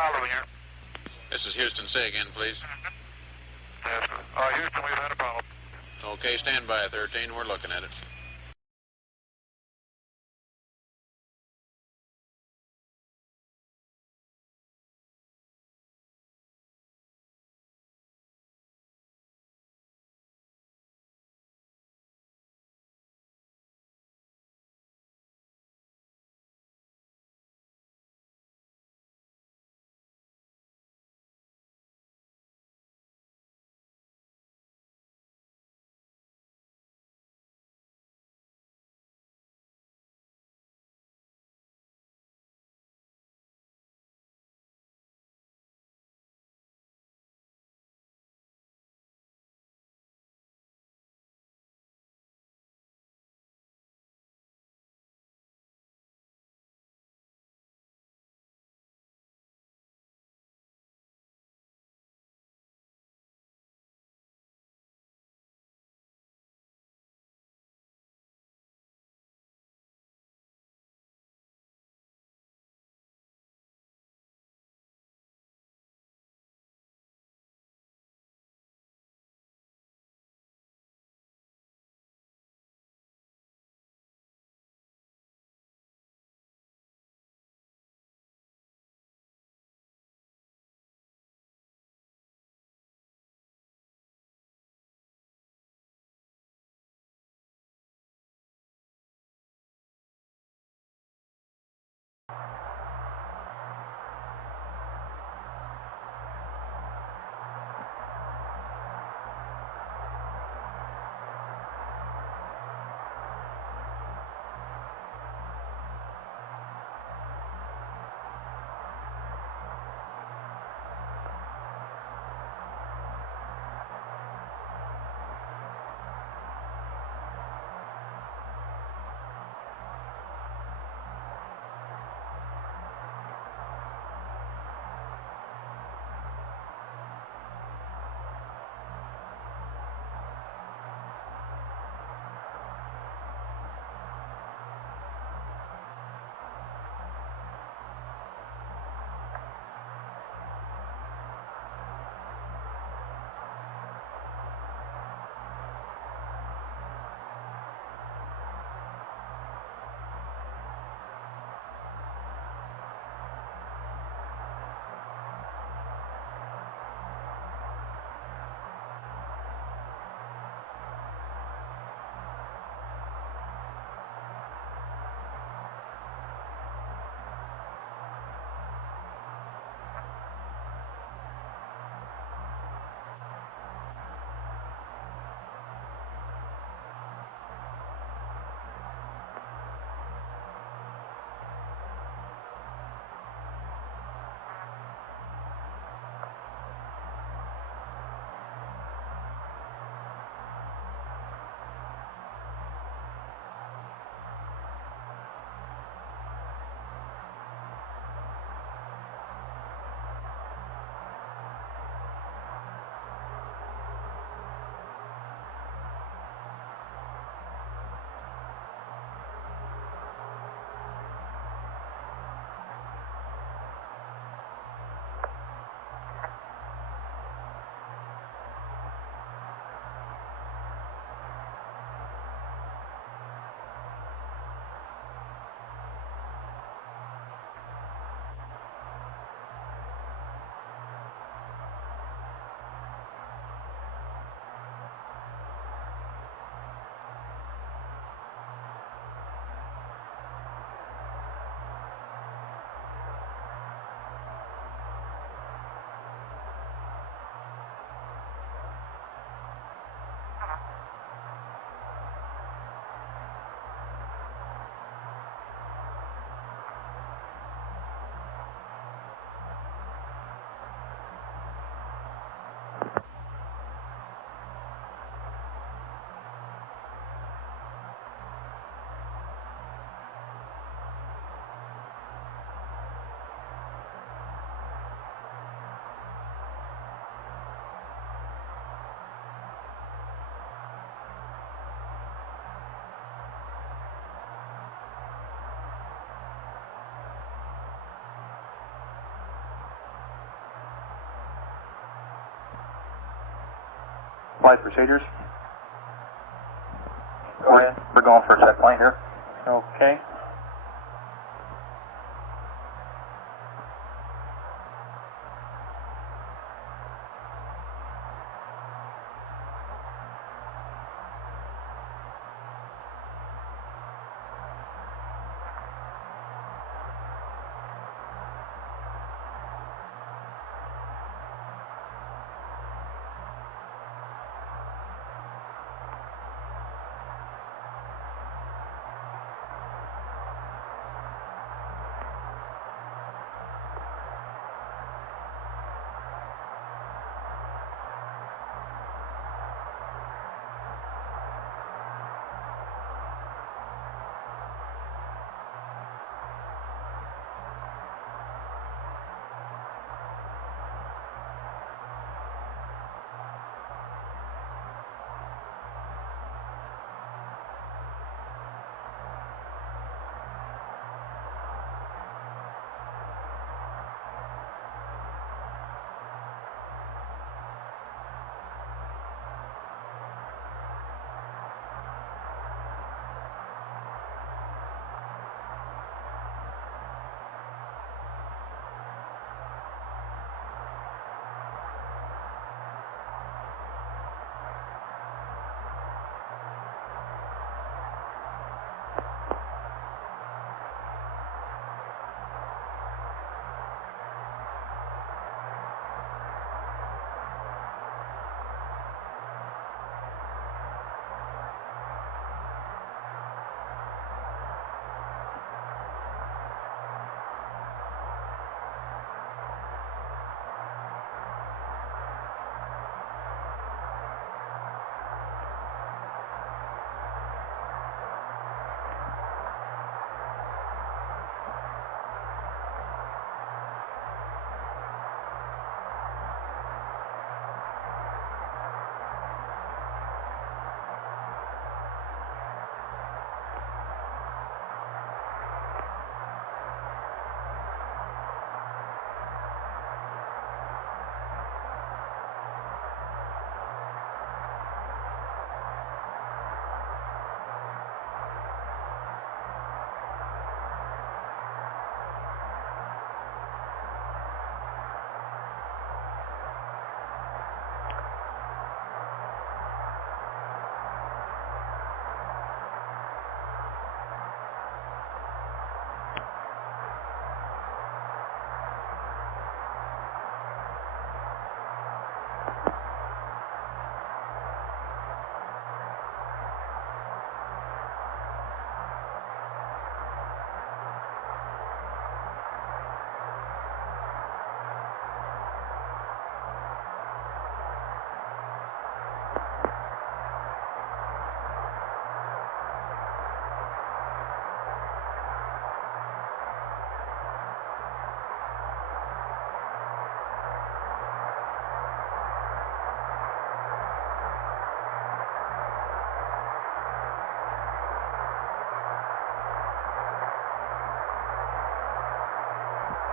Paolo here. This is Houston. Say again, please. Yes, Houston, we've had a problem. Okay, stand by, 13. We're looking at it. Flight procedures. Go ahead. We're going for a checkpoint here. Okay.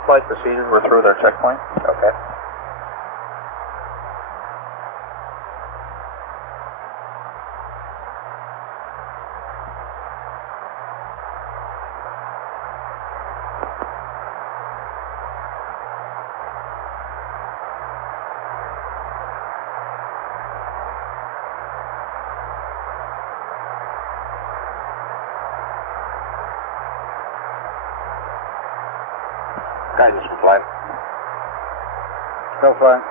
Flight procedures, we're through their checkpoint. Okay. Guidance for flight. Go flight.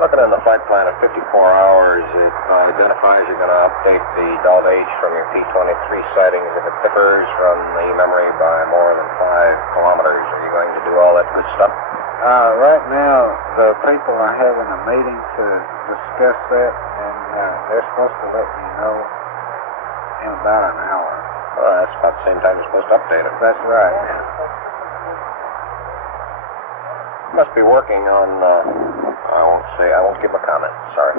Looking in the flight plan at 54 hours, it identifies you're going to update the delta H from your P23 sightings if it differs from the memory by more than 5 kilometers. Are you going to do all that good stuff? Right now, the people are having a meeting to discuss that, and they're supposed to let me know in about an hour. Well, that's about the same time you're supposed to update it. That's right. Must be working on, I won't give a comment. Sorry.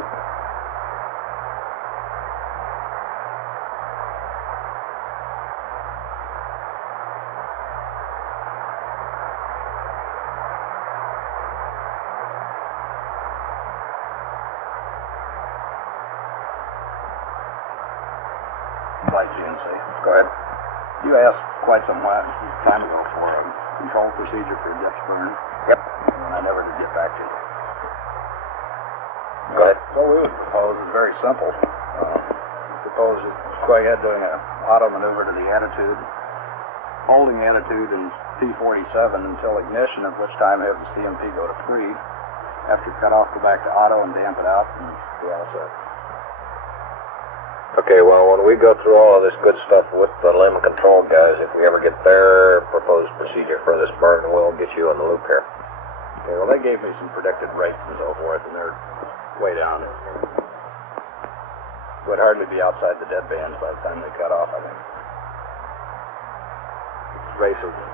Flight GNC. Go ahead. You asked quite some time ago for a control procedure for depth burn. Yep. And I never did get back to you. Go ahead. What we would propose is very simple. Propose you go ahead doing an auto maneuver to the attitude, holding the attitude in T47 until ignition, at which time have the CMP go to free. After you cut off, go back to auto and damp it out, and be all set. Okay, well, when we go through all of this good stuff with the limb control guys, if we ever get their proposed procedure for this burn, we'll get you in the loop here. Okay, well, they gave me some predicted rates and so forth, and they're way down. Would hardly be outside the dead bands by the time they cut off, I think. Basically.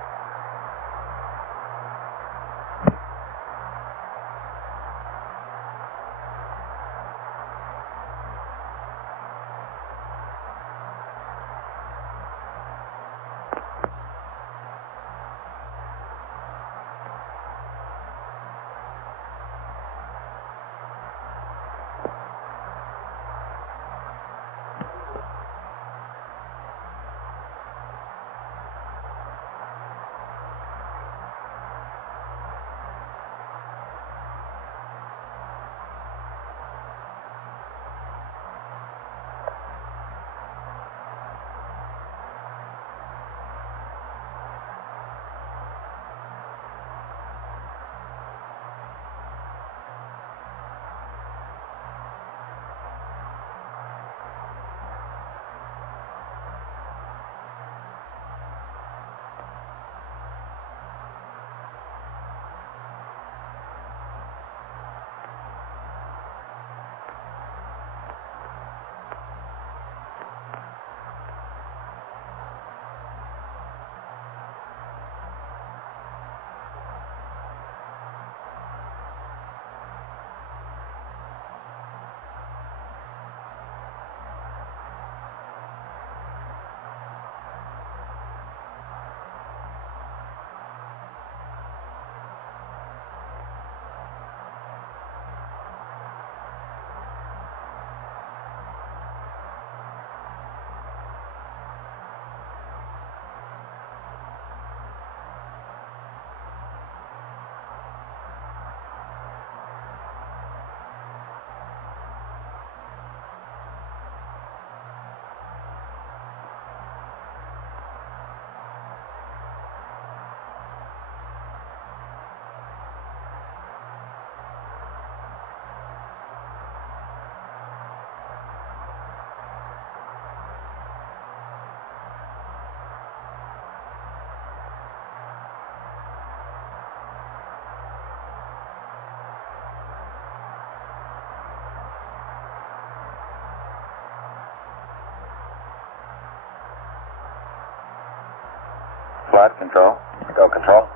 Flight control. Go control.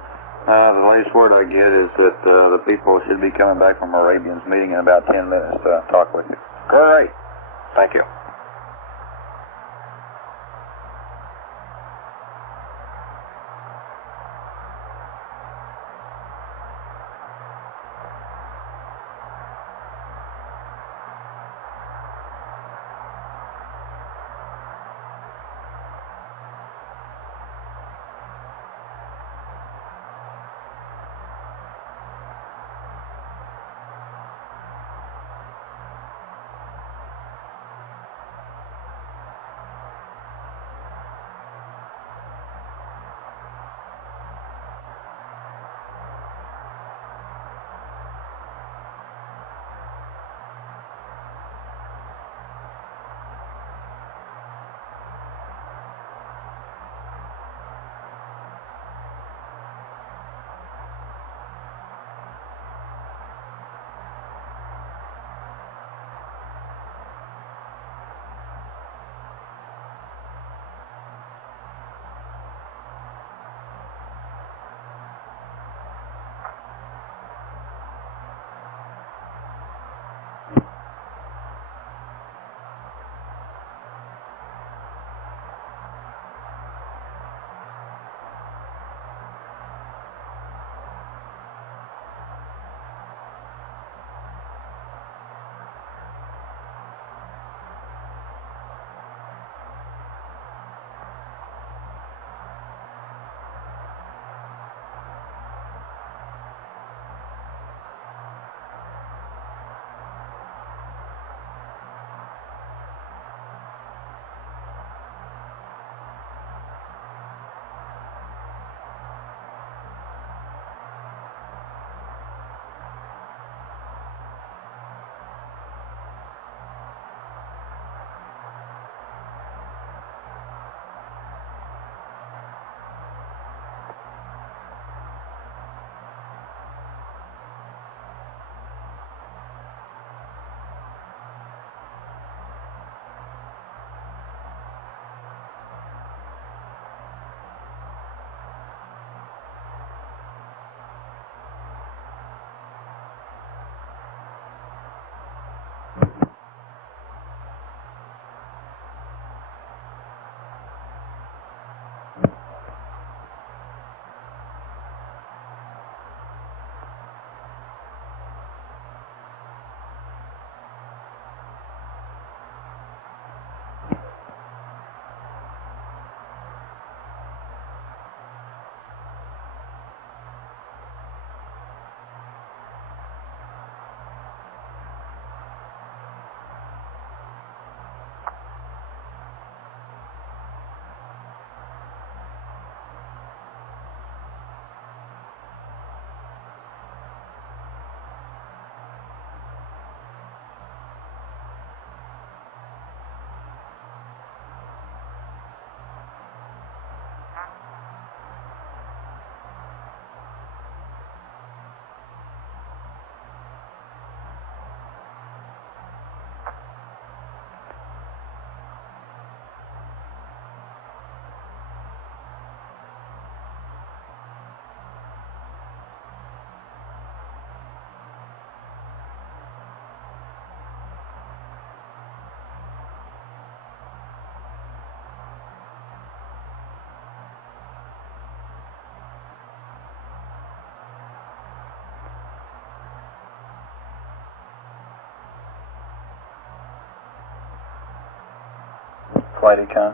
The latest word I get is that the people should be coming back from Arabian's meeting in about 10 minutes to talk with you. Great. Thank you. Flight Econ.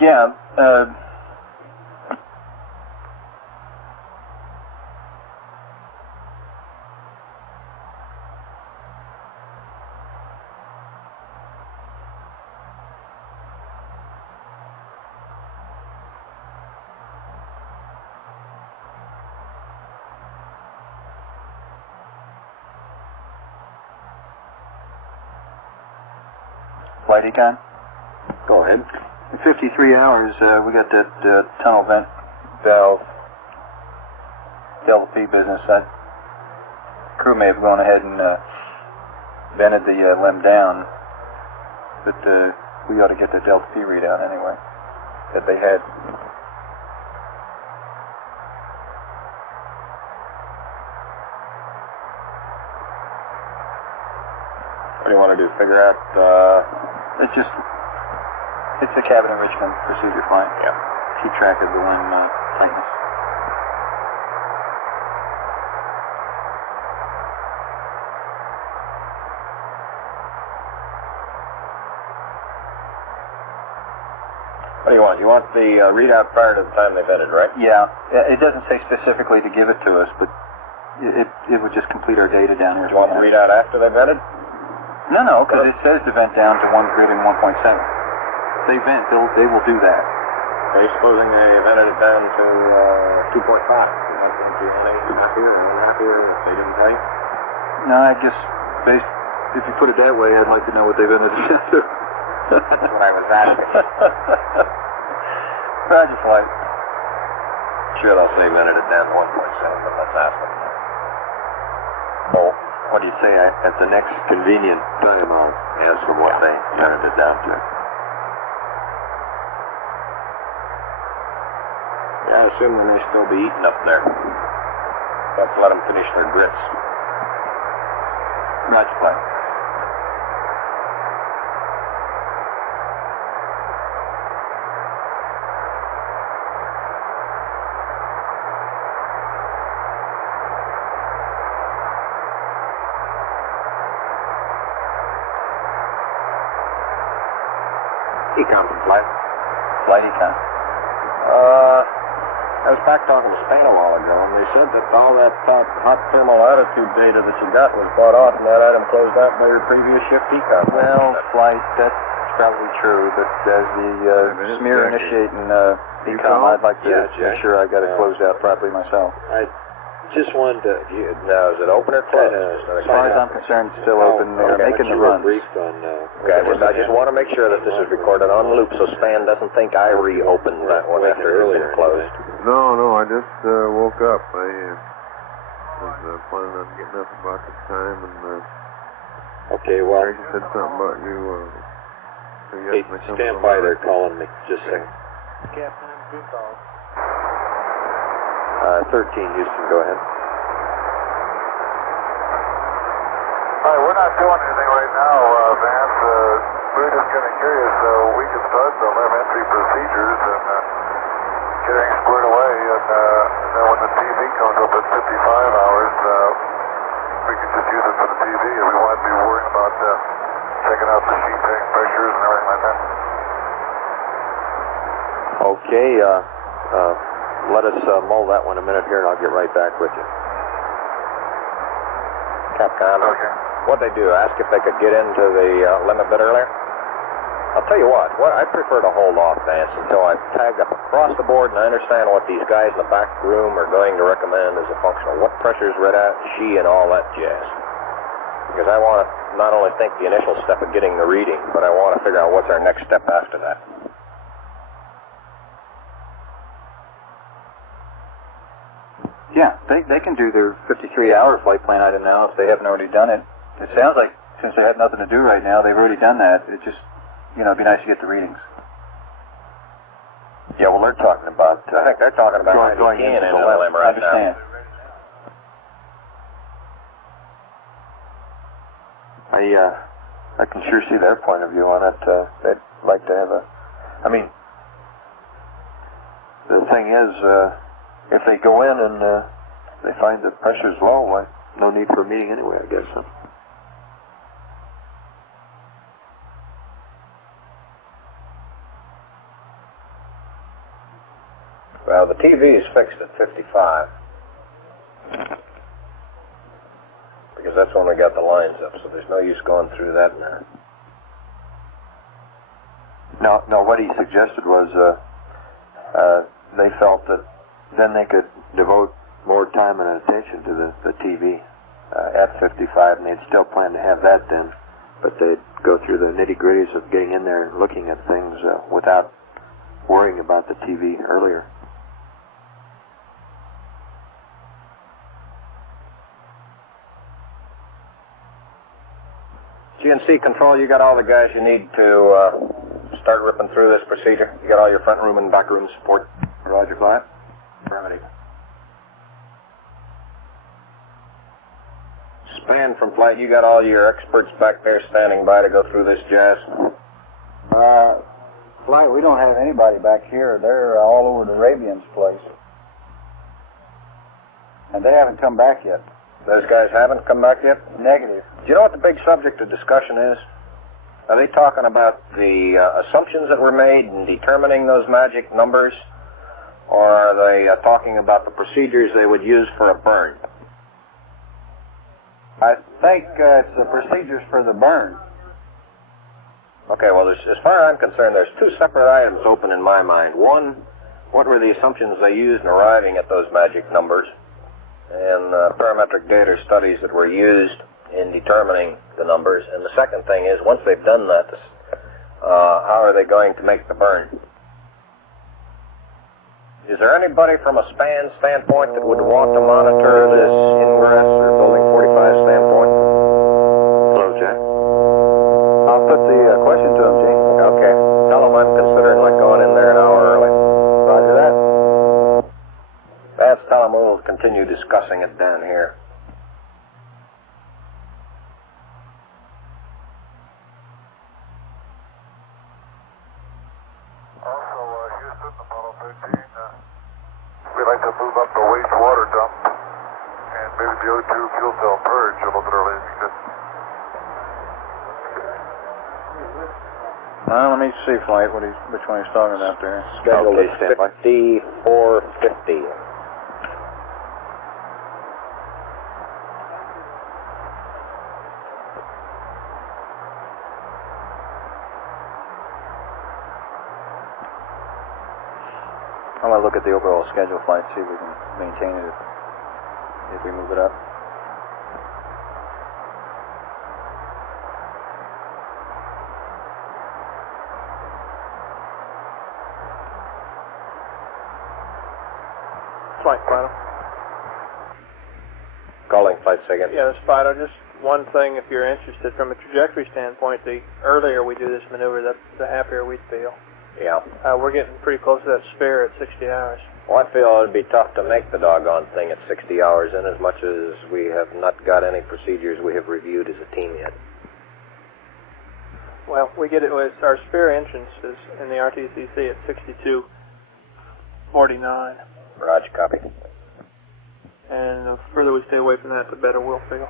Yeah, Flight Econ? Go ahead. In 53 hours, we got that tunnel vent valve Delta P business. That crew may have gone ahead and vented the limb down, but we ought to get the Delta P readout anyway that they had. What do you want to do? Figure out, It's a cabin enrichment procedure flight. Yeah. Keep track of the limb tightness. what do you want? You want the readout prior to the time they vented, right? Yeah, it doesn't say specifically to give it to us, but it would just complete our data down here. Do you want the readout after they vented? No, because it says to vent down to 1 grid and 1.7. They vent, they will do that. Okay, supposing they vented it down to 2.5. Would you be happier or unhappier if they didn't tell you? No, I guess, if you put it that way, I'd like to know what they vented it down to. That's what I was asking. Roger, flight. Sure, they'll say vented it down to 1.7, but let's ask them. Well, what do you say? At the next convenient time, I'll ask them what they vented it down to. Yeah, I assume they may still be eating up there. Let's let them finish their grits. Roger, flight. Econ from flight. Flight Econ. I was back talking to Spain a while ago, and they said that all that hot thermal attitude data that you got was bought off and that item closed out by your previous shift Econ. Well, flight, that's probably true, but as the smear initiating Econ, I'd like to make sure I got it closed out properly myself. I just wanted to. Now, is it open or closed? As far as I'm concerned, it's still open. They're making the runs. Briefed on. Okay, I just want to make sure that this is recorded on loop so Stan doesn't think I reopened that one after it had been closed. No, I just woke up. I was planning on getting up about this time, and Okay, well, Tracy said something about you. hey, stand by there calling me. Just a second. Captain, good call. 13, Houston, go ahead. Hi, we're not doing anything right now, Vance. We're just kind of curious. We can start the left entry procedures and getting squared away, and then when the TV comes up at 55 hours, we can just use it for the TV if we want to be worrying about checking out the sheet tank pressures and everything like that. Okay, let us mull that one a minute here, and I'll get right back with you. Capcom, Okay. what'd they do? Ask if they could get into the limit bit earlier? I'll tell you what, I prefer to hold off, Vance, until I've tagged up across the board and I understand what these guys in the back room are going to recommend as a function of what pressure's read out, she, and all that jazz. Because I want to not only think the initial step of getting the reading, but I want to figure out what's our next step after that. Yeah, they can do their 53-hour flight plan item now if they haven't already done it. It sounds like since they have nothing to do right now, they've already done that. It just, it'd be nice to get the readings. Yeah, well, they're talking about, I think they're talking about going keying into into the the left. limb right now. Understand. I can sure see their point of view on it. They'd like to have I mean, the thing is, if they go in and they find the pressure's low, why, no need for a meeting anyway, I guess. Huh? Well, the TV is fixed at 55. Because that's when we got the lines up, so there's no use going through that now. No, what he suggested was they felt that then they could devote more time and attention to the TV at 55, and they'd still plan to have that then, but they'd go through the nitty-gritties of getting in there and looking at things without worrying about the TV earlier. GNC control, you got all the guys you need to start ripping through this procedure? You got all your front room and back room support? Roger, Flight. Affirmative. Span from Flight, you got all your experts back there standing by to go through this jazz? Flight, we don't have anybody back here. They're all over the Arabians' place. And they haven't come back yet. Those guys haven't come back yet? Negative. Do you know what the big subject of discussion is? Are they talking about the assumptions that were made in determining those magic numbers? Or are they talking about the procedures they would use for a burn? I think it's the procedures for the burn. Okay, well, as far as I'm concerned, there's two separate items open in my mind. One, what were the assumptions they used in arriving at those magic numbers? And parametric data studies that were used in determining the numbers. And the second thing is, once they've done that, how are they going to make the burn? Is there anybody from a span standpoint that would want to monitor this Ingress or Building 45 standpoint? Hello, Jack. I'll put the question to him, Gene. Okay. Tell them I'm considering like going in there an hour early. Roger that. Vance, tell them we'll continue discussing it down here. Also, Houston, Apollo 13, we'd like to move up the wastewater dump and maybe the O2 fuel cell purge a little bit early if you could. Let me see, Flight, which one he's talking about there. Scheduled Okay, at stand by. 5450. I'm going to look at the overall schedule, Flight, see if we can maintain it if we move it up. Flight Fido. Calling Flight Second. Yeah, this Fido. Just one thing, if you're interested, from a trajectory standpoint, the earlier we do this maneuver, the happier we'd feel. Yeah. We're getting pretty close to that spare at 60 hours. Well, I feel it'd be tough to make the doggone thing at 60 hours in as much as we have not got any procedures we have reviewed as a team yet. Well, we get it with our spare entrance is in the RTCC at 62:49. Roger, copy. And the further we stay away from that, the better we'll feel.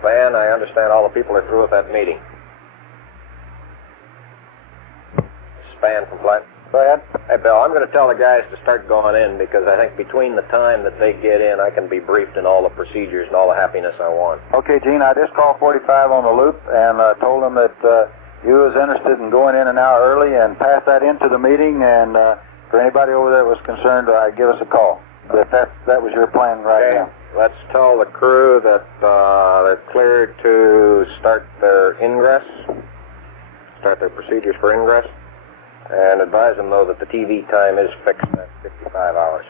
Span, I understand all the people are through with that meeting. Span from Flight. Go ahead. Hey, Bill, I'm going to tell the guys to start going in because I think between the time that they get in, I can be briefed in all the procedures and all the happiness I want. Okay, Gene, I just called 45 on the loop and told them that you was interested in going in an hour early and pass that into the meeting, and for anybody over there that was concerned, give us a call. But that was your plan right now. Let's tell the crew that they're cleared to start their ingress, start their procedures for ingress. And advise them, though, that the TV time is fixed at 55 hours.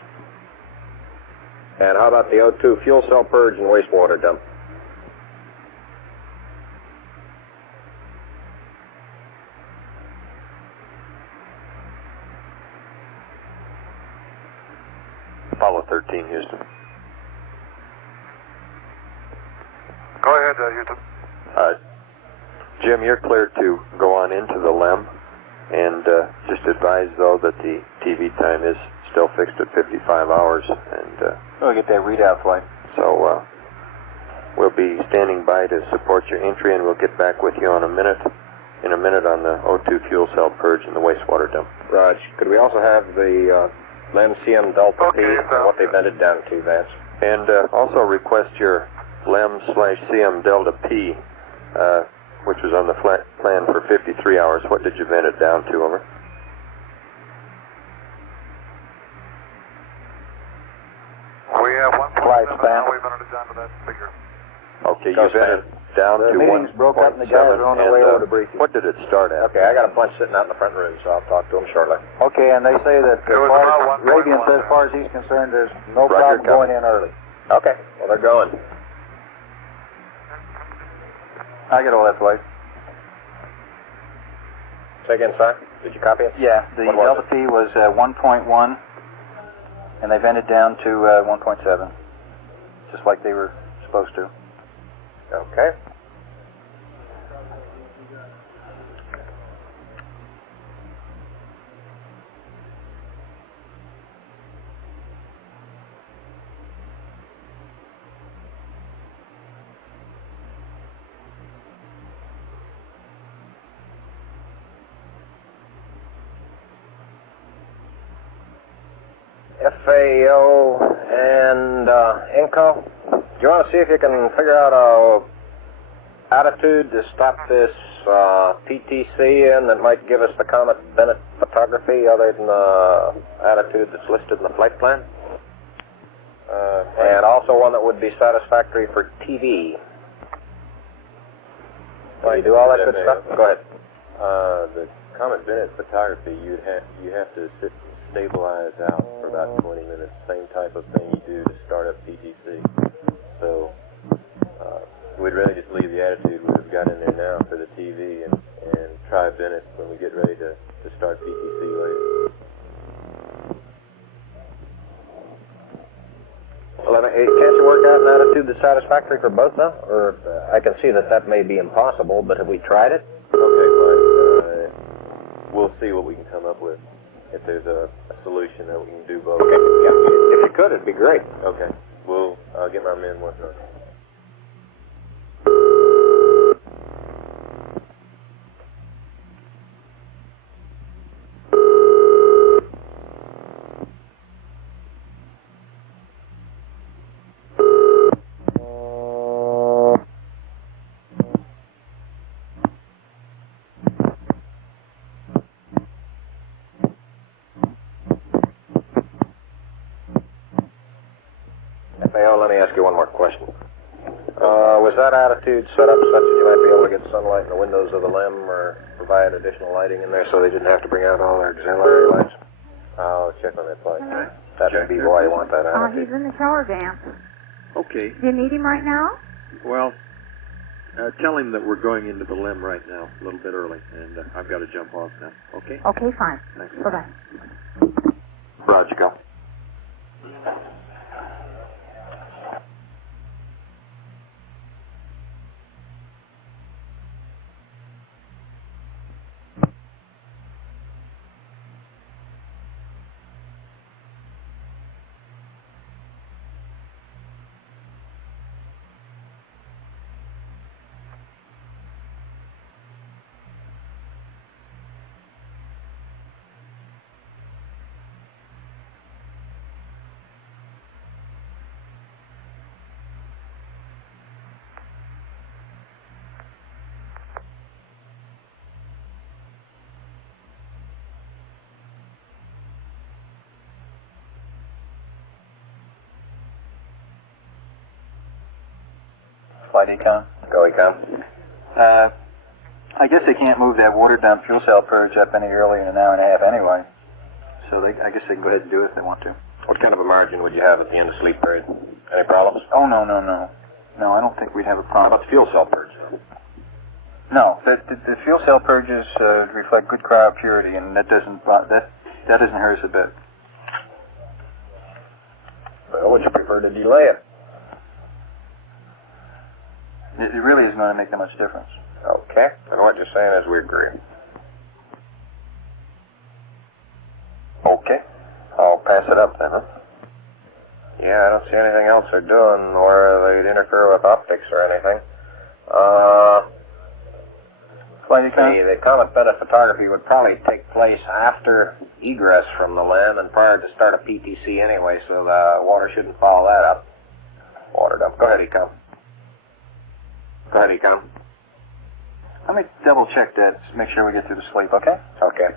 And how about the O2 fuel cell purge and wastewater dump? Apollo 13, Houston. Go ahead, Houston. Jim, you're cleared to go on into the LEM. And just advise, though, that the TV time is still fixed at 55 hours. And We'll get that readout flight. so we'll be standing by to support your entry, and we'll get back with you in a minute on the O2 fuel cell purge and the wastewater dump. Raj, could we also have the LEM CM Delta P and what they've vented down to, Vance? And also request your LEM/CM Delta P, which was on the plan for 53 hours. What did you vent it down to, over? We have 1.7 now. We vented it down to that figure. Okay, you vented down to 1.7. meeting's broke up and the guys are on their way over to brief you. What did it start at? Okay, I got a bunch sitting out in the front room, so I'll talk to them shortly. Okay, and they say that It was about 1.1 Rabian says, as now. far as he's concerned, there's no Roger, problem going in early. Okay, well, they're going. I get all that flight. Say again, Si? Did you copy it? Yeah, the What was Delta P was 1.1, and they vented down to 1.7, just like they were supposed to. Okay. FAO and INCO, do you want to see if you can figure out a attitude to stop this PTC in that might give us the Comet Bennett photography other than the attitude that's listed in the flight plan? And also one that would be satisfactory for TV. Can you do all that good stuff? Go ahead. The Comet Bennett photography, you have to stabilize out for about 20 minutes. Same type of thing you do to start up PTC. So we'd really just leave the attitude we've got in there now for the TV and try Bennett when we get ready to start PTC later. Well, can't you work out an attitude that's satisfactory for both, though? Or I can see that may be impossible, but have we tried it? Okay, fine. We'll see what we can come up with. If there's a solution that we can do both. Okay, yeah. If you could, it'd be great. Okay. I'll get my men working on it. FAO, let me ask you one more question. Was that attitude set up such that you might be able to get sunlight in the windows of the LEM or provide additional lighting in there so they didn't have to bring out all their auxiliary lights? I'll check on that flight. That would be why you want that attitude. He's in the shower vamp. Okay. Do you need him right now? Well, tell him that we're going into the LEM right now, a little bit early, and I've got to jump off now. Okay? Okay, fine. Thanks. Bye-bye. Roger, go. Flight Econ. Go, Econ. I guess they can't move that water dump fuel cell purge up any earlier than an hour and a half anyway. So I guess they can go ahead and do it if they want to. What kind of a margin would you have at the end of sleep period? Any problems? Oh, no. No, I don't think we'd have a How problem. about the fuel cell purge? No, the fuel cell purges reflect good cryo purity, and that doesn't hurt us a bit. Well, would you prefer to delay it? It really isn't going to make that much difference. Okay. And what you're saying is we agree. Okay. I'll pass it up then, huh? Yeah, I don't see anything else they're doing where they'd interfere with optics or anything. The Comet Beta photography would probably take place after egress from the LEM and prior to start of PTC anyway, so the water shouldn't follow that up. Water dump. Go ahead, Econ. Let me double check that to make sure we get through the sleep, okay? Okay.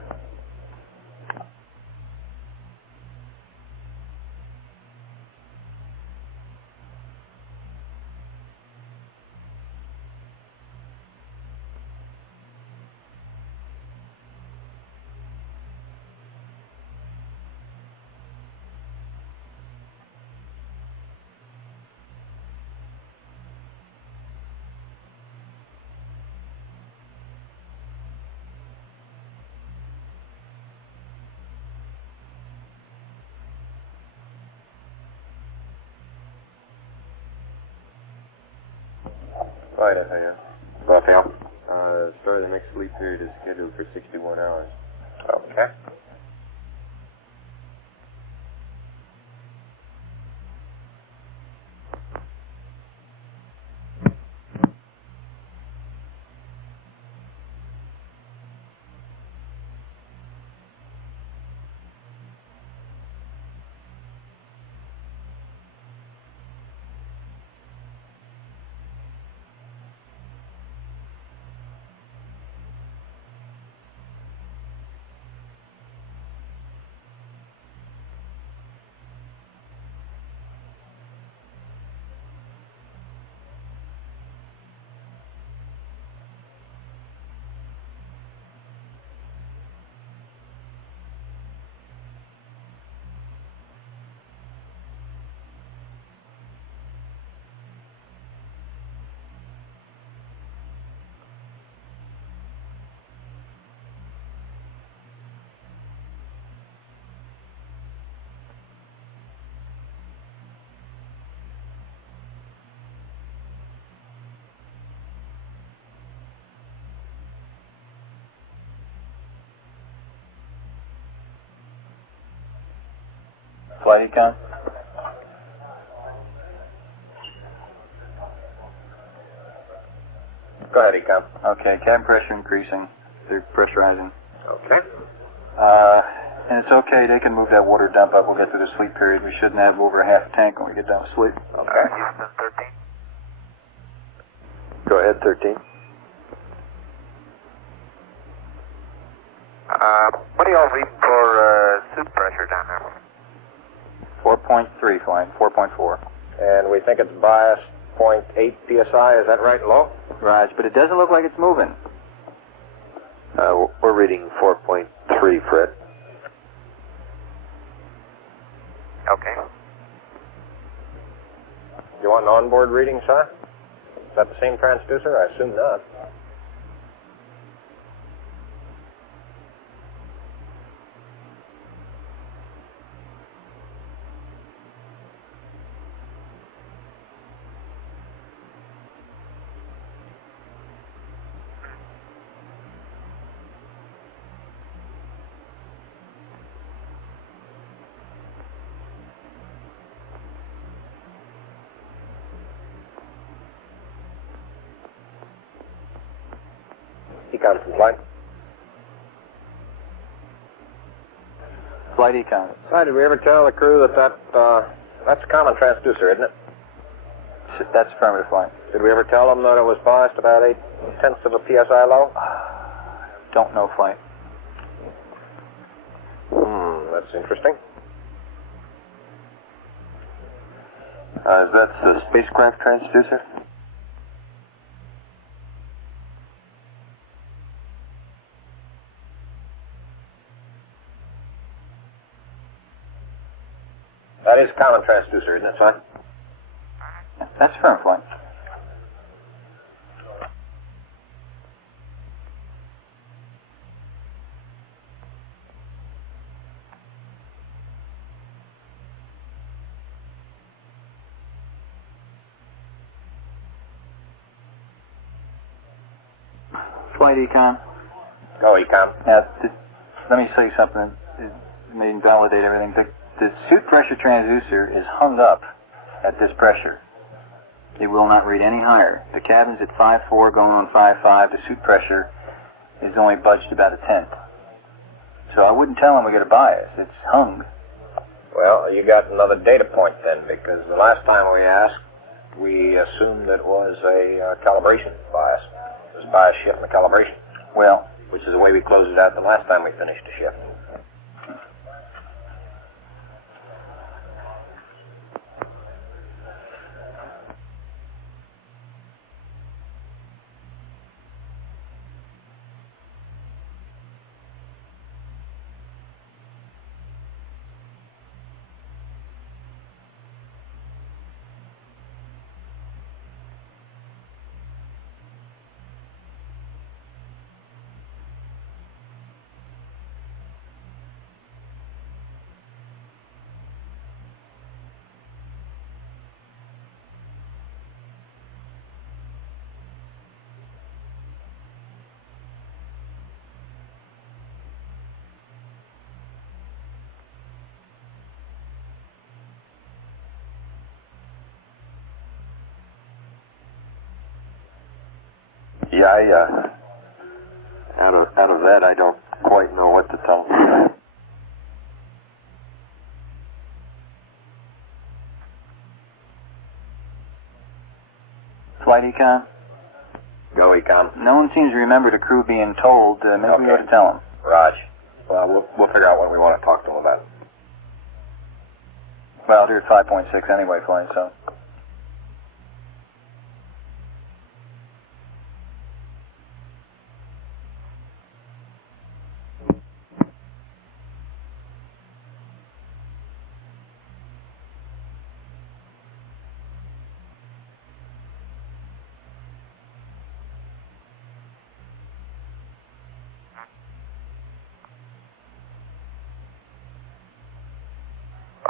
Right, I tell you. Raphael. Start of the next sleep period is scheduled for 61 hours. Okay. Flight Econ. Go ahead, Econ. Okay, cabin pressure increasing. They're pressurizing. Okay. And it's okay, they can move that water dump up. We'll get through the sleep period. We shouldn't have over half a tank when we get down to sleep. Okay. Houston 13. Go ahead, 13. What do y'all read for soup pressure down there? 4.3 flight, 4.4. And we think it's biased 0.8 psi. Is that right, low? Right, but it doesn't look like it's moving. We're reading 4.3, Fred. Okay. You want an onboard reading, Si? Is that the same transducer? I assume not. Econ from flight. Flight Econ. Si, did we ever tell the crew that's a common transducer, isn't it? That's affirmative flight. Did we ever tell them that it was biased about 0.8 of a psi low? Don't know flight. That's interesting. Is that the spacecraft transducer? That is a common transducer, isn't it, son? That's firm flight. Flight Econ. Go, Econ. Let me say something. It may invalidate everything. The suit pressure transducer is hung up at this pressure. It will not read any higher. The cabin's at 5.4 going on 5.5. The suit pressure is only budged about a tenth. So I wouldn't tell them we got a bias. It's hung. Well, you got another data point then, because the last time we asked, we assumed it was a calibration bias. It was bias shift in the calibration. Well, which is the way we closed it out the last time we finished the shift. Yeah, out of that, I don't quite know what to tell them. Flight Econ. Go, Econ. No one seems to remember the crew being told. Maybe we ought to tell them. Raj. Well, we'll figure out what we want to talk to them about. Well, they're at 5.6 anyway, flight, so.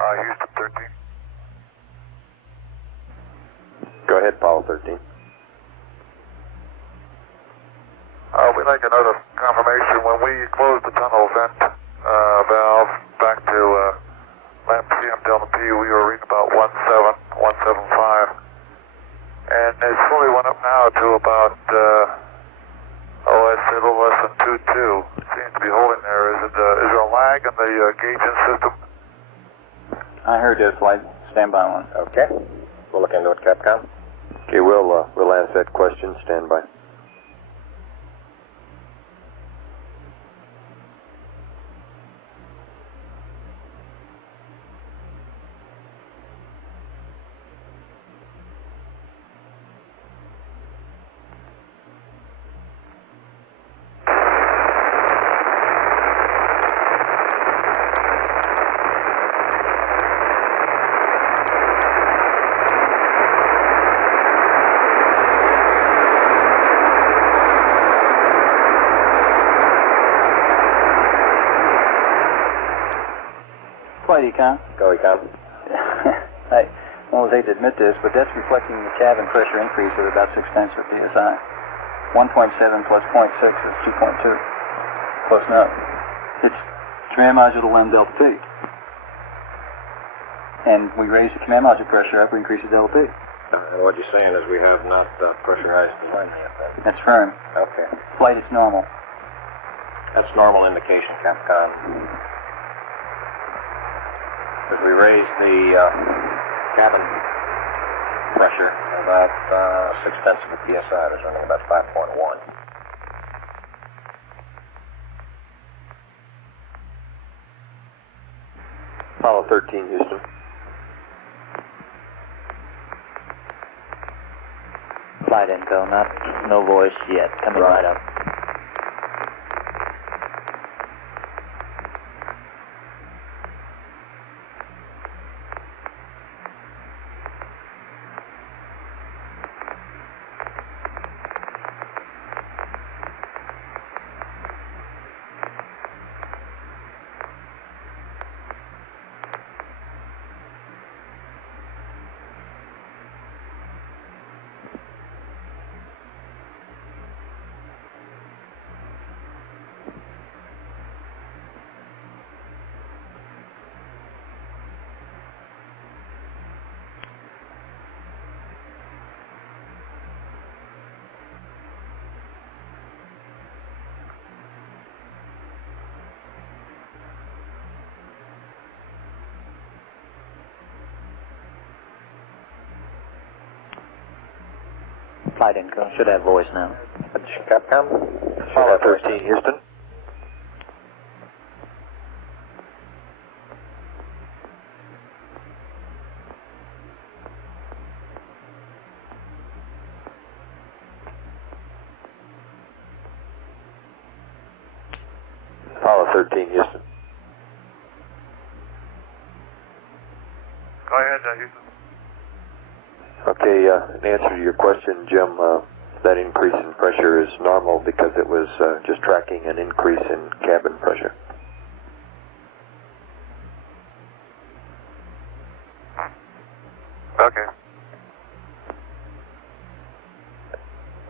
Houston 13. Go ahead, Paul 13. We'd like another confirmation. When we closed the tunnel vent valve back to lamp CM Delta P, we were reading about 175. And it slowly went up now to about, I'd say a little less than 2.2. It seems to be holding there. Is there a lag in the gauging system? I heard this, flight. Stand by one. Okay. We'll look into it, Capcom. Okay, we'll ask that question. Stand by. Flight Econ. Go, Econ. I almost hate to admit this, but that's reflecting the cabin pressure increase of about 6 tenths of PSI. 1.7 plus 0.6 is 2.2. Close enough. It's command module LM delta P. And we raise the command module pressure up, we increase the delta P. And what you're saying is we have not pressurized the line yet, then? That's firm. Okay. Flight, it's normal. That's normal indication, Capcom. If we raise the cabin pressure about 6 tenths of a PSI, it's running about 5.1. Apollo 13, Houston. Flight info, no voice yet. Coming right up. Flight info. Should have voice now. Capcom? Apollo 13, Houston. Apollo 13, Houston. Go ahead, Houston. Okay, in answer to your question, Jim, that increase in pressure is normal because it was just tracking an increase in cabin pressure. Okay.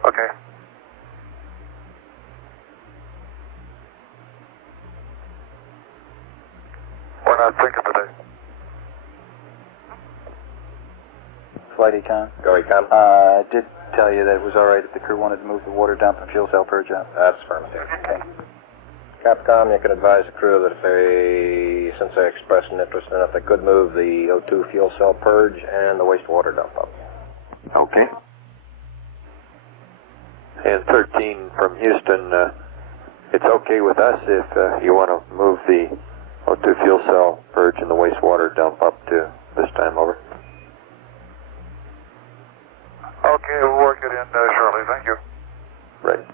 Okay. We're not thinking today. Flight Econ. Go Econ. I did tell you that it was alright if the crew wanted to move the water dump and fuel cell purge out. That's affirmative. Okay. Capcom, you can advise the crew that if they, since they expressed an interest in it, they could move the O2 fuel cell purge and the wastewater dump up. Okay. And 13 from Houston, it's okay with us if you want to move the O2 fuel cell purge and the wastewater dump up to this time, over. Okay, we'll work it in shortly. Thank you. Right.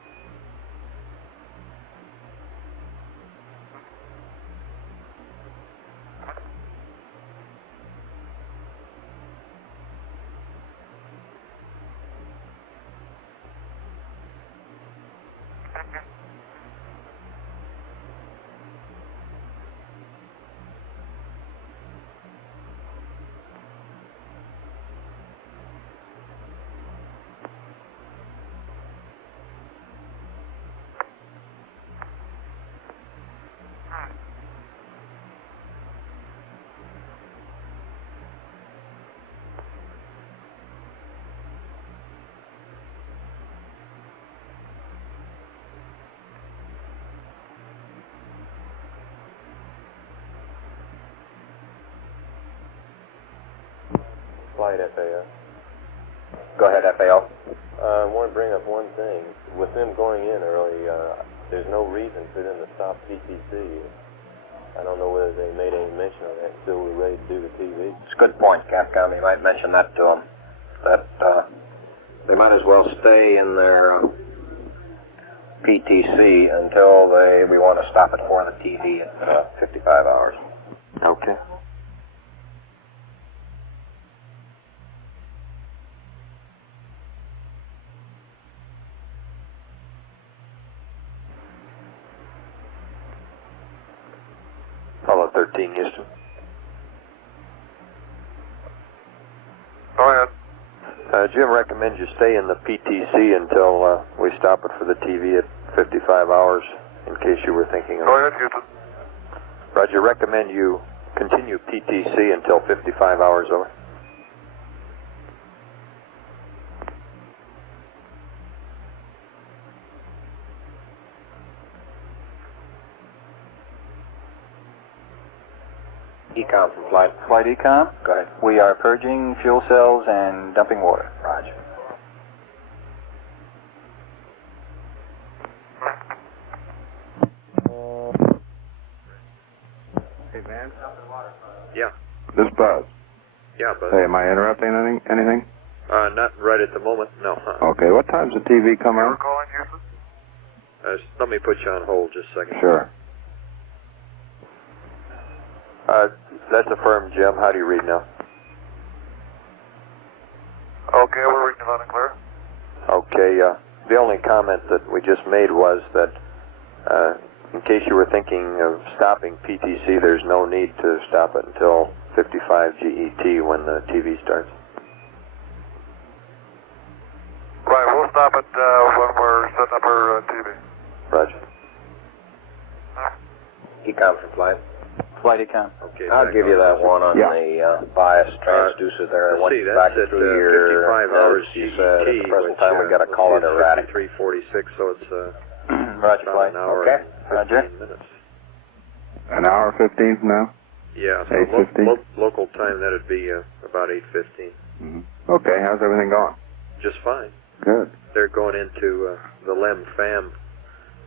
Flight FAO. Go ahead, FAO. I want to bring up one thing. With them going in early, there's no reason for them to stop PTC. I don't know whether they made any mention of that until we're ready to do the TV. It's a good point, Capcom. You might mention that to them. That they might as well stay in their PTC until we want to stop it for the TV at 55 hours. Okay. Apollo 13, Houston. Go ahead. Jim recommends you stay in the PTC until we stop it for the TV at 55 hours, in case you were thinking of... Go ahead, Houston. Roger, recommend you continue PTC until 55 hours, over. Econ from Flight. Flight Econ. Go ahead. We are purging fuel cells and dumping water. Roger. Hey, Van? Yeah. This Buzz. Yeah, but Hey, am I interrupting anything? not right at the moment. No. Okay, what time's the TV come You're out? calling, Houston? Let me put you on hold just a second. Sure. That's affirmed, Jim. How do you read now? Okay, we're reading loud and clear. Okay, the only comment that we just made was that in case you were thinking of stopping PTC, there's no need to stop it until 55 GET when the TV starts. Right, we'll stop it when we're setting up our TV. Roger. Econ from Flight. Flight Econ. Okay. I'll give you that one on Yeah. the bias transducer there. Let's see, back that's at through your 55 hours notes, you GET, said at the present which, time we got to call it erratic. 3:46, so it's Roger, about Flight. an hour Okay. and 15 minutes. An hour 15 from now? Yeah, so 8:15? local time, that'd be about 8:15. Mm-hmm. Okay, how's everything going? Just fine. Good. They're going into the LEM FAM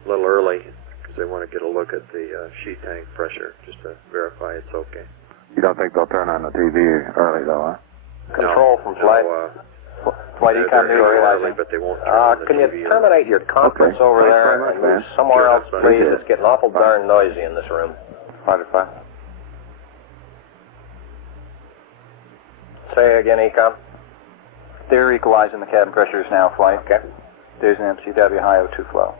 a little early because they want to get a look at the sheet tank pressure just to verify it's okay. You don't think they'll turn on the TV early, though, huh? Control from flight. Flight econ they're early, but they won't turn on the Can you TV terminate your conference Okay. over Thanks there very much, and move man. somewhere Sure, else, that's fine. please? Appreciate It's getting awful Fine. darn noisy in this room. Fighter 5. Say again, Econ. They're equalizing the cabin pressures now, flight. Okay. There's an MCW high O2 flow.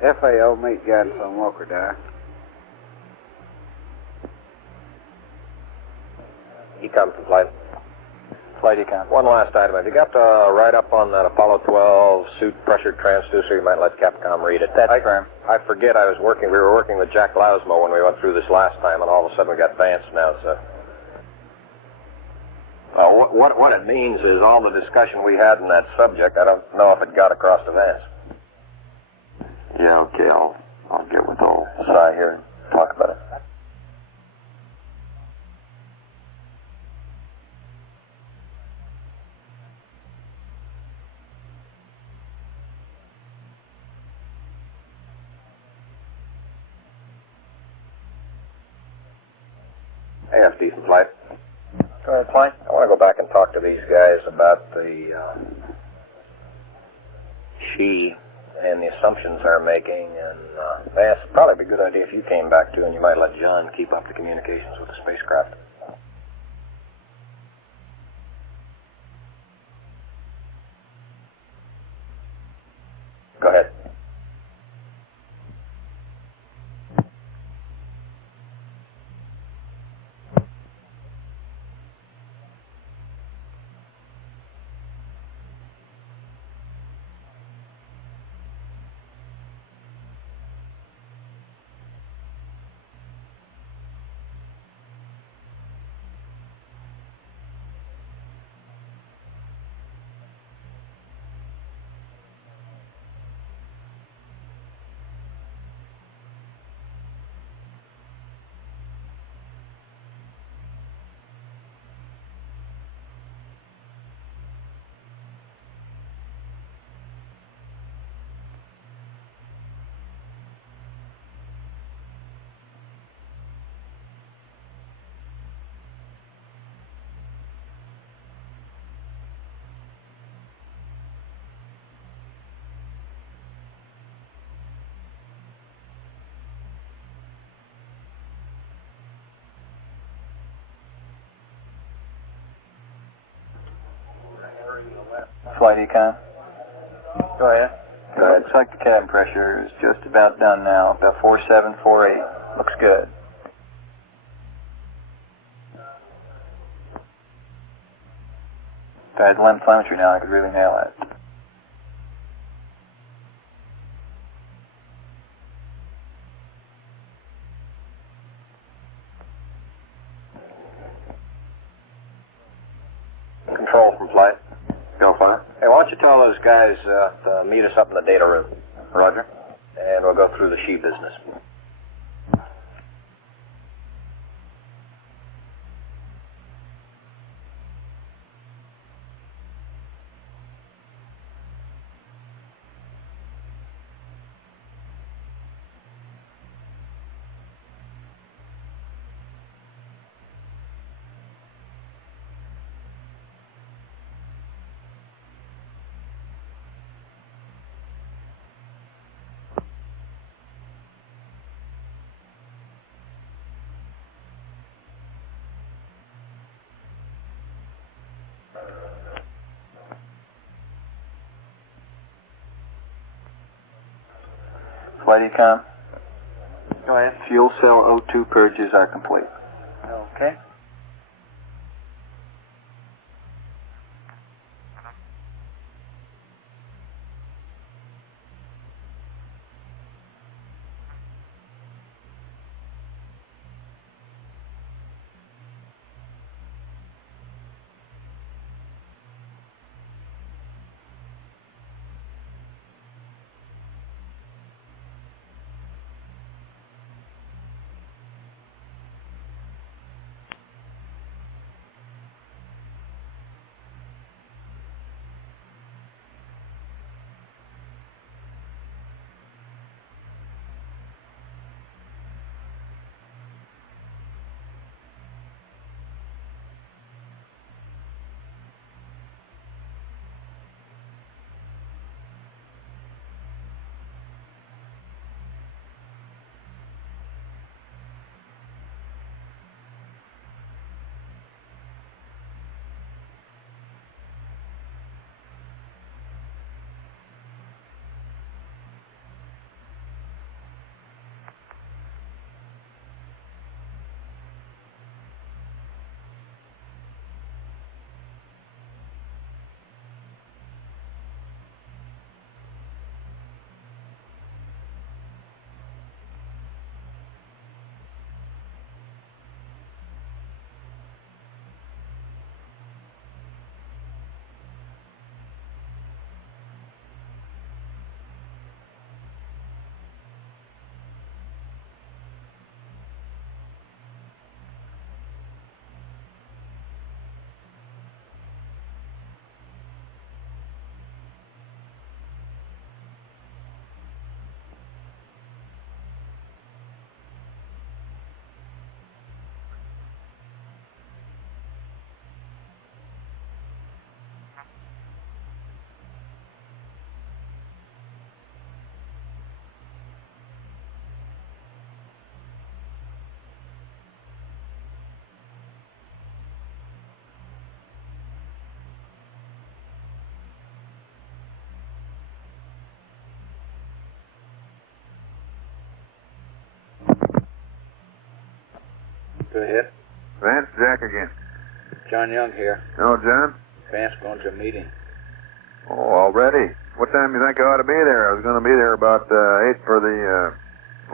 FAO, meet guidance on Walker Die. Econ from flight. Flight econ. One last item. Have you got a write-up on that Apollo 12 suit pressure transducer? You might let Capcom read it. That's firm. I forget we were working with Jack Lausmo when we went through this last time, and all of a sudden we got Vance now, so. What it means is all the discussion we had in that subject, I don't know if it got across to Vance. Yeah, okay, I'll get with old Cy here and talk about it. AFD from flight. Go ahead, flight. I want to go back and talk to these guys about the she and the assumptions they're making, and Vance, it'd probably be a good idea if you came back too, and you might let John keep up the communications with the spacecraft. Go ahead. Flight econ. Go ahead. Looks like the cabin pressure is just about done now. About 47, 48. Looks good. If I had LEM telemetry now, I could really nail it. Control from flight. Go flight. Hey, why don't you tell those guys to meet us up in the data room? Roger. And we'll go through the she business. Flight econ. Go ahead. Fuel cell O2 purges are complete. Okay. Go ahead. Vance, Jack again. John Young here. Oh, John? Vance going to a meeting. Oh, already? What time do you think I ought to be there? I was going to be there about 8 for the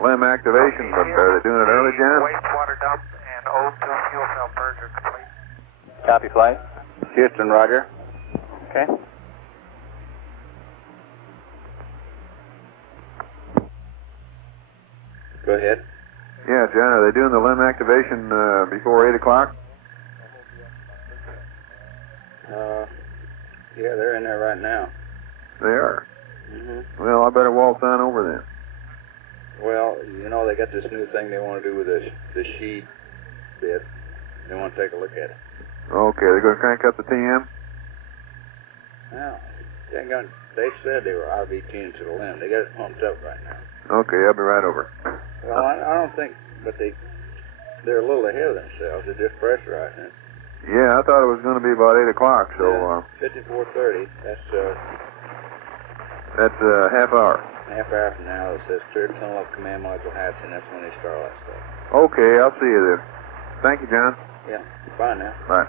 LEM activation, but are they doing it early, John? Wastewater dump and O2 fuel cell purge are complete. Copy flight. Houston, roger. Okay. Go ahead. Yeah, John, are they doing the LEM activation before 8 o'clock? Yeah, they're in there right now. They are. Mm-hmm. Well, I better waltz on over then. Well, you know, they got this new thing they want to do with the sheet bit. They want to take a look at it. Okay, they're going to crank up the TM? Now, they said they were RV-tuned to the LEM. They got it pumped up right now. Okay, I'll be right over. Well, I don't think, but they're a little ahead of themselves. They're just pressurizing it. Yeah, I thought it was going to be about 8 o'clock, so... 54:30. That's a half hour. Half hour from now, it says clear tunnel up command module hatch, and that's when they start all that stuff. Okay, I'll see you then. Thank you, John. Yeah, fine now. Bye.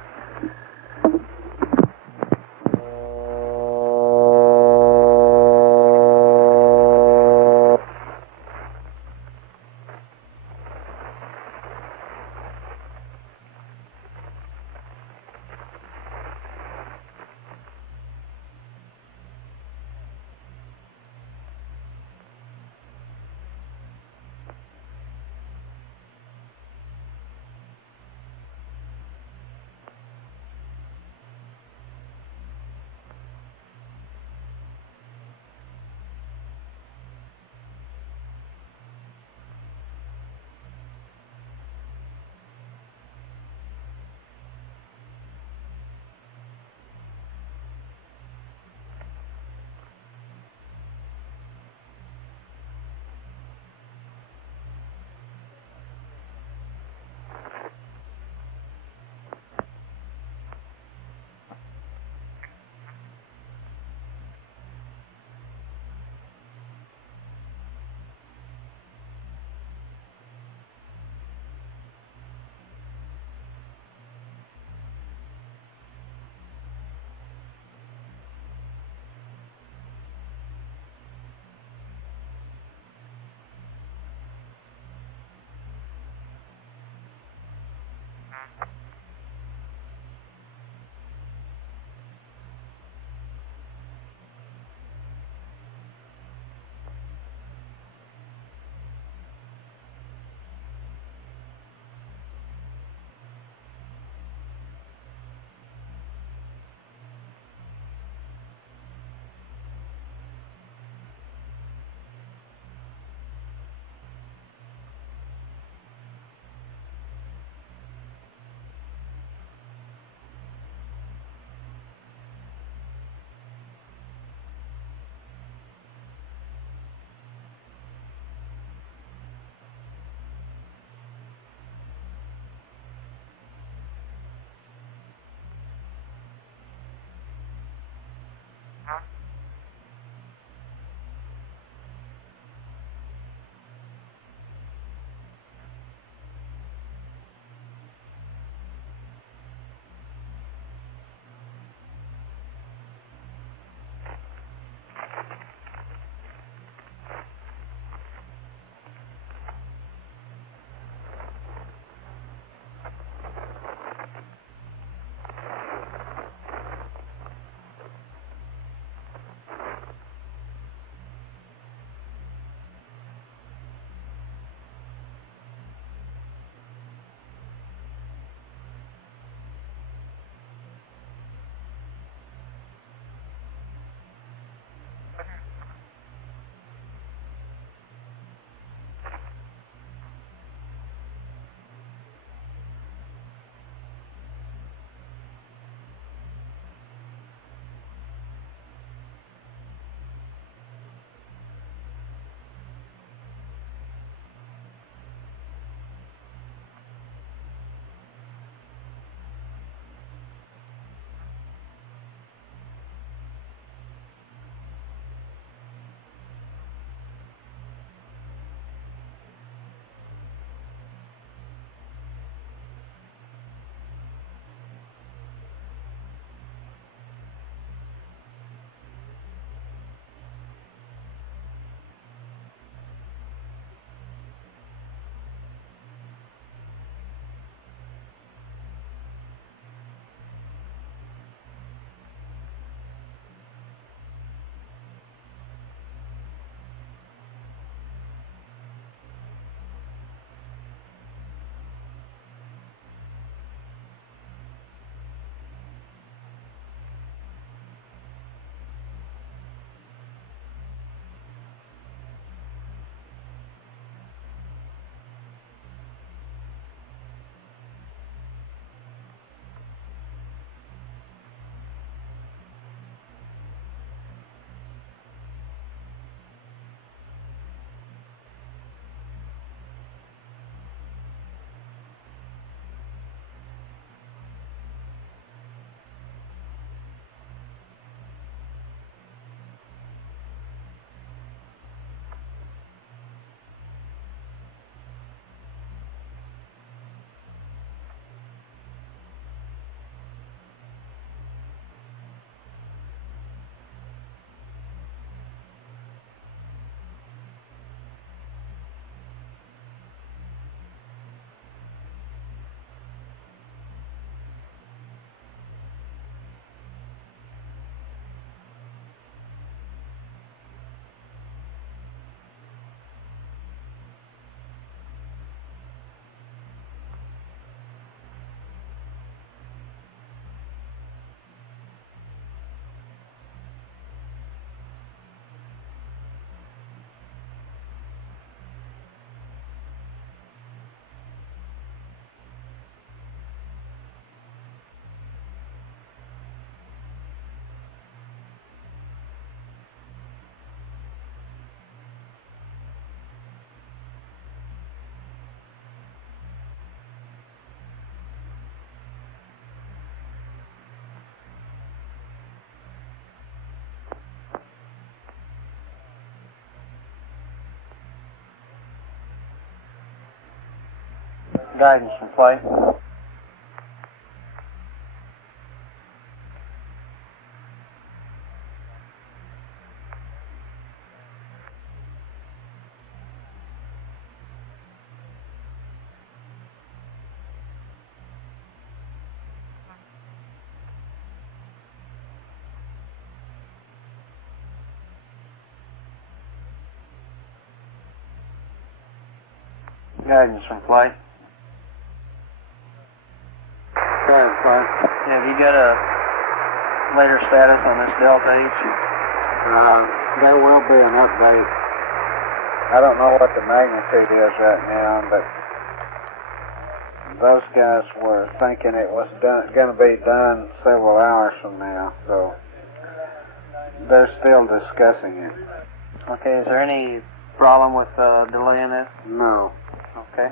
Guidance from flight. Guidance from flight. Guidance flight. Have you got a later status on this Delta H? There will be an update. I don't know what the magnitude is right now, but those guys were thinking it was going to be done several hours from now, so they're still discussing it. Okay, is there any problem with delaying this? No. Okay.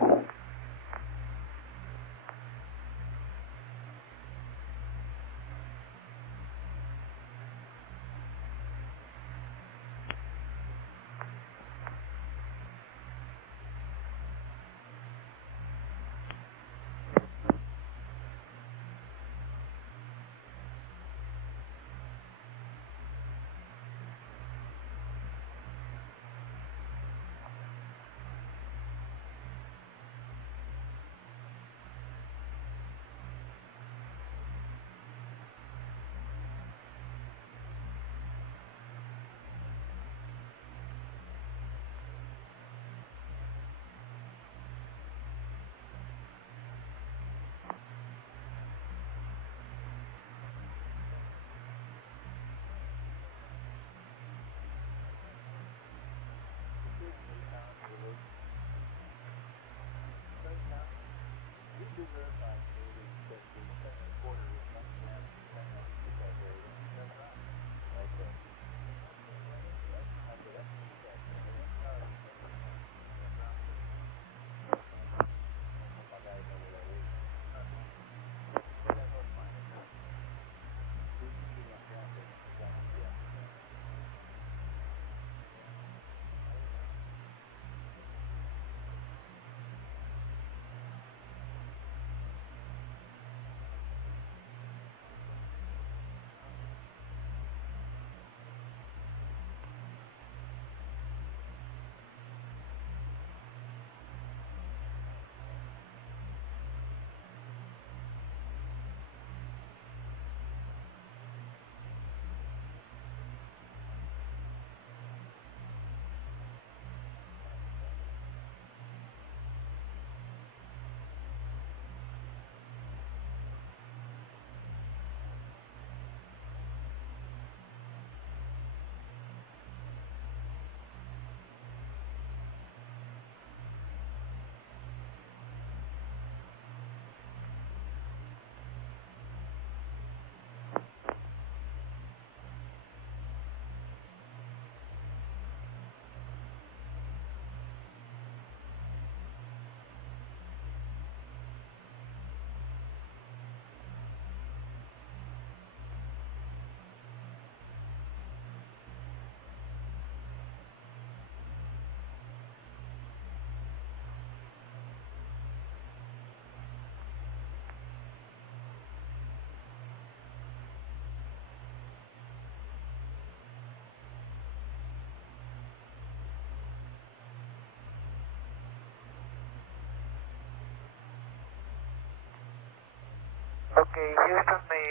Okay, Houston, the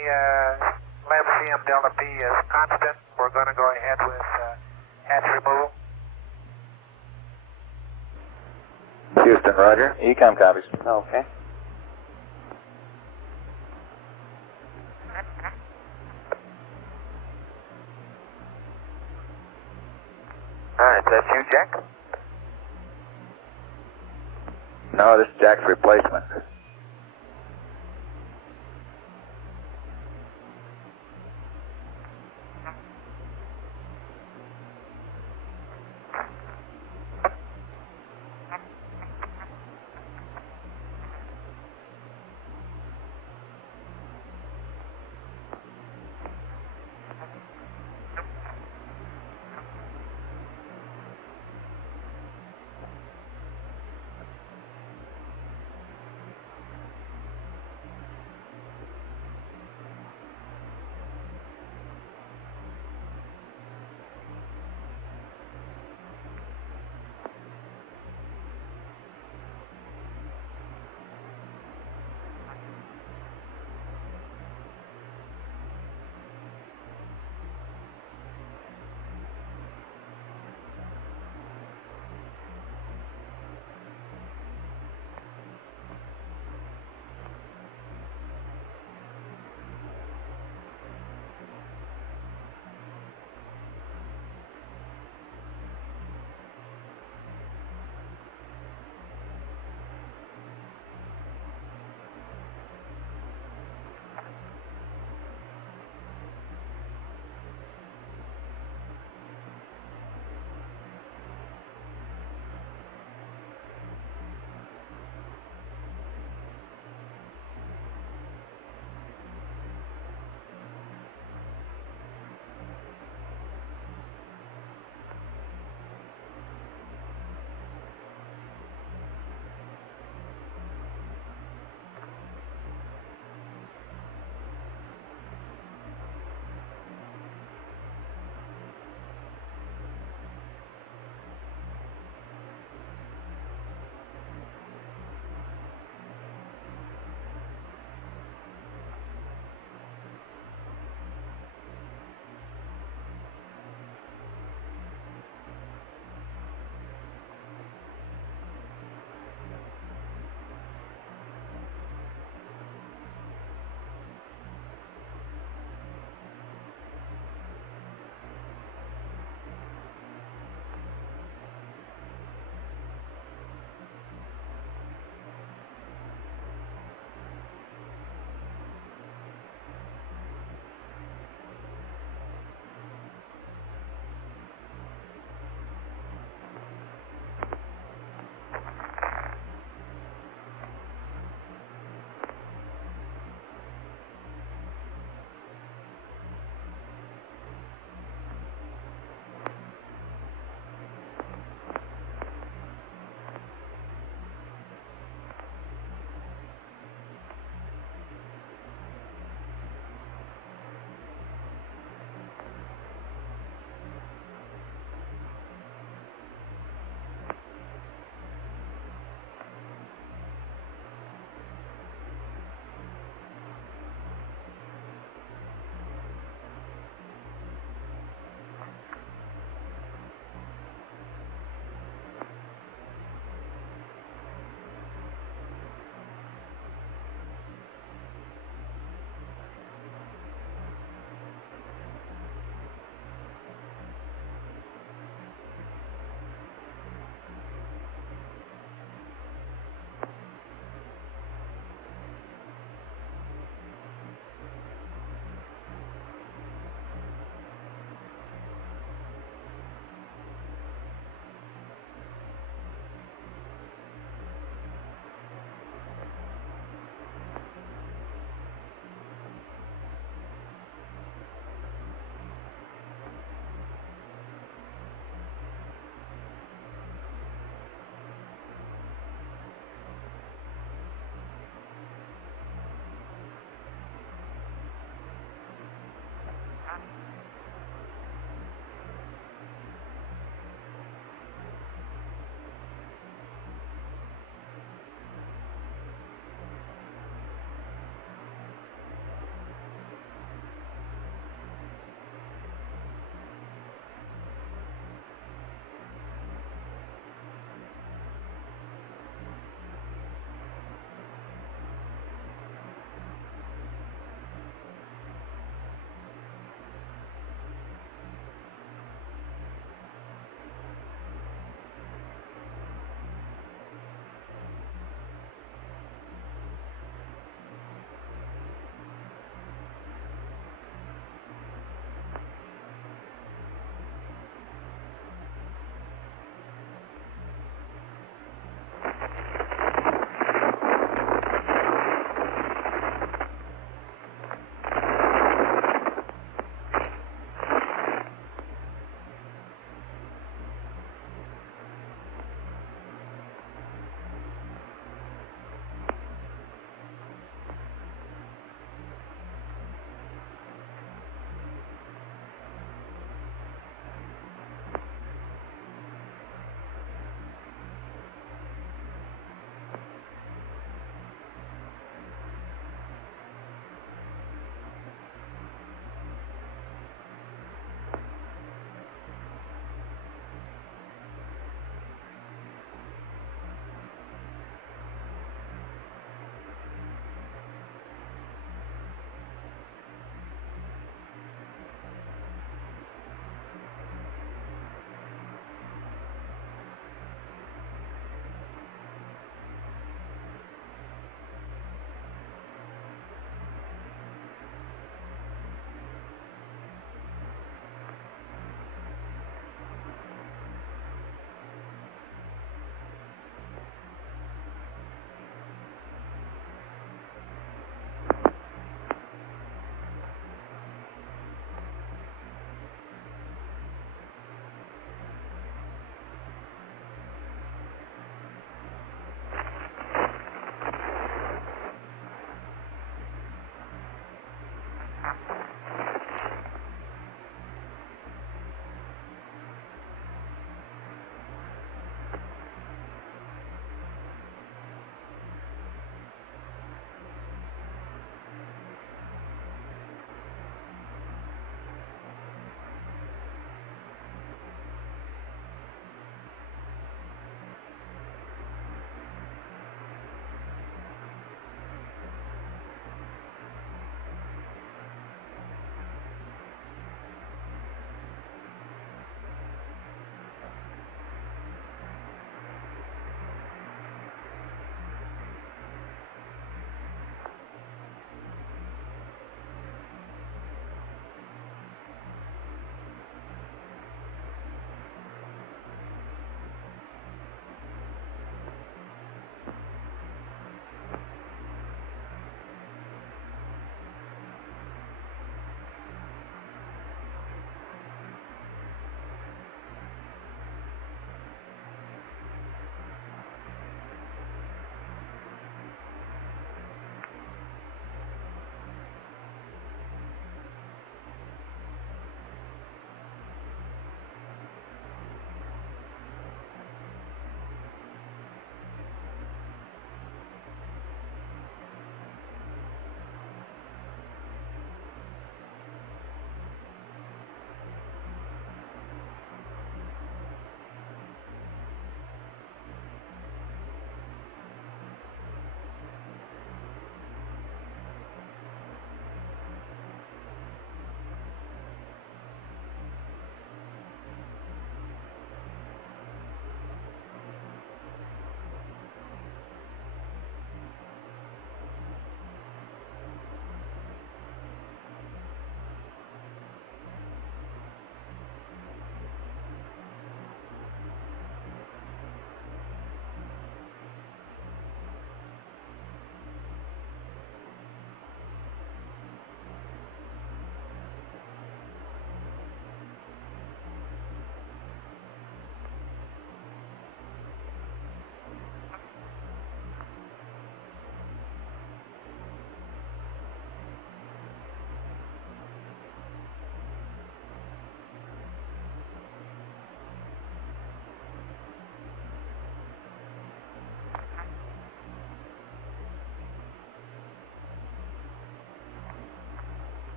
lab CM Delta P is constant. We're going to go ahead with hatch removal. Houston, roger. ECOM copies. Okay. Alright, that's you, Jack? No, this is Jack's replacement.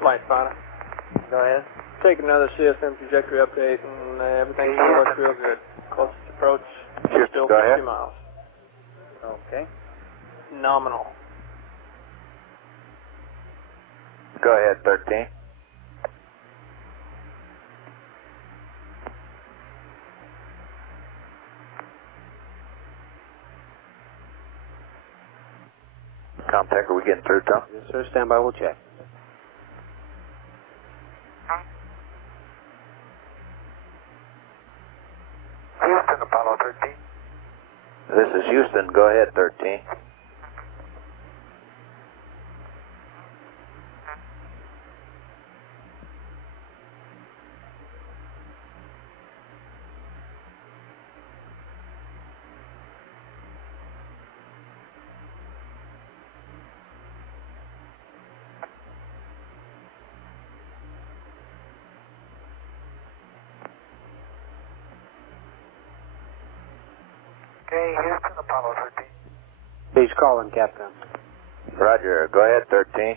Flight spotter. Go ahead. Take another CFM trajectory update, and everything still looks real good. Closest approach, still 50 miles. Okay. Nominal. Go ahead, 13. Comtech, are we getting through, Tom? Yes, sir. Stand by. We'll check. Houston, Apollo 13. This is Houston. Go ahead, 13. Okay, Houston, Apollo 13. Please call in, Capcom. Roger. Go ahead, 13.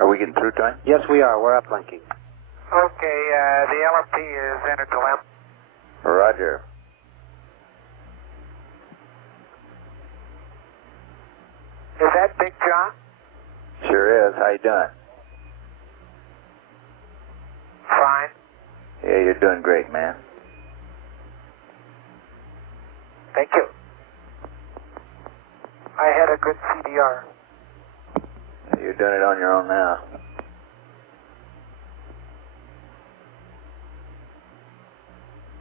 Are we getting through time? Yes, we are. We're uplinking. Okay, the LMP is entered the LEM. Roger. Is that Big John? Sure is. How you doing? Fine. Yeah, you're doing great, man. Thank you. I had a good CDR. You're doing it on your own now.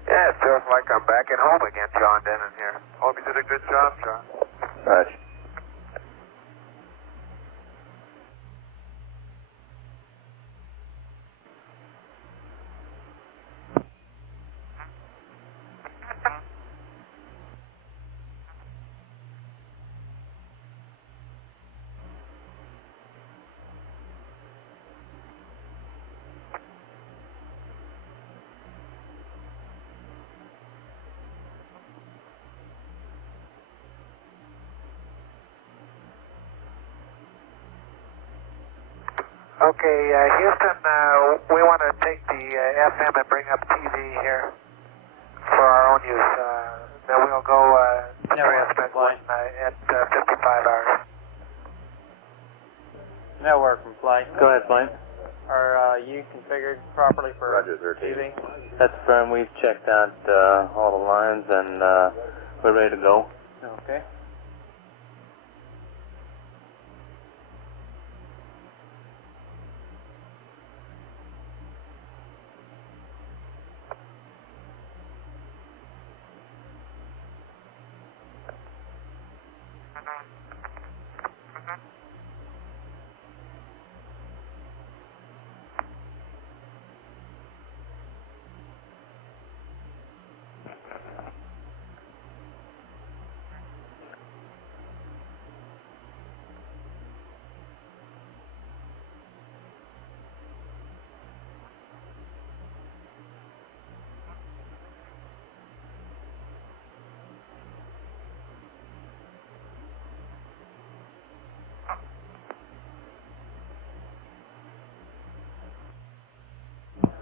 Yeah, it feels like I'm back at home again, John Dennon here. Hope you did a good job, John. Roger. Okay, Houston, we want to take the FM and bring up TV here for our own use. Then we'll go transmit one at 55 hours. Network from flight. Go ahead, Blaine. Are you configured properly for Roger, 13. TV? That's firm. We've checked out all the lines and we're ready to go. Okay.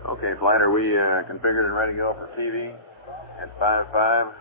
Okay, flight, are we configured and ready to go for TV at 5-5?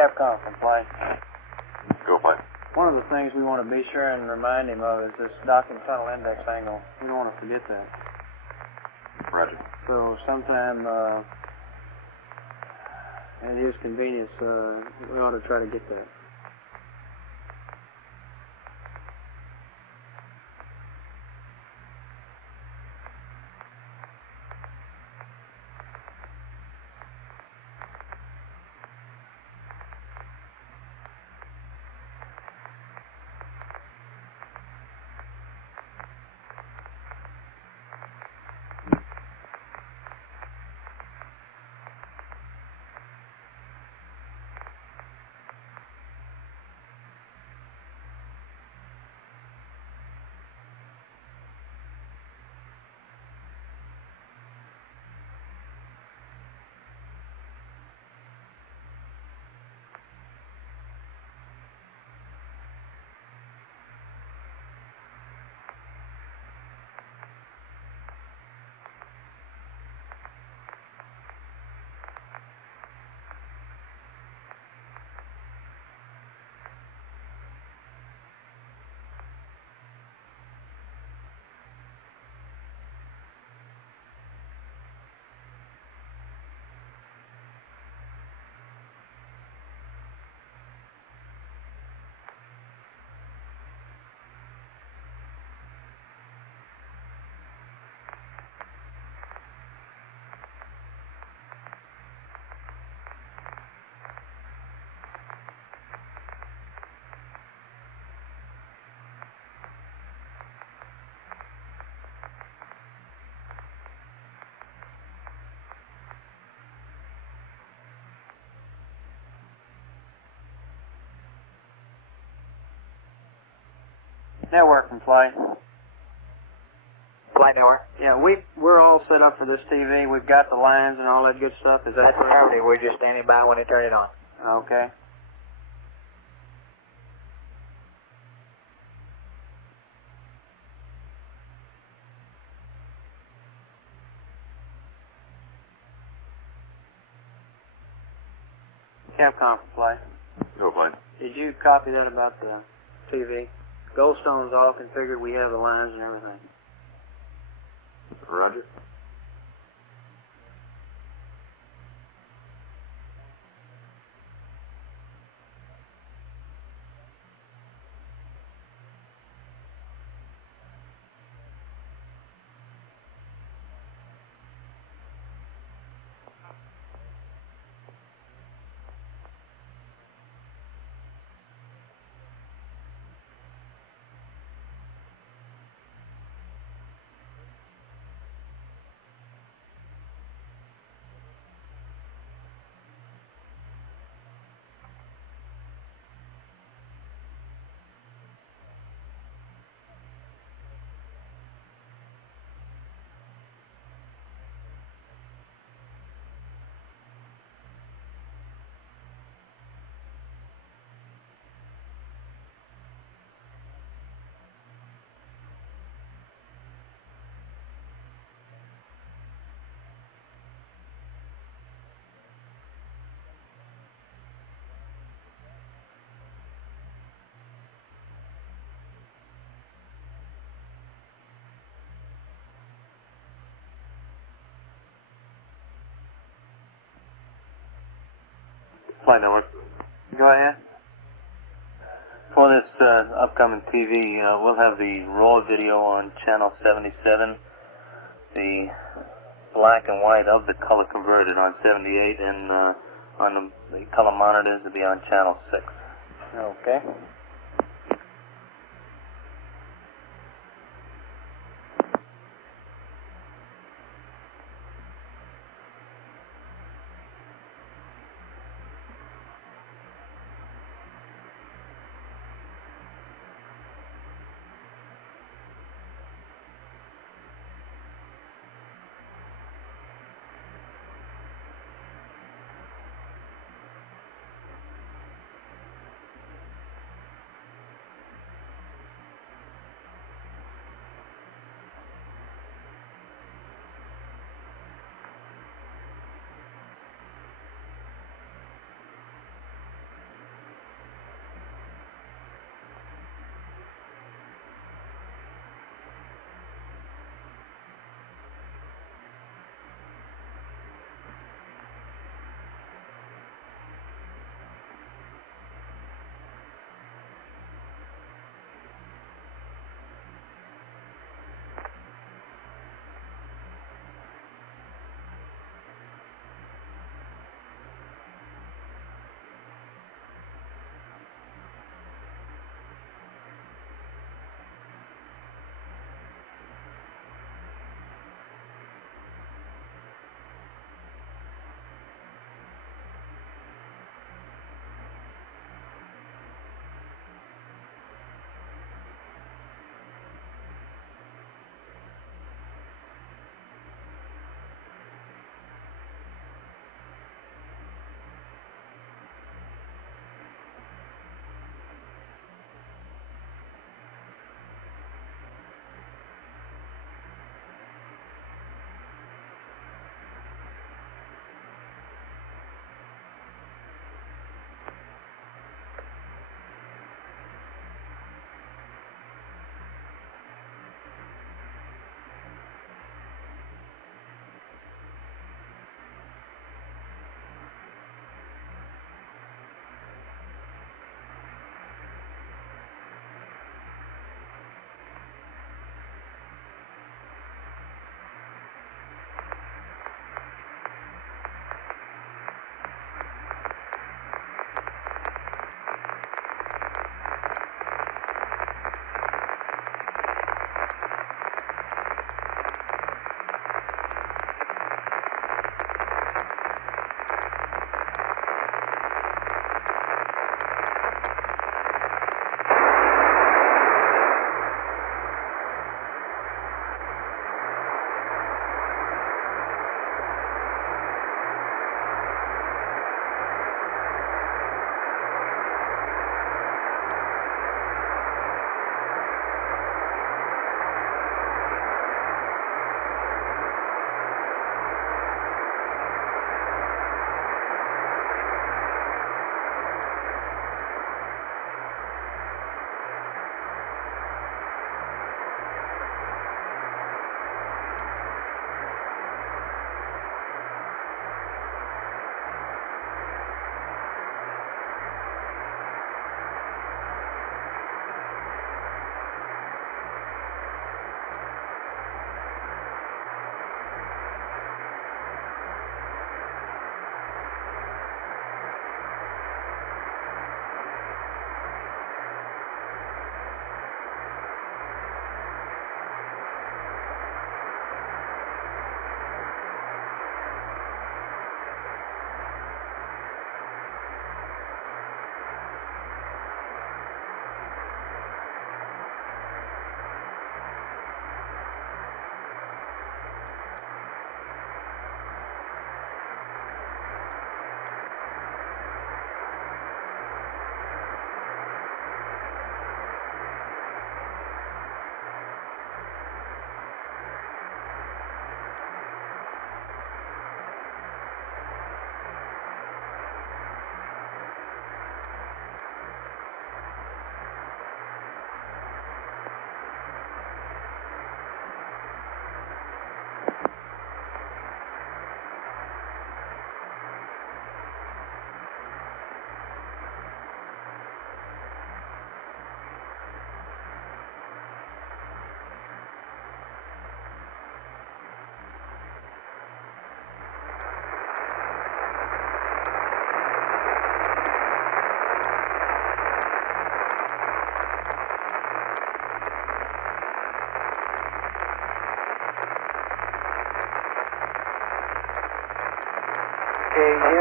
Capcom from flight. Go flight. One of the things we want to be sure and remind him of is this docking tunnel index angle. We don't want to forget that. Roger. So sometime at his convenience, we ought to try to get that. Network from flight. Flight network. Yeah, we're all set up for this TV. We've got the lines and all that good stuff. Is that That's priority. We're just standing by when they turn it on. okay? Capcom from flight. Go flight. Did you copy that about the TV? Goldstone's all configured. We have the lines and everything. Roger. Flight network. Go ahead. For this upcoming TV, we'll have the raw video on channel 77, the black and white of the color converted on 78, and on the color monitors will be on channel 6. Okay.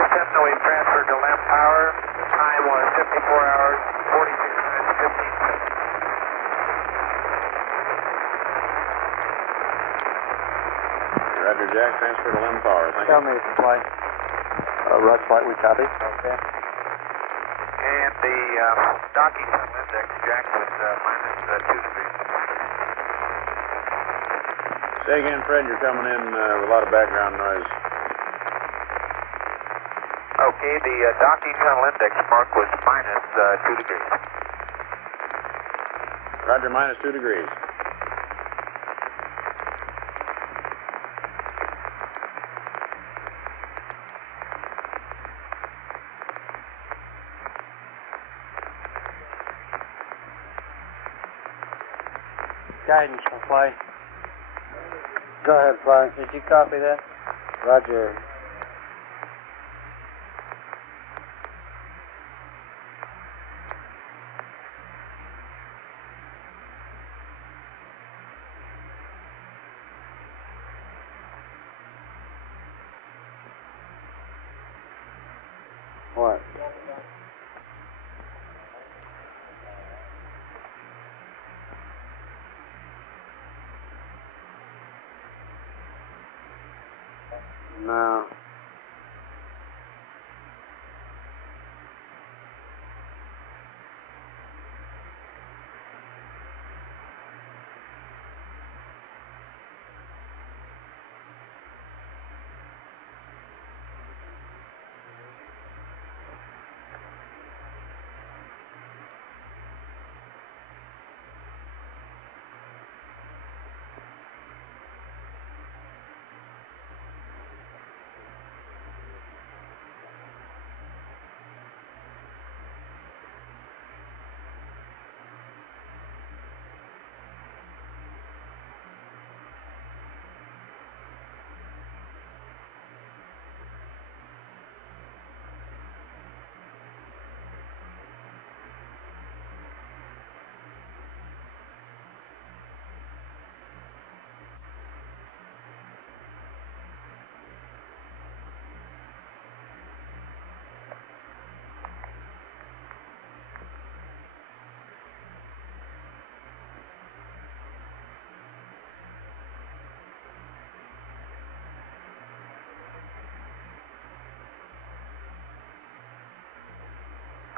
Cessna, we've transferred to LEM power. The time was 54 hours, 46 minutes, 15 seconds. Roger, Jack. Transfer to LEM power. Thank Tell you. me the flight. Right flight, we copy. Okay. And the docking tunnel index, Jack, was minus 2 degrees. Say again, Fred. You're coming in with a lot of background noise. Okay, the docking tunnel index mark was minus 2 degrees. Roger, minus 2 degrees. Guidance for flight. Go ahead, flight. Did you copy that? Roger. What? No.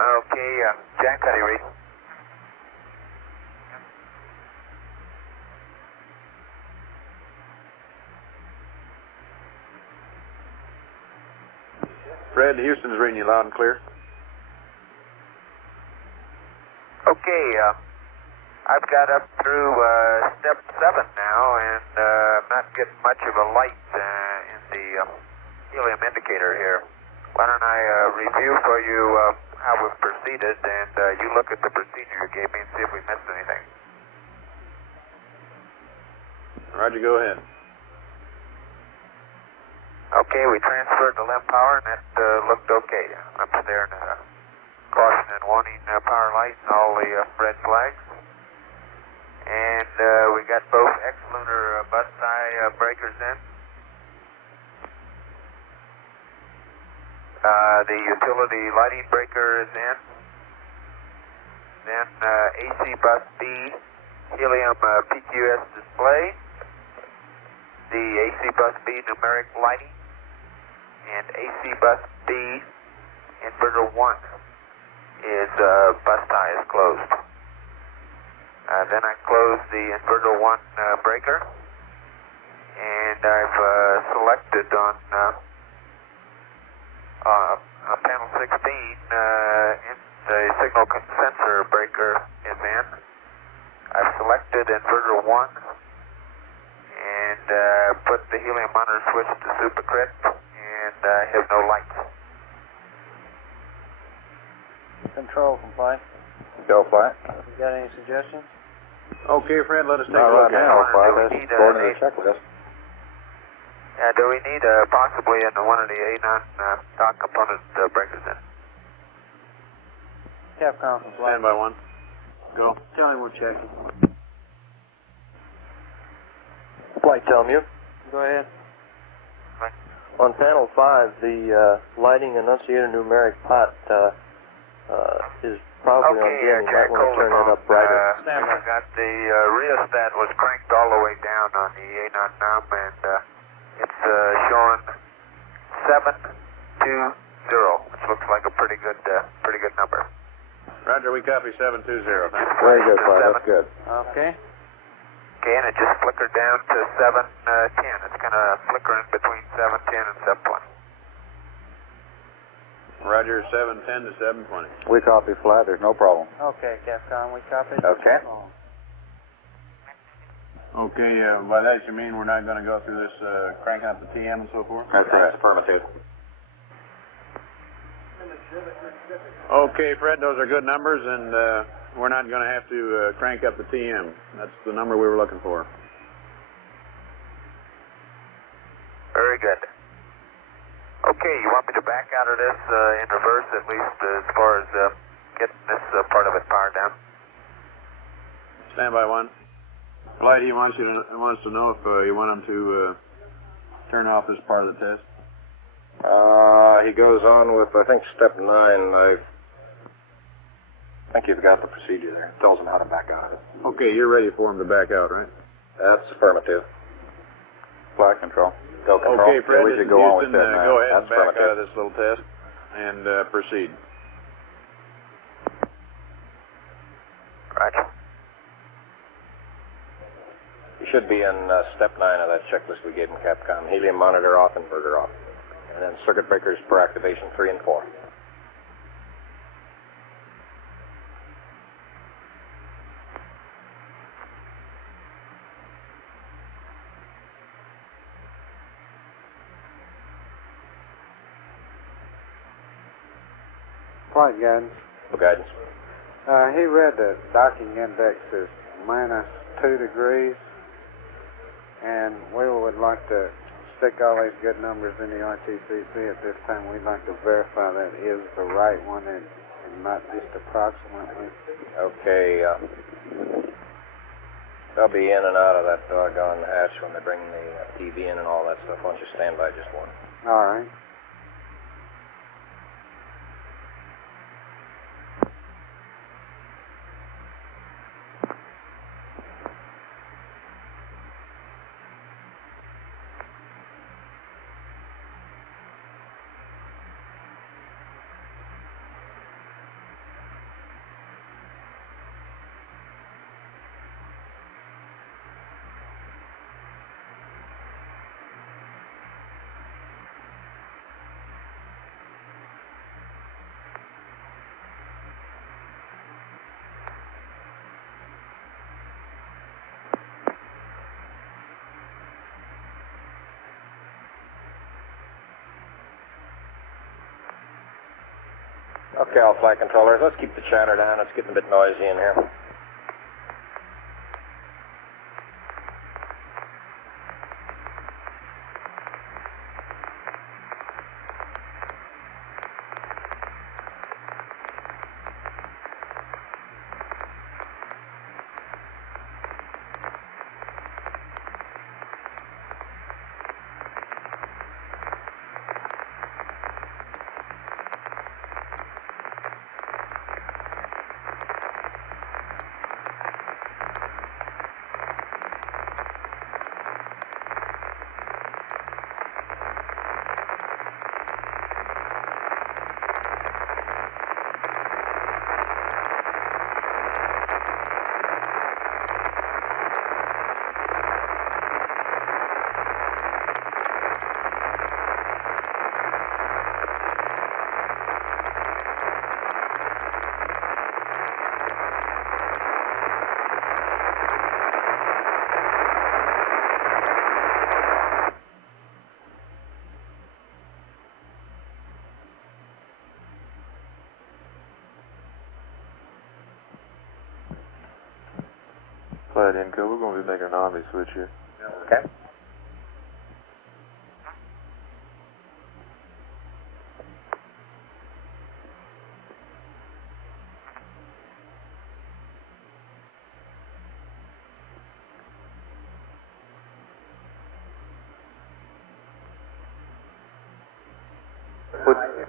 Okay, Jack, how do you read? Fred, Houston's reading you loud and clear. Okay, I've got up through step 7 now, and I'm not getting much of a light in the helium indicator here. Why don't I review for you how we've proceeded, and you look at the procedure you gave me and see if we missed anything. Roger, go ahead. Okay, we transferred to LEM power, and that looked okay. I'm staring at a caution and warning power light and all the red flags. And we got both X-lunar bus tie breakers in. The utility lighting breaker is in. Then AC bus B, helium PQS display. The AC bus B numeric lighting. And AC bus B inverter 1 is bus tie is closed. Then I close the inverter 1 breaker. And I've selected on panel 16, the signal sensor breaker is in. I've selected inverter 1 and put the helium monitor switch to supercrit, and I have no lights. Control from flight. Go flight. You got any suggestions? Okay, Fred, let us take a Not look right at now, it. flight. Do we That's need according to the checklist. do we need possibly one of the A-non dock component breakers in? Capcom from flight. Stand by 1. Go. Charlie, we're checking. Flight, tell me. Go ahead. On panel 5, the lighting annunciator numeric pot is probably on dim. You might want to turn that up brighter. I got the rheostat was cranked all the way down on the ANON num, and it's showing 720, which looks like a pretty good number. Roger, we copy 720. Thanks. Very good, Clyde. That's good. Okay. Okay, and it just flickered down to 710. It's kind of flickering between 710 and 720. Roger, 710 to 720. We copy flat. There's no problem. Okay, Capcom, we copy. Okay. Okay, by that you mean we're not going to go through this cranking up the TM and so forth? That's right. Affirmative. Okay, Fred, those are good numbers, and we're not going to have to crank up the TM. That's the number we were looking for. Very good. Okay, you want me to back out of this in reverse, at least as far as getting this part of it powered down? Standby 1. Light, he wants us to know if you want him to turn off this part of the test. He goes on with, I think, step 9. I think you've got the procedure there. It tells him how to back out of it. Okay, you're ready for him to back out, right? That's affirmative. Flight control. Go control. Okay, Fred, we this should is go on with Houston. step 9. Go ahead That's and back out affirmative. of this little test and proceed. Roger. You should be in step 9 of that checklist we gave him, Capcom. Helium monitor off, inverter off. And then circuit breakers per activation 3 and 4. Flight guidance. No guidance. He read the docking index is -2 degrees, and we would like to stick all these good numbers in the RTCC at this time. We'd like to verify that is the right one and not just approximately. Okay, they'll be in and out of that doggone hatch when they bring the TV in and all that stuff. Why don't you stand by just one? All right. Okay, all flight controllers, let's keep the chatter down. It's getting a bit noisy in here. Flight Inco, we're going to be making an Army switch here. Okay. Would,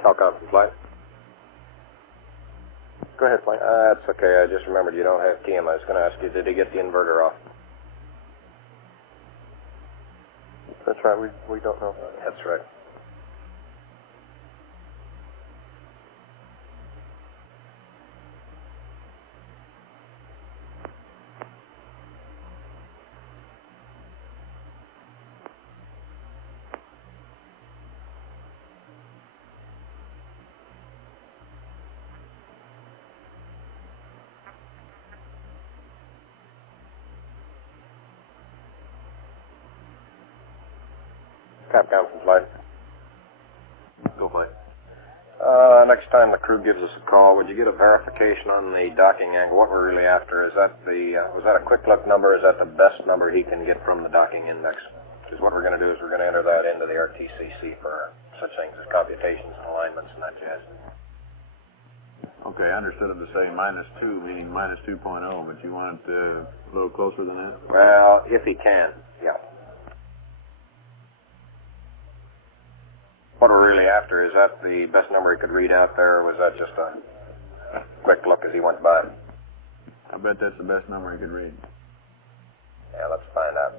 Capcom flight. go ahead, flight. That's okay. I just remembered you don't have TM. I was going to ask you, did he get the inverter off? That's right, we don't know. That's right. Capcom from flight. Go flight. Next time the crew gives us a call, would you get a verification on the docking angle? What we're really after, is that the, was that a quick look number? Is that the best number he can get from the docking index? Because what we're going to do is we're going to enter that into the RTCC for such things as computations and alignments and that jazz. Okay, I understood him to say -2, meaning minus 2.0, but you want it a little closer than that? Well, if he can, yeah. What we're really after, is that the best number he could read out there, or was that just a quick look as he went by? I bet that's the best number he could read. Yeah, let's find out.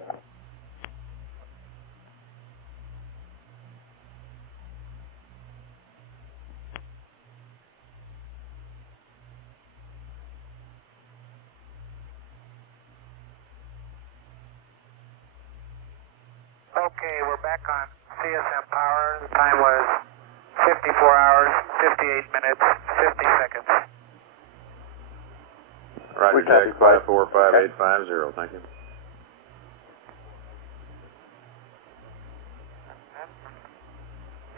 Okay, we're back on CSM power. The time was 54 hours, 58 minutes, 50 seconds. Roger, Jack, 545850, thank you.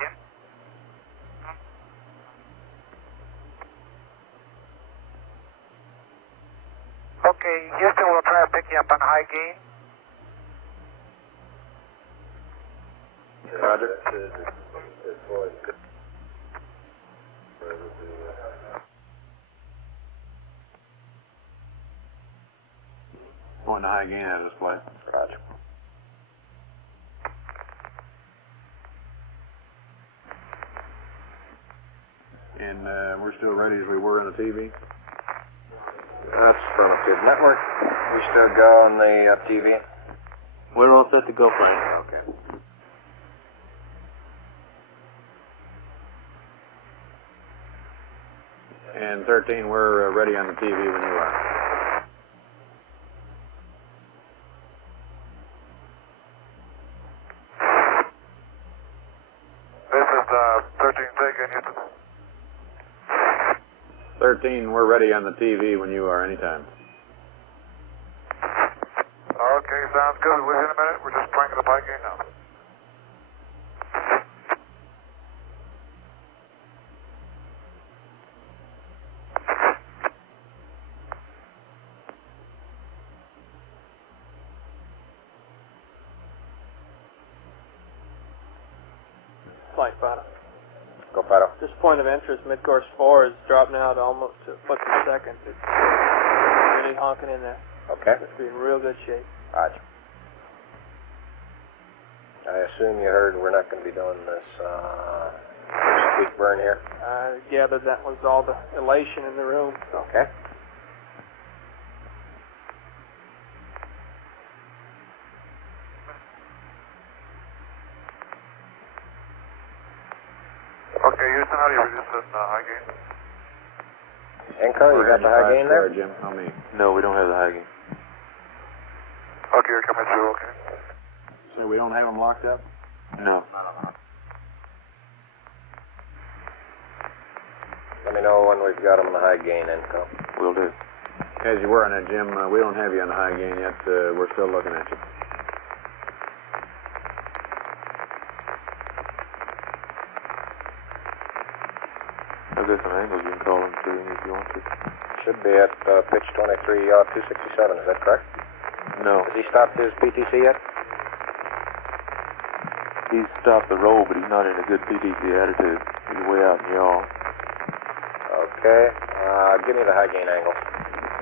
Yep. Okay, Houston, we'll try to pick you up on high gain. Roger. Going to high gain out of this flight. Roger. And we're still ready as we were on the TV? That's affirmative. Network, we still go on the TV? We're all set to go, Frank. Okay. And 13, we're ready on the TV when you are. This is 13 taking Houston. 13, we're ready on the TV when you are, anytime. Okay, sounds good. Within a minute, we're just playing the high gain now. Flight Fido. Go, Paolo. Just point of interest, mid-course 4 is dropping out almost to foot per second. It's really honking in there. Okay. It's be in real good shape. Roger. I assume you heard we're not going to be doing this sweet burn here? I gathered that was all the elation in the room. So. Okay. Okay, Houston, how do you reduce this high gain? Enco, you got the high gain there? Jim, how many? No, we don't have the high gain. Okay, you're coming through, okay. So we don't have them locked up? No. Let me know when we've got them in the high gain info. Will do. As you were on that, Jim, we don't have you on the high gain yet. We're still looking at you. I've got some angles you can call him to if you want to. Should be at pitch 23, 267, is that correct? No. Has he stopped his PTC yet? He's stopped the roll, but he's not in a good PTC attitude. He's way out in yaw. Okay. Give me the high gain angle.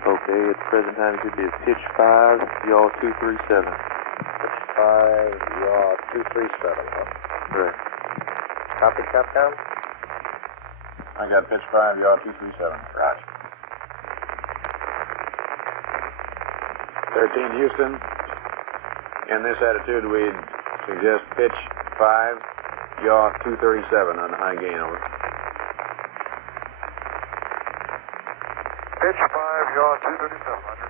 Okay, at the present time it should be at pitch 5, yaw 237. Pitch 5, yaw 237, huh? Correct. Copy, Capcom? I got pitch 5, yaw 237. Right. 13 Houston. In this attitude, we'd suggest pitch 5, yaw 237 on the high gain, over. Pitch 5, yaw 237, Roger.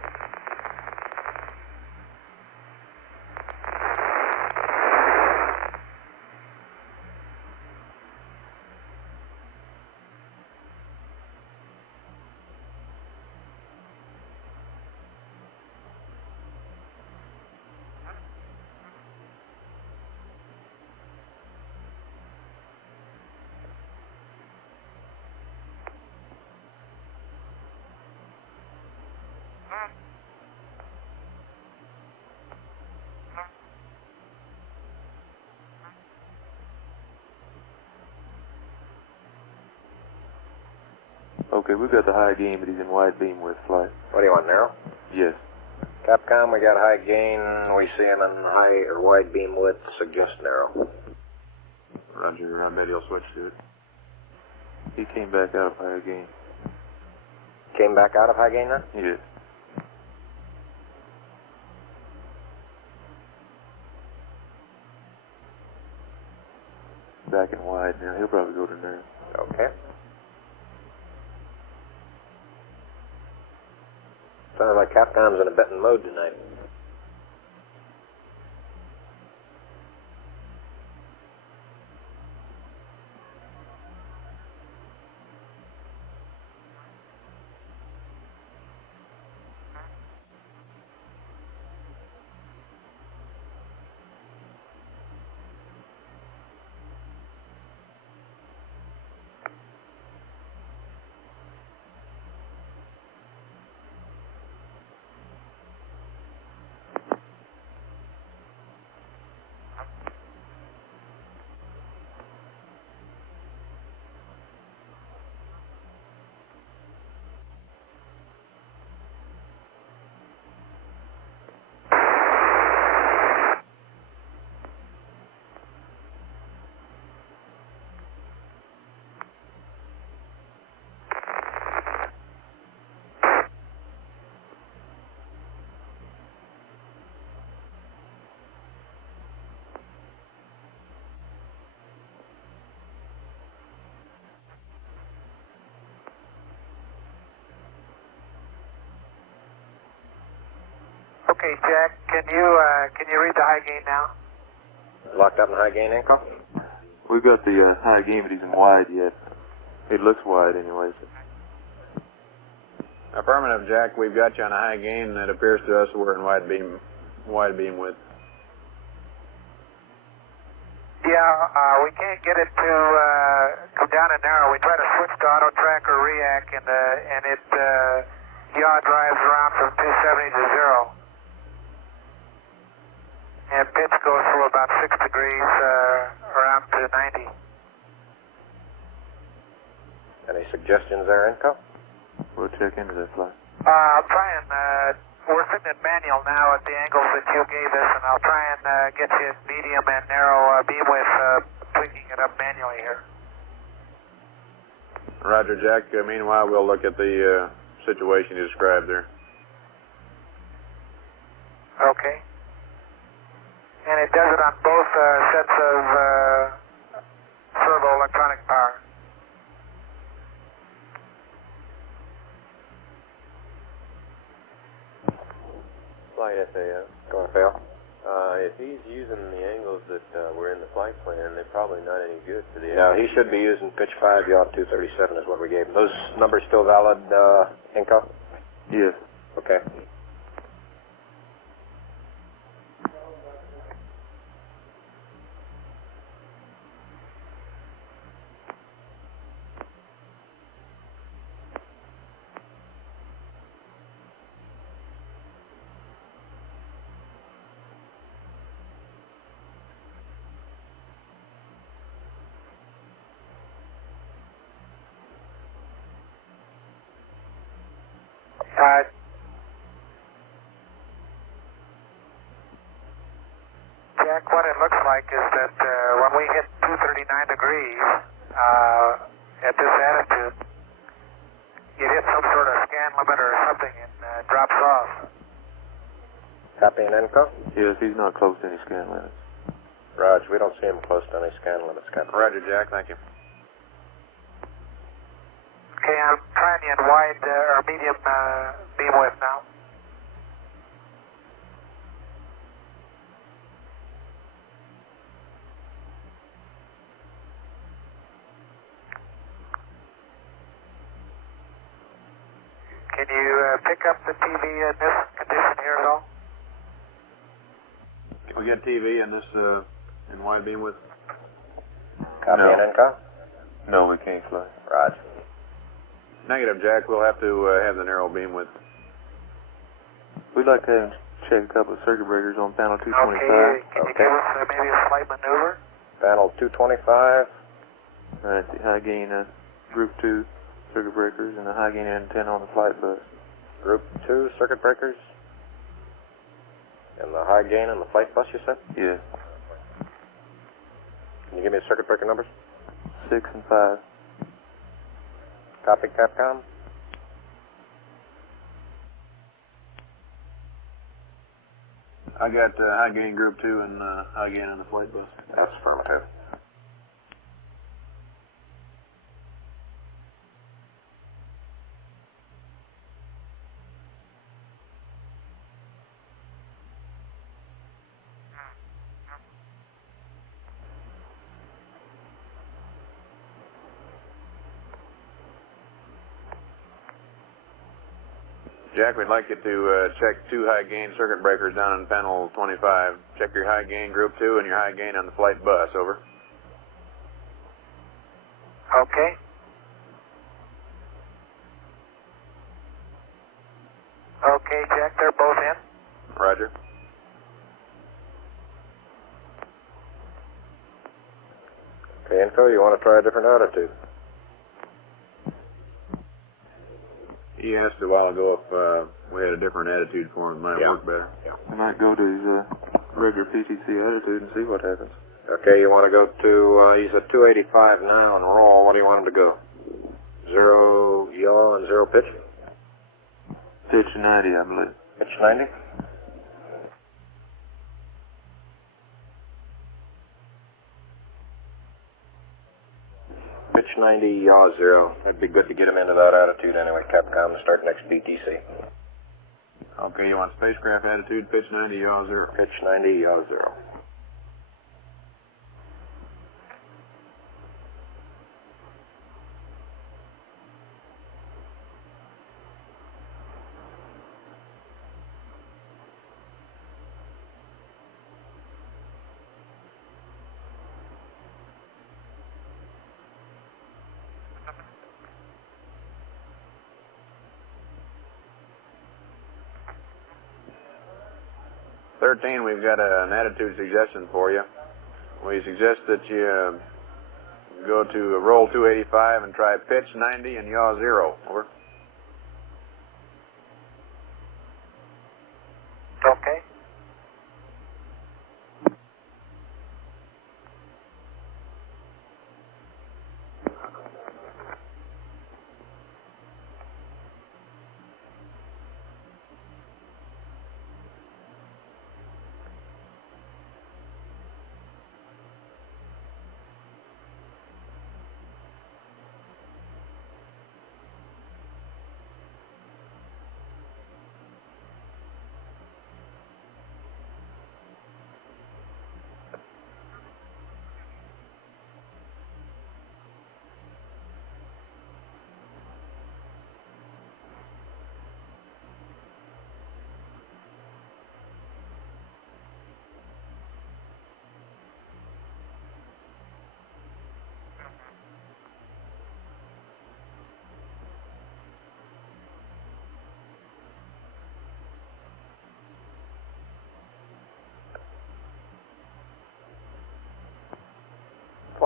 Okay, we've got the high gain, but he's in wide beam with flight. What do you want, narrow? Yes. Capcom, we got high gain. We see him in high or wide beam width. Suggest narrow. Roger, I bet he'll switch to it. He came back out of high gain. Came back out of high gain then? He did. Back in wide now. He'll probably go to narrow. Okay. Sounds like Capcom's in a betting mode tonight. Okay, Jack, can you read the high gain now? Locked up in high gain angle? We've got the high gain, but he's in wide yet. It looks wide anyway. So. Affirmative, Jack. We've got you on a high gain. It appears to us we're in wide beam width. Yeah, we can't get it to come down and narrow. We try to switch to auto track or react, and it yaw drives around from 270 to 0. And pitch goes from about 6 degrees around to 90. Any suggestions there, Inco? We'll check into that flight. I'll try and, we're sitting at manual now at the angles that you gave us, and I'll try and get you medium and narrow beam width, tweaking it up manually here. Roger, Jack. Meanwhile, we'll look at the situation you described there. Okay. And it does it on both sets of servo electronic power. flight FAO. Go on, Phil. If he's using the angles that were in the flight plan, they're probably not any good for the No, he should be using pitch 5, yaw 237 is what we gave him. Those numbers still valid, Inco? Yes. Okay. Jack, what it looks like is that when we hit 239 degrees at this attitude, it hits some sort of scan limit or something and drops off. Copy and Inco? Yes, he's not close to any scan limits. Raj, we don't see him close to any scan limits, Captain. Roger, Jack. Thank you. Okay, I'm trying you in wide or medium beam width now. Can you pick up the TV in this condition here at all? Can we get TV in this in wide beam width? Copy and Inco? No, we can't fly. Raj. Negative, Jack. We'll have to have the narrow beam width. We'd like to check a couple of circuit breakers on panel 225. Okay, can you give us maybe a slight maneuver? Panel 225. Right, the high gain group 2 circuit breakers and the high gain antenna on the flight bus. Group 2 circuit breakers. And the high gain on the flight bus, you said? Yes. Can you give me the circuit breaker numbers? 6 and 5. Copy, Capcom. I got high gain group 2 and high gain on the flight bus. That's affirmative. Jack, we'd like you to check 2 high gain circuit breakers down on panel 25. Check your high gain group 2 and your high gain on the flight bus. Over. Okay. Okay, Jack, they're both in. Roger. Okay, Info, you want to try a different attitude? He asked a while ago if we had a different attitude for him. It might work better. I might go to his regular PTC attitude and see what happens. Okay, you want to go to, he's at 285 now and roll. What do you want him to go? 0 yaw and 0 pitch? Pitch 90, I believe. Pitch 90? Pitch 90, yaw 0. That'd be good to get him into that attitude anyway, Capcom, to start next PTC. Okay, you want spacecraft attitude, pitch 90, yaw 0. Pitch 90, yaw 0. We've got an attitude suggestion for you. We suggest that you go to roll 285 and try pitch 90 and yaw 0. Over. Okay.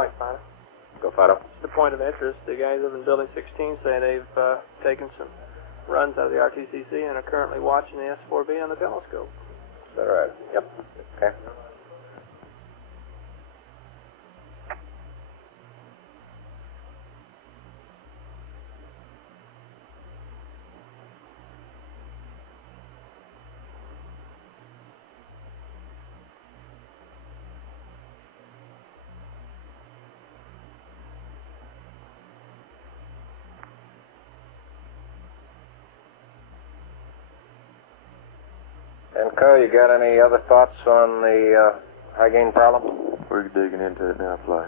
point, Fido. Go, Fido. Just a point of interest. The guys up in Building 16 say they've taken some runs out of the RTCC and are currently watching the S4B on the telescope. Is that right? Yep. Okay. And Co, you got any other thoughts on the high gain problem? We're digging into it now, Fly.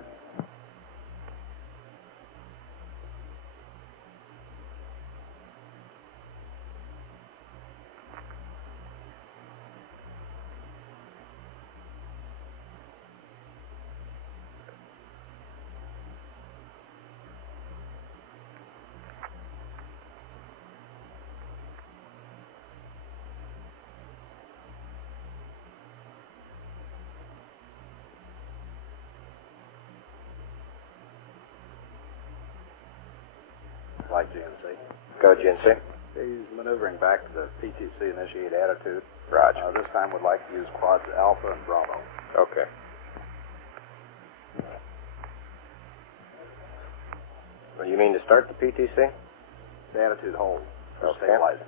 Like GNC. Go, GNC. He's maneuvering back to the PTC initiate attitude. Roger. This time would like to use quads Alpha and Bravo. Okay. Well, you mean to start the PTC? The attitude hold for Okay. stabilizing.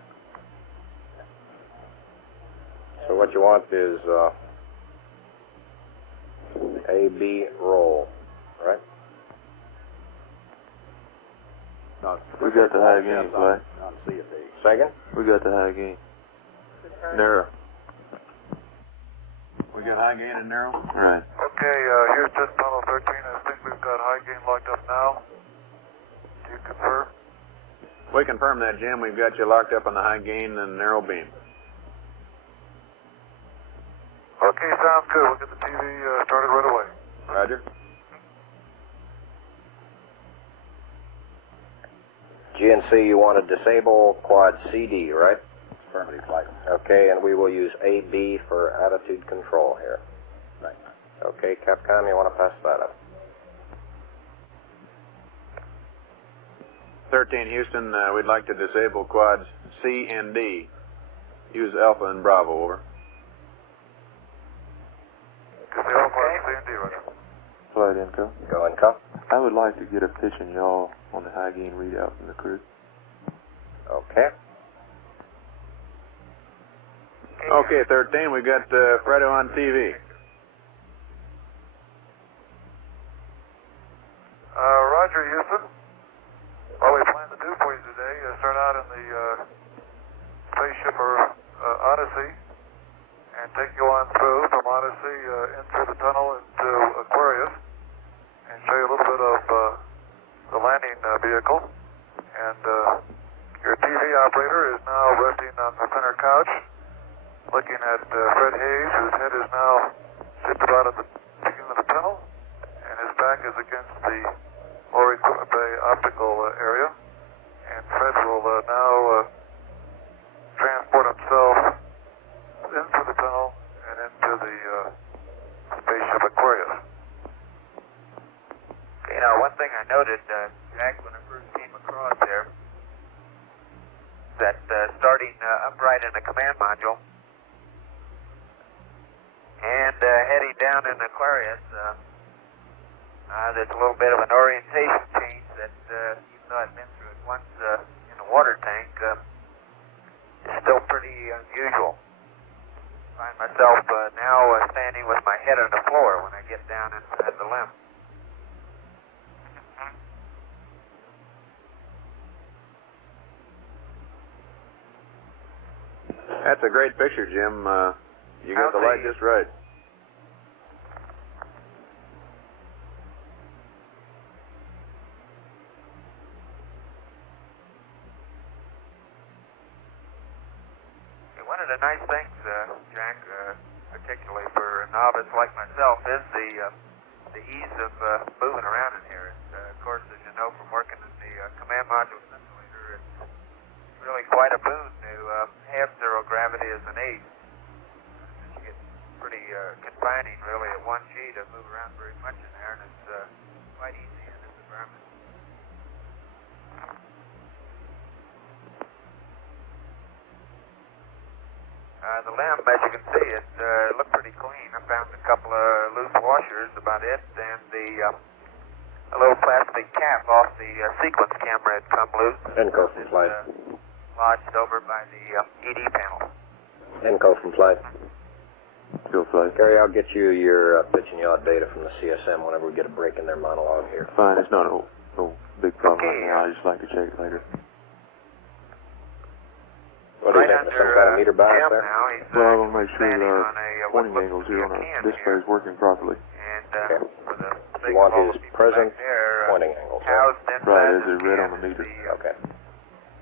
So what you want is A-B roll, right? No, We got the high gain, Fly. on C and D. Second? We got the high gain. Narrow. We got high gain and narrow? Right. Okay, Houston, Apollo 13, I think we've got high gain locked up now. Do you confirm? We confirm that, Jim. We've got you locked up on the high gain and narrow beam. Okay, sounds good. We'll get the TV started right away. Roger. GNC, you want to disable quad CD, right? Affirmative flight. Okay, and we will use A-B for attitude control here. Right. Okay, Capcom, you want to pass that up? 13 Houston, we'd like to disable quads C and D. Use Alpha and Bravo, over. Disable quad C and D, Roger. Flight Inco. Go and come. I would like to get a pitch and yaw on the high gain readout from the crew. Okay. Okay, 13, we got Fredo on TV. Roger, Houston. What we plan to do for you today is start out in the spaceship or Odyssey and take you on through from Odyssey in through the tunnel into Aquarius and show you a little bit of the landing vehicle. And your TV operator is now resting on the center couch, looking at Fred Hayes, whose head is now just about at the beginning of the tunnel, and his back is against the lower equipment bay optical area. And Fred will now transport himself into the tunnel and into the spaceship Aquarius. You know, one thing I noted, Jack, when I first came across there, that starting upright in the command module and heading down in Aquarius, there's a little bit of an orientation change that, even though I've been through it once in a water tank, is still pretty unusual. I find myself now standing with my head on the floor when I get down at the limb. That's a great picture, Jim. You got the light just right. One of the nice things, Jack, particularly for a novice like myself, is the ease of moving around in here. Of course, as you know from working in the command module simulator, it's really quite a boon to have zero gravity as an aid. It gets pretty confining, really, at 1G to move around very much in there, and it's quite easy in this environment. The limb, as you can see, it looked pretty clean. I found a couple of loose washers, about it, and a little plastic cap off the sequence camera had come loose. Encode from flight. Lodged over by the ED panel. Encode from flight. Go flight. Gary, I'll get you your pitch and yaw data from the CSM whenever we get a break in their monologue here. Fine, it's not a big problem Okay, right now. I just like to check it later. What do you Right think? Some kind of meter bias Jim there? now, he's Well, I want to make sure standing our on a pointing what angles looks to here be on a our can display here. is working properly. And Okay. for the You sake want of all his the people present back there, pointing angles, right? housed inside Right, as this it read can on the meter. is Okay.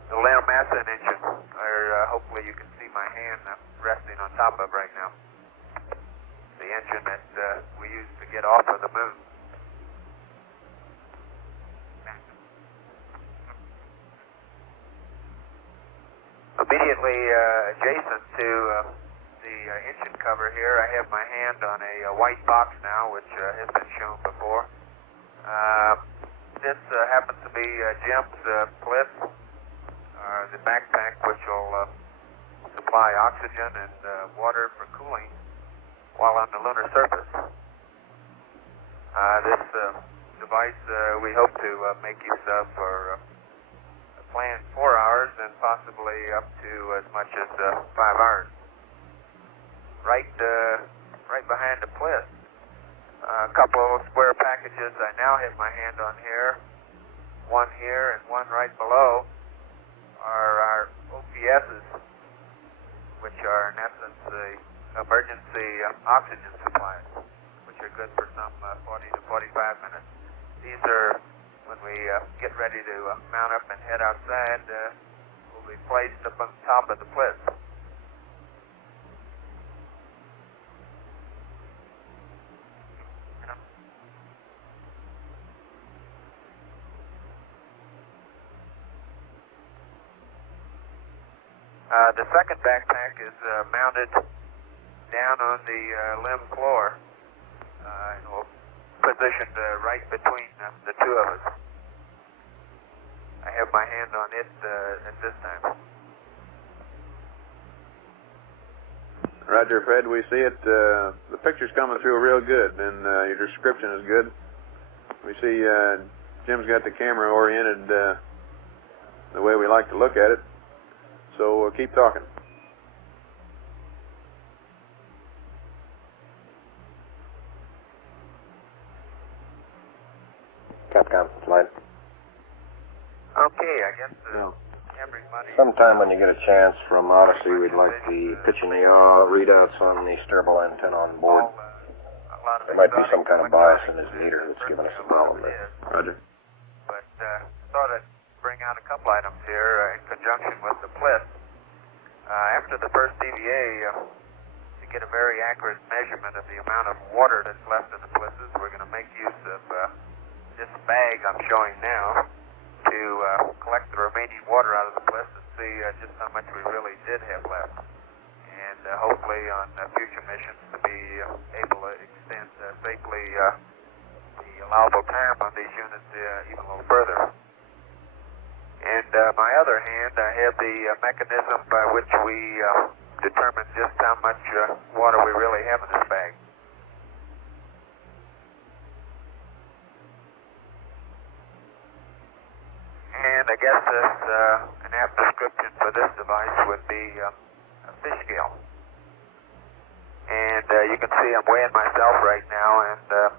the limb massa engine, or hopefully you can see my hand resting on top of right now. The engine that we use to get off of the moon. Immediately adjacent to the engine cover here, I have my hand on a white box now, which has been shown before. This happens to be Jim's Bliss, the backpack which will supply oxygen and water for cooling while on the lunar surface. This device we hope to make use of for a planned 4 hours and possibly up to as much as 5 hours. Right behind the Bliss, a couple of square packages I now have my hand on here. One here and one right below are our OPSs, which are in essence the emergency oxygen supplies, which are good for some 40 to 45 minutes. These are, when we get ready to mount up and head outside, will be placed up on top of the Bliss. The second backpack is mounted down on the limb floor, and positioned right between the two of us. I have my hand on it at this time. Roger, Fred, we see it. The picture's coming through real good, and your description is good. We see Jim's got the camera oriented the way we like to look at it. So keep talking. Capcom, flight. Okay, I guess everybody... Sometime when you get a chance from Odyssey, we'd like the pitch and yaw readouts on the steerable antenna on board. There might be some kind of bias in his meter that's giving us a problem there. Roger. But thought I'd bring out a couple items here in conjunction with the Bliss. After the first DVA, to get a very accurate measurement of the amount of water that's left in the Blisses, we're going to make use of this bag I'm showing now to collect the remaining water out of the Bliss and see just how much we really did have left. And hopefully on future missions to be able to extend safely the allowable time on these units even a little further. And my other hand, I have the mechanism by which we determine just how much water we really have in this bag. And I guess an apt description for this device would be a fish scale. And you can see I'm weighing myself right now, and it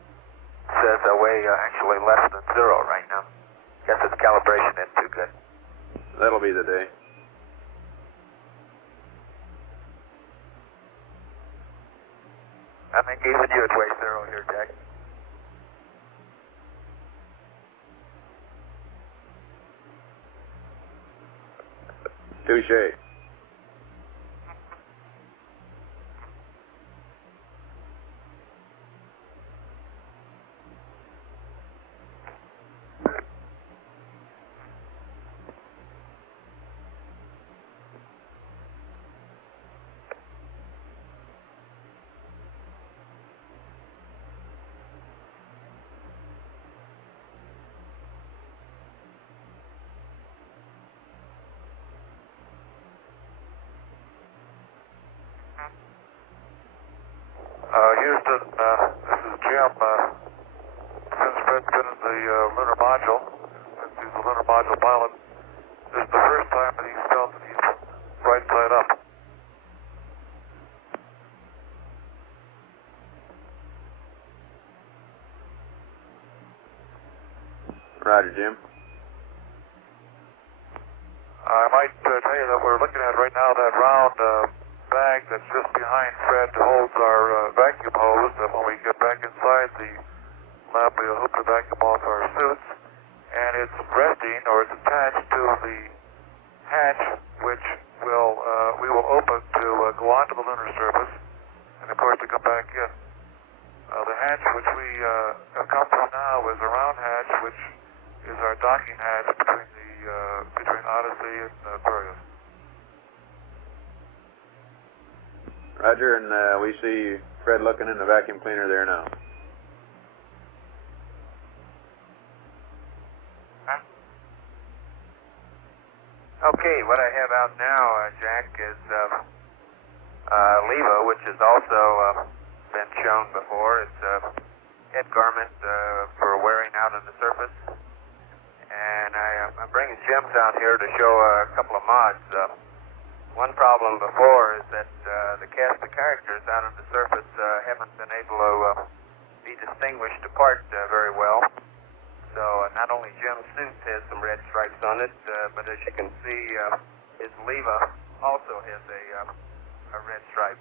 says I weigh actually less than 0 right now. Guess its calibration isn't too good. That'll be the day. I think even you would weigh 0 here, Jack. Touche. Houston, this is Jim. Since Fred's been in the Lunar Module, since he's the Lunar Module pilot, this is the first time that he's felt that he's right side up. Roger, Jim. I might tell you that we're looking at right now that round bag that's just behind Fred holds our vacuum hose, and when we get back inside the lab, we'll hook the vacuum off our suits, and it's resting, or it's attached to the hatch, which we will open to go onto the lunar surface, and of course to come back in. The hatch which we have come through now is a round hatch, which is our docking hatch between Odyssey and Aquarius. Roger, and we see Fred looking in the vacuum cleaner there now. Okay, what I have out now, Jack, is LEVA, which has also been shown before. It's a head garment for wearing out on the surface. And I'm bringing Jim's out here to show a couple of mods. One problem before is that the cast of characters out on the surface haven't been able to be distinguished apart very well. So not only Jim's suit has some red stripes on it, but as you can see, his LEVA also has a red stripe.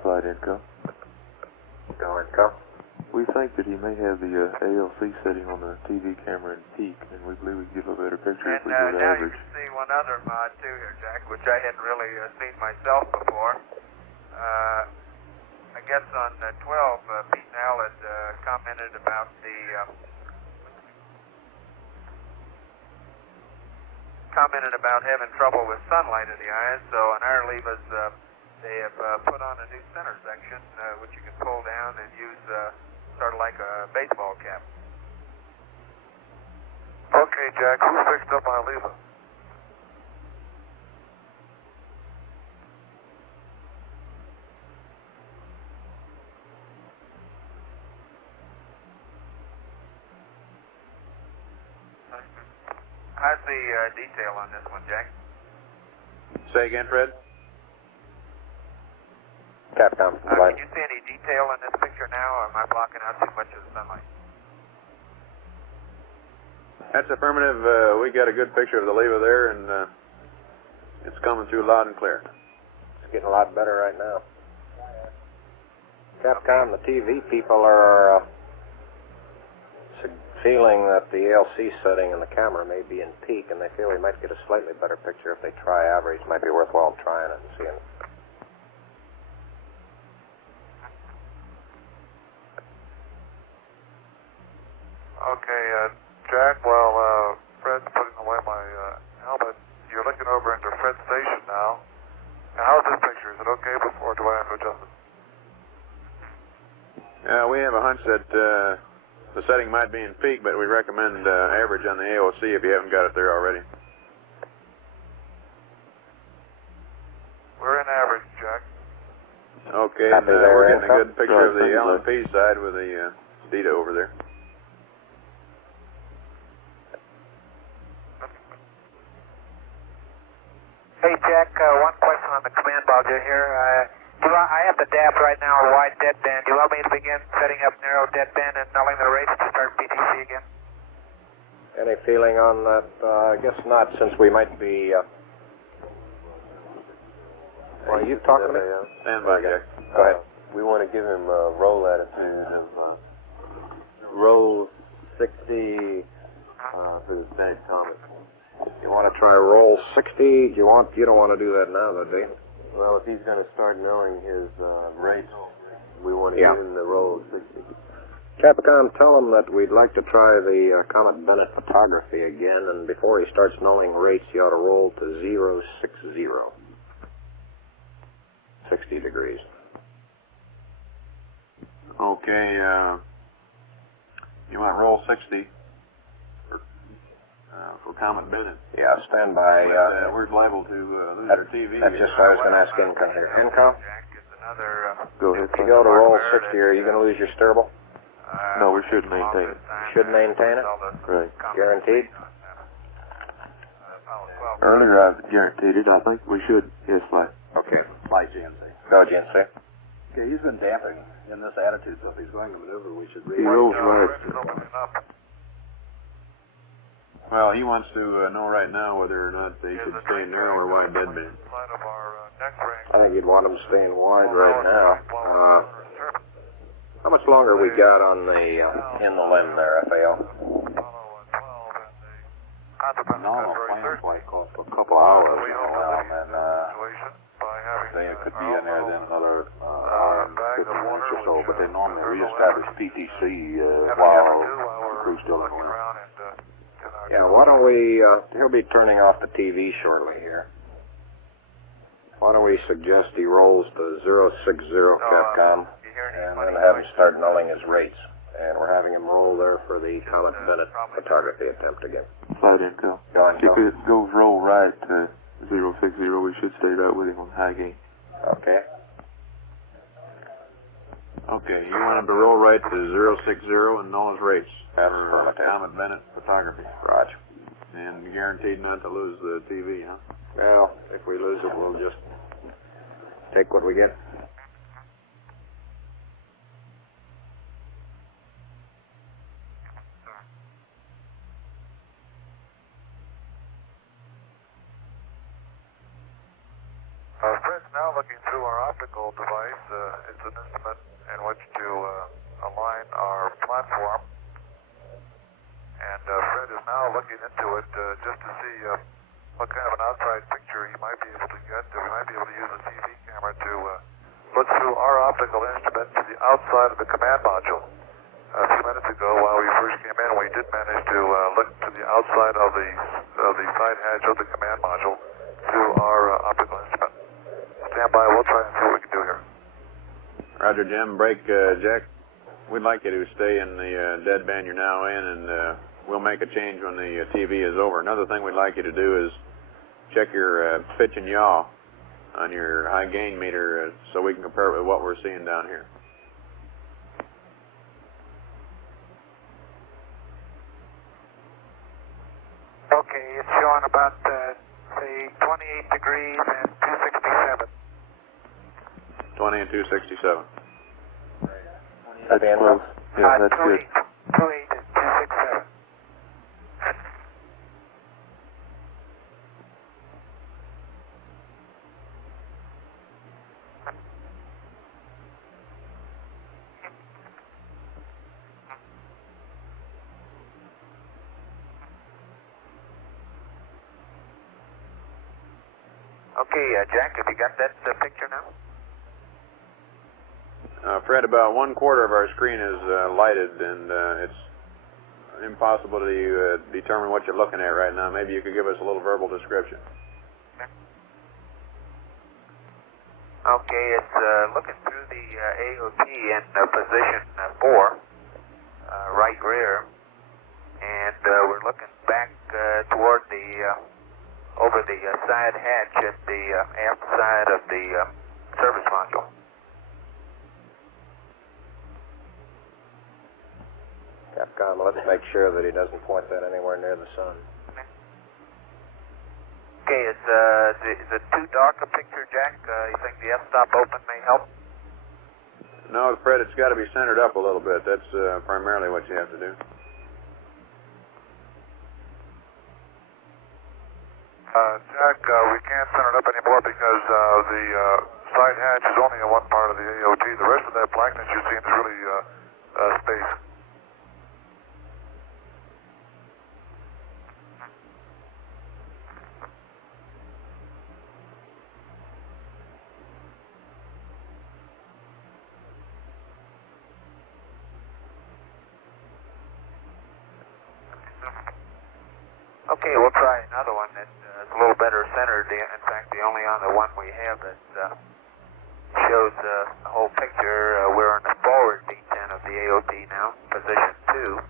Flight Inco. Go Inco. We think that he may have the ALC setting on the TV camera in peak, and we believe we can give a better picture if we go to now average. You can see one other mod too here, Jack, which I hadn't really seen myself before. I guess on 12, Pete Nell had commented about having trouble with sunlight in the eyes. So on our LEVAs, they have put on a new center section, which you can pull down and use sort of like a baseball cap. Okay, Jack, who fixed up my LEVA? How's the detail on this one, Jack? Say again, Fred? Capcom. Can you see any detail in this picture now, or am I blocking out too much of the sunlight? That's affirmative. We got a good picture of the LEVA there, and it's coming through loud and clear. It's getting a lot better right now. Capcom, the TV people are feeling that the ALC setting in the camera may be in peak, and they feel we might get a slightly better picture if they try average. Might be worthwhile trying it and seeing it. Okay, Jack, while Fred's putting away my helmet, you're looking over into Fred's station now. Now, how's this picture? Is it okay before, or do I have to adjust it? We have a hunch that the setting might be in peak, but we recommend average on the AOC if you haven't got it there already. We're in average, Jack. Okay, and we're getting a good picture of the LMP side with the DITA over there. Hey, Jack, one question on the command module here. I have the DAB right now, or wide deadband. Do you want me to begin setting up narrow deadband and nulling the rates to start PTC again? Any feeling on that? I guess not, since we might be... Are you talking to me? Stand by, Jack. Go ahead. We want to give him a roll attitude of roll 60 for the bad comment. You want to try roll 60? You don't want to do that now, though, do you? Well, if he's going to start knowing his rates, we want to give him the roll 60. Capcom, tell him that we'd like to try the Comet Bennett photography again, and before he starts nulling rates, you ought to roll to 060. 60 degrees. Okay, you want to roll 60 for Comet Bennett. Yeah, stand by. But, we're liable to lose our TV. That's just what I was going to ask Income here. Income? Go ahead. If you go to roll 60, are you going to lose your steerable? No, we should maintain it. Should maintain it? Right. Guaranteed? Earlier I guaranteed it. I think we should. Yes, flight. Okay. Flight GNC. Go, GNC. Okay, he's been damping in this attitude, so if he's going to maneuver, we should He rolls right. Well, he wants to know right now whether or not they should stay narrow or wide deadband. I think you'd want them staying wide right now. How much longer we got on the in the limb there, FAO? No, plane's like for a couple hours, you know, and they could be in there then another hour and 50 minutes or so, but they normally reestablish PTC while the crew's still in the limb. Yeah, why don't we, he'll be turning off the TV shortly here. Why don't we suggest he rolls to 060, Capcom, and then have him start nulling his rates. And we're having him roll there for the Comet Bennett photography attempt again. Flight Income. Go on, If it goes roll right to 060, we should stay right with him on high gain. Okay. Okay, you want him to roll right to 060 and null his rates for Comet Bennett photography. Roger. And guaranteed not to lose the TV, huh? Well, if we lose it, we'll just take what we get. Fred's now looking through our optical device. It's an instrument in which to align our platform. And Fred is now looking into it just to see what kind of an outside picture he might be able to get. We might be able to use a TV camera to look through our optical instrument to the outside of the command module. A few minutes ago, while we first came in, we did manage to look to the outside of the side hatch of the command module through our optical instrument. Stand by. We'll try and see what we can do here. Roger, Jim. Break, Jack. We'd like you to stay in the deadband you're now in, and we'll make a change when the TV is over. Another thing we'd like you to do is check your pitch and yaw on your high gain meter so we can compare it with what we're seeing down here. Okay, it's showing about, say, 28 degrees and 267. 20 and 267. That's close. Yeah, that's good. 28 and 267. Okay, Jack, have you got that picture now? Fred, about 1/4 of our screen is lighted, and it's impossible to determine what you're looking at right now. Maybe you could give us a little verbal description. Okay, it's looking through the AOT in position 4, right rear, and we're looking back toward the over the side hatch at the aft side of the service module. Capcom, let's make sure that he doesn't point that anywhere near the sun. Okay, is it too dark a picture, Jack? You think the f-stop open may help? No, Fred, it's got to be centered up a little bit. That's primarily what you have to do. Jack, we can't center it up anymore because the side hatch is only in one part of the AOT. The rest of that blackness you're seeing is really space. Okay, we'll try another one that is a little better centered. In fact, the only on the one we have that shows the whole picture. We're on the forward D10 of the AOT now, position 2.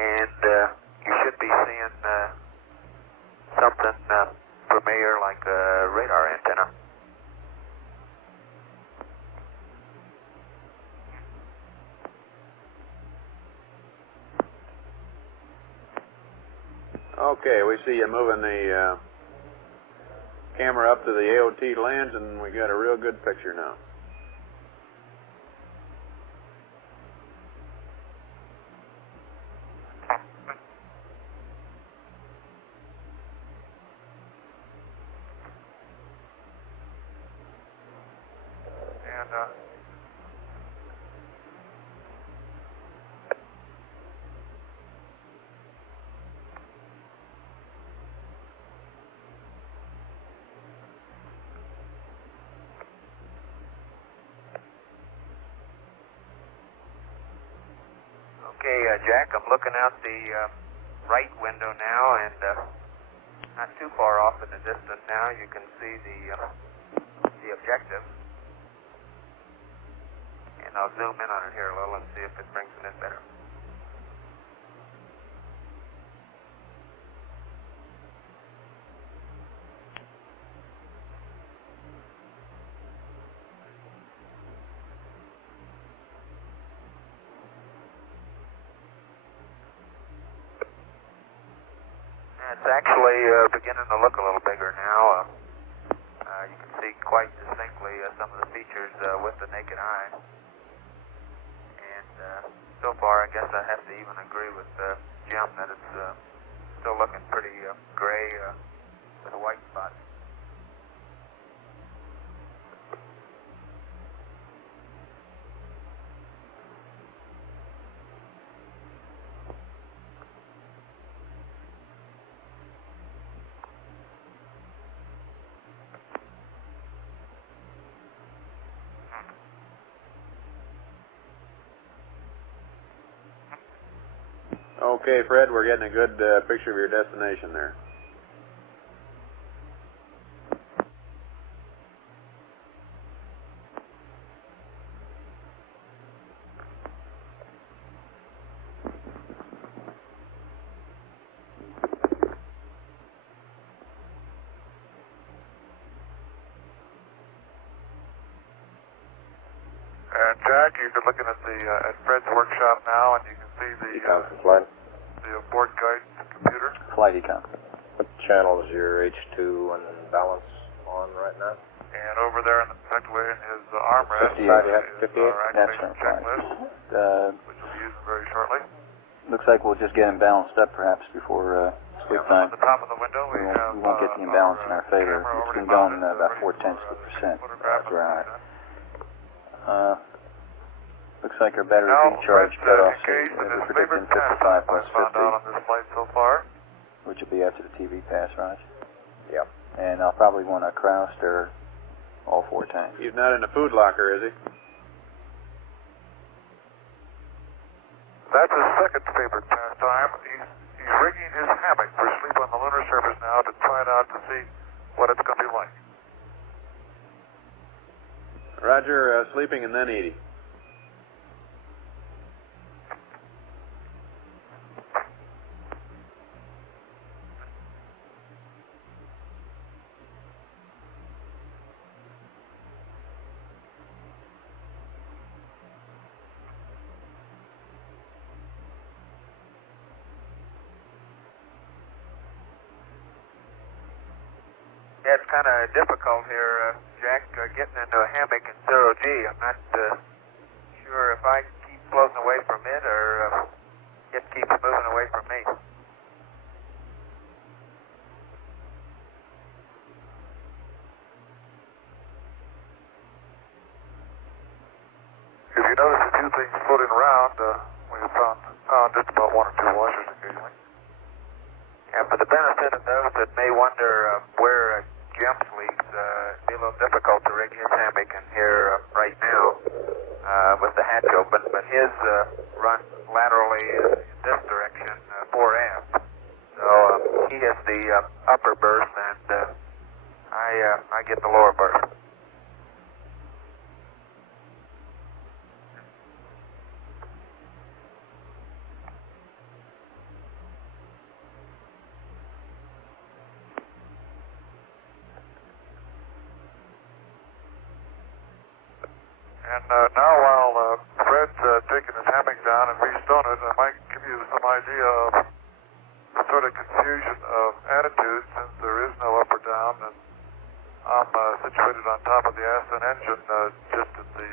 And you should be seeing something familiar like a radar antenna. Okay, we see you moving the camera up to the AOT lens, and we got a real good picture now. And okay, Jack, I'm looking out the right window now, and not too far off in the distance now. You can see the objective. And I'll zoom in on it here a little and see if it brings it in better. It's actually beginning to look a little bigger now. You can see quite distinctly some of the features with the naked eye. And so far, I guess I have to even agree with Jim that it's still looking pretty gray with a white spot. Okay, Fred, we're getting a good picture of your destination there. Jack, you're looking at the at Fred's workshop now, and you can see the board guide computer. Flight econ. What channel is your H2 and balance on right now? And over there, effectively in his armrest, 58. is our That's activation right. checklist, which we'll be using very shortly. Looks like we'll just get them balanced up perhaps before sleep time. At the top of the window, we won't get the imbalance in our favor. It's been going about 0.4% per hour. Looks like our battery being charged cutoff, we're predicting 55 plus 50, on this flight so far. which will be after the TV pass, Raj. Yep. And I'll probably want to cryo stir all 4 tanks. He's not in the food locker, is he? That's his second favorite pastime. He's rigging his hammock for sleep on the lunar surface now to try it out to see what it's going to be like. Roger, sleeping and then eating. Yeah, it's kind of difficult here, Jack, getting into a hammock in 0G. I'm not sure if I keep floating away from it or it keeps moving away from me. If you notice a few things floating around, we have found just about 1 or 2 washers occasionally. And for the benefit of those that may wonder where Jim sleeps, it'd be a little difficult to rig his hammock in here right now with the hatch open, but his runs laterally in this direction, 4 amps. So upper berth, and I get the lower berth. And now while Fred's taking his hammock down and restowing it, I might give you some idea of the sort of confusion of attitude since there is no up or down, and I'm situated on top of the ascent engine just at the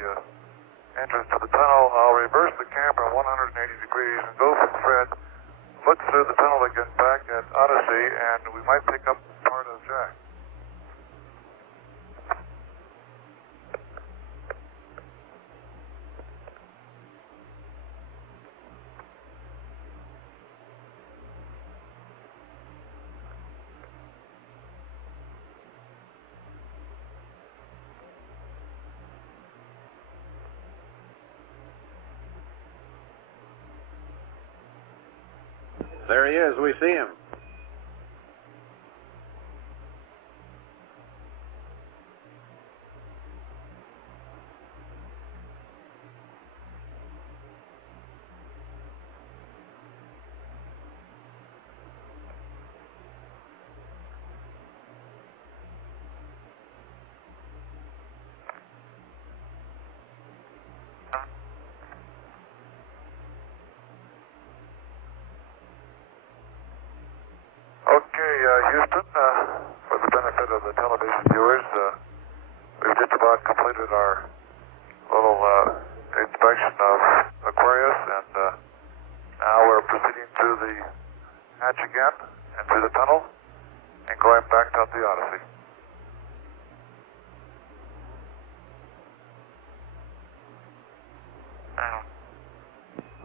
entrance to the tunnel. I'll reverse the camera 180 degrees and go from Fred, look through the tunnel again back at Odyssey, and we might pick up part of Jack. There he is. We see him. Houston, for the benefit of the television viewers, we've just about completed our little inspection of Aquarius, and now we're proceeding through the hatch again and through the tunnel and going back up the Odyssey.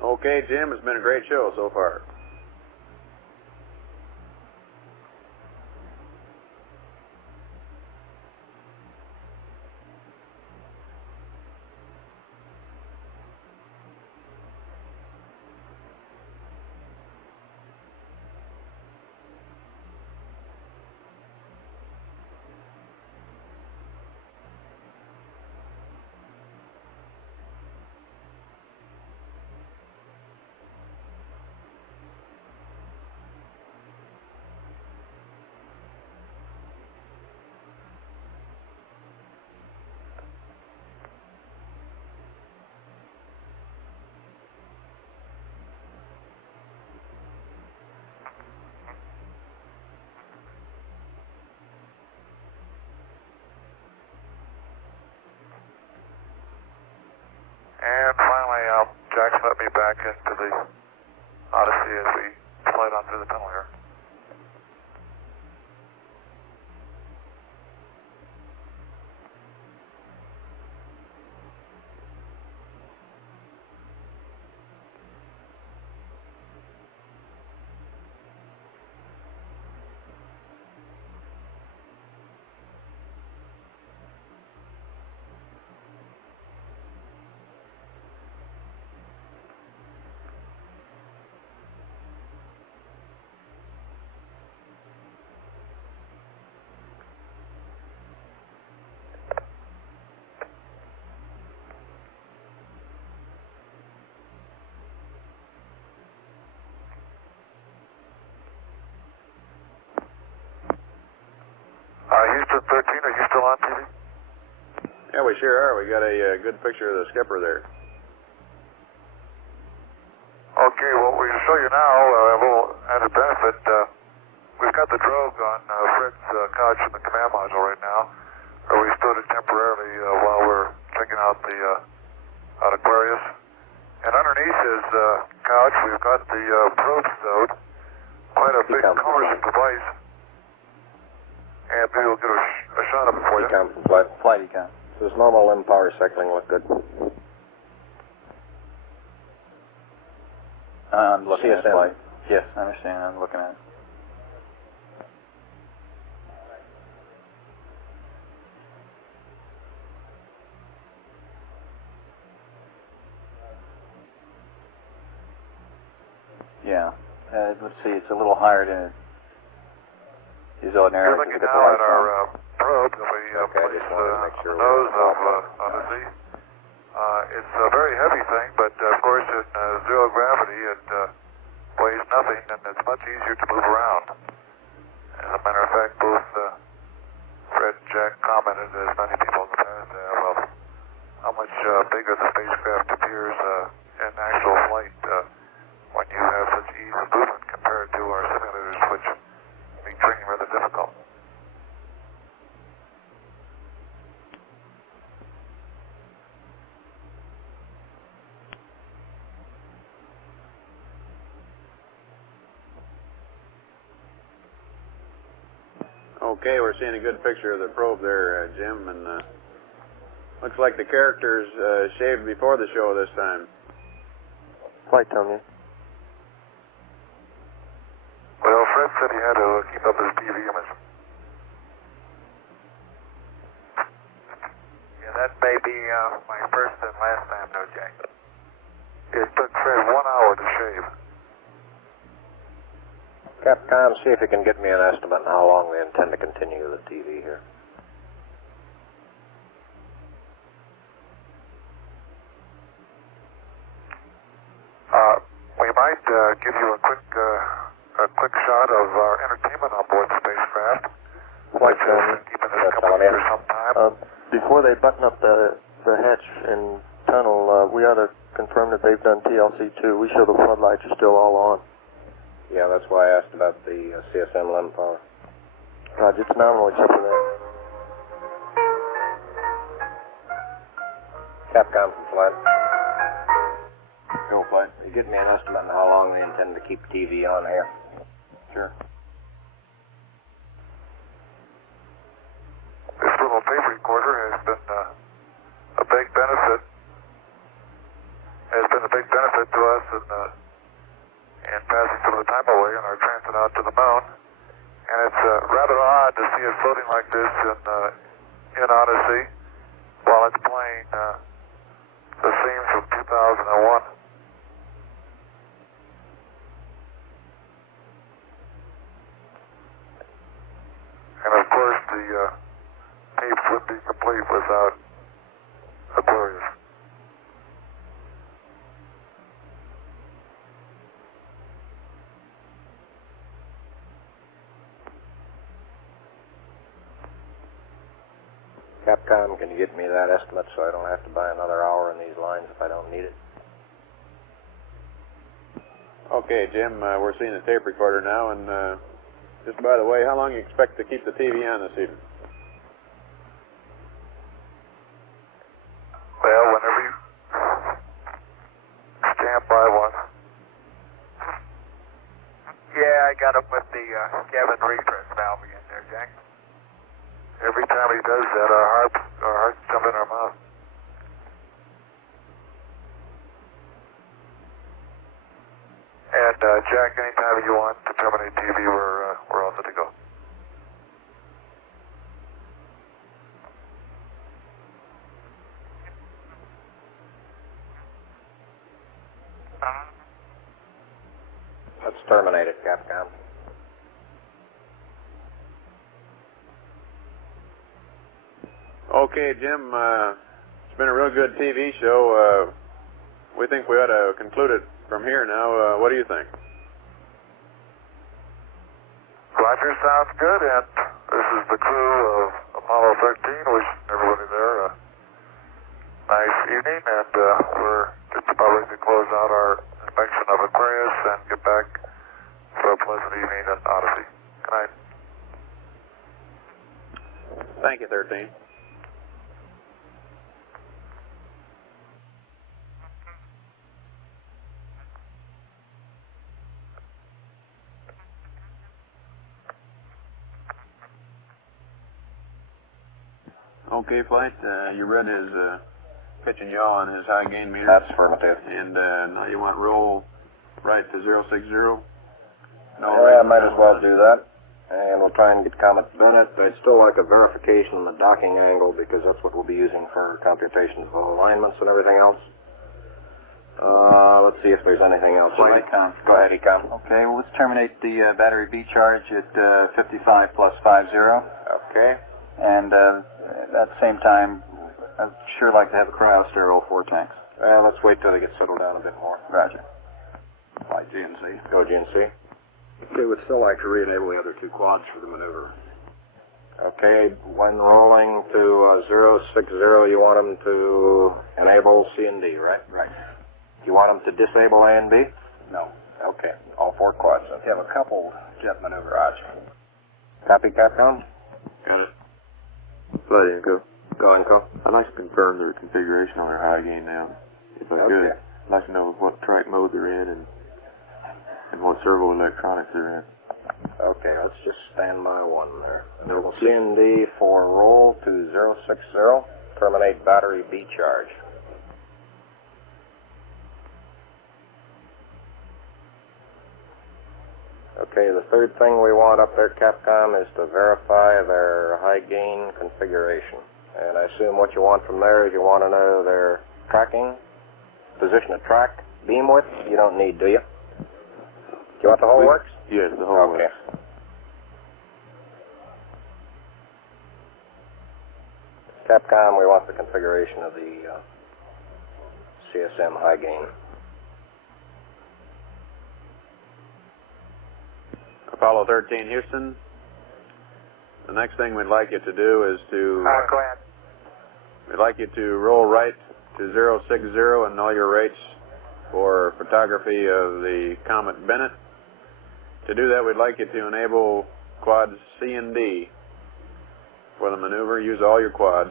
Okay, Jim, it's been a great show so far. And finally, Jackson let me back into the Odyssey as we slide on through the tunnel here. Houston 13, are you still on TV? Yeah, we sure are. We got a good picture of the skipper there. Okay, well, we show you now a little added benefit. We've got the drogue on Fred's couch in the command module right now, where we stowed it temporarily while we're checking out the Aquarius. And underneath his couch, we've got the probe stowed, quite a big cumbersome device. And maybe we'll get a shot of it for you. Flight econ. Does normal limb power cycling look good? I'm looking at CSM. flight. Yes, I understand. I'm looking at it. Yeah. Let's see. It's a little higher than it. These ordinary You're looking now at our probe that we placed on the nose of Odyssey. It's a very heavy thing, but of course in zero gravity it weighs nothing, and it's much easier to move around. As a matter of fact, both Fred and Jack commented, as many people in the past have, of how much bigger the spacecraft appears in actual flight when you have such ease of movement compared to our simulators, which make training rather difficult. Okay, we're seeing a good picture of the probe there, Jim, and looks like the characters shaved before the show this time. Flight Tony. Well, Fred said he had to keep up his TV image. Yeah, that may be my first and last time, no, Jack. It took Fred 1 hour to shave. Capcom, see if you can get me an estimate on how long they intend to continue the TV here. We might give you a quick shot of our entertainment on board the spacecraft, which has been keeping us company for some time. Before they button up the hatch and tunnel, we ought to confirm that they've done TLC too. We show the floodlights are still all on. Yeah, that's why I asked about the CSM LEM power. Roger, it's nominal except for that. Capcom from flight. Go, Flight. You get me an estimate on how long they intend to keep TV on here? Sure. This little tape recorder has been a big benefit. Has been a big benefit to us in passing some of the time away on our transit out to the moon. And it's rather odd to see it floating like this in Odyssey while it's playing the scenes from 2001. And of course, the tapes would be complete without Aquarius. Capcom, can you get me that estimate so I don't have to buy another hour in these lines if I don't need it? Okay, Jim, we're seeing the tape recorder now, and just by the way, how long do you expect to keep the TV on this evening? Well, whenever you stand by one. Yeah, I got him with the cabin repress valve again there, Jack. Every time he does that, our hearts jump in our mouth. And Jack, anytime you want to terminate TV, we're all set to go. Let's terminate it, Capcom. Okay, Jim, it's been a real good TV show. We think we ought to conclude it from here now. What do you think? Roger, sounds good, and this is the crew of Apollo 13. Wishing everybody there a nice evening, and we're just about ready to close out our inspection of Aquarius and get back to a pleasant evening at Odyssey. Good night. Thank you, 13. Okay, Flight, you read his pitch and yaw on his high gain meter. That's affirmative. And now you want roll right to 060? No, Yeah, I might as well do that. And we'll try and get Comet Bennett. I'd still like a verification on the docking angle because that's what we'll be using for computations of alignments and everything else. Let's see if there's anything else. Flight econ. Go ahead, econ. Okay, well, let's terminate the battery B charge at 55 plus 50. Okay. And at the same time, I'd sure like to have a cryo-stereo 4 tanks. Let's wait till they get settled down a bit more. Roger. Flight GNC. Go GNC. Okay, we'd still like to re-enable the other 2 quads for the maneuver. Okay, when rolling to 060, you want them to enable C and D, right? Right. You want them to disable A and B? No. Okay, all 4 quads then. You have a couple jet maneuver. Roger. Copy, Capcom? Got it. Flight Inco. Go, Inco. I'd like to confirm their configuration on their high gain now. If I could, I'd like to know what track mode they're in and what servo electronics they're in. Okay, let's just stand by 1 there. Enable C and D for roll to 060. Terminate battery B charge. Okay, the third thing we want up there, Capcom, is to verify their high gain configuration. And I assume what you want from there is you want to know their tracking, position of track, beam width. You don't need, do you? Do you want the whole works? Yes, the whole works. Okay. Capcom, we want the configuration of the CSM high gain. Apollo 13, Houston. The next thing we'd like you to do is to... go ahead. We'd like you to roll right to 060 and all your rates for photography of the Comet Bennett. To do that, we'd like you to enable quads C and D for the maneuver. Use all your quads.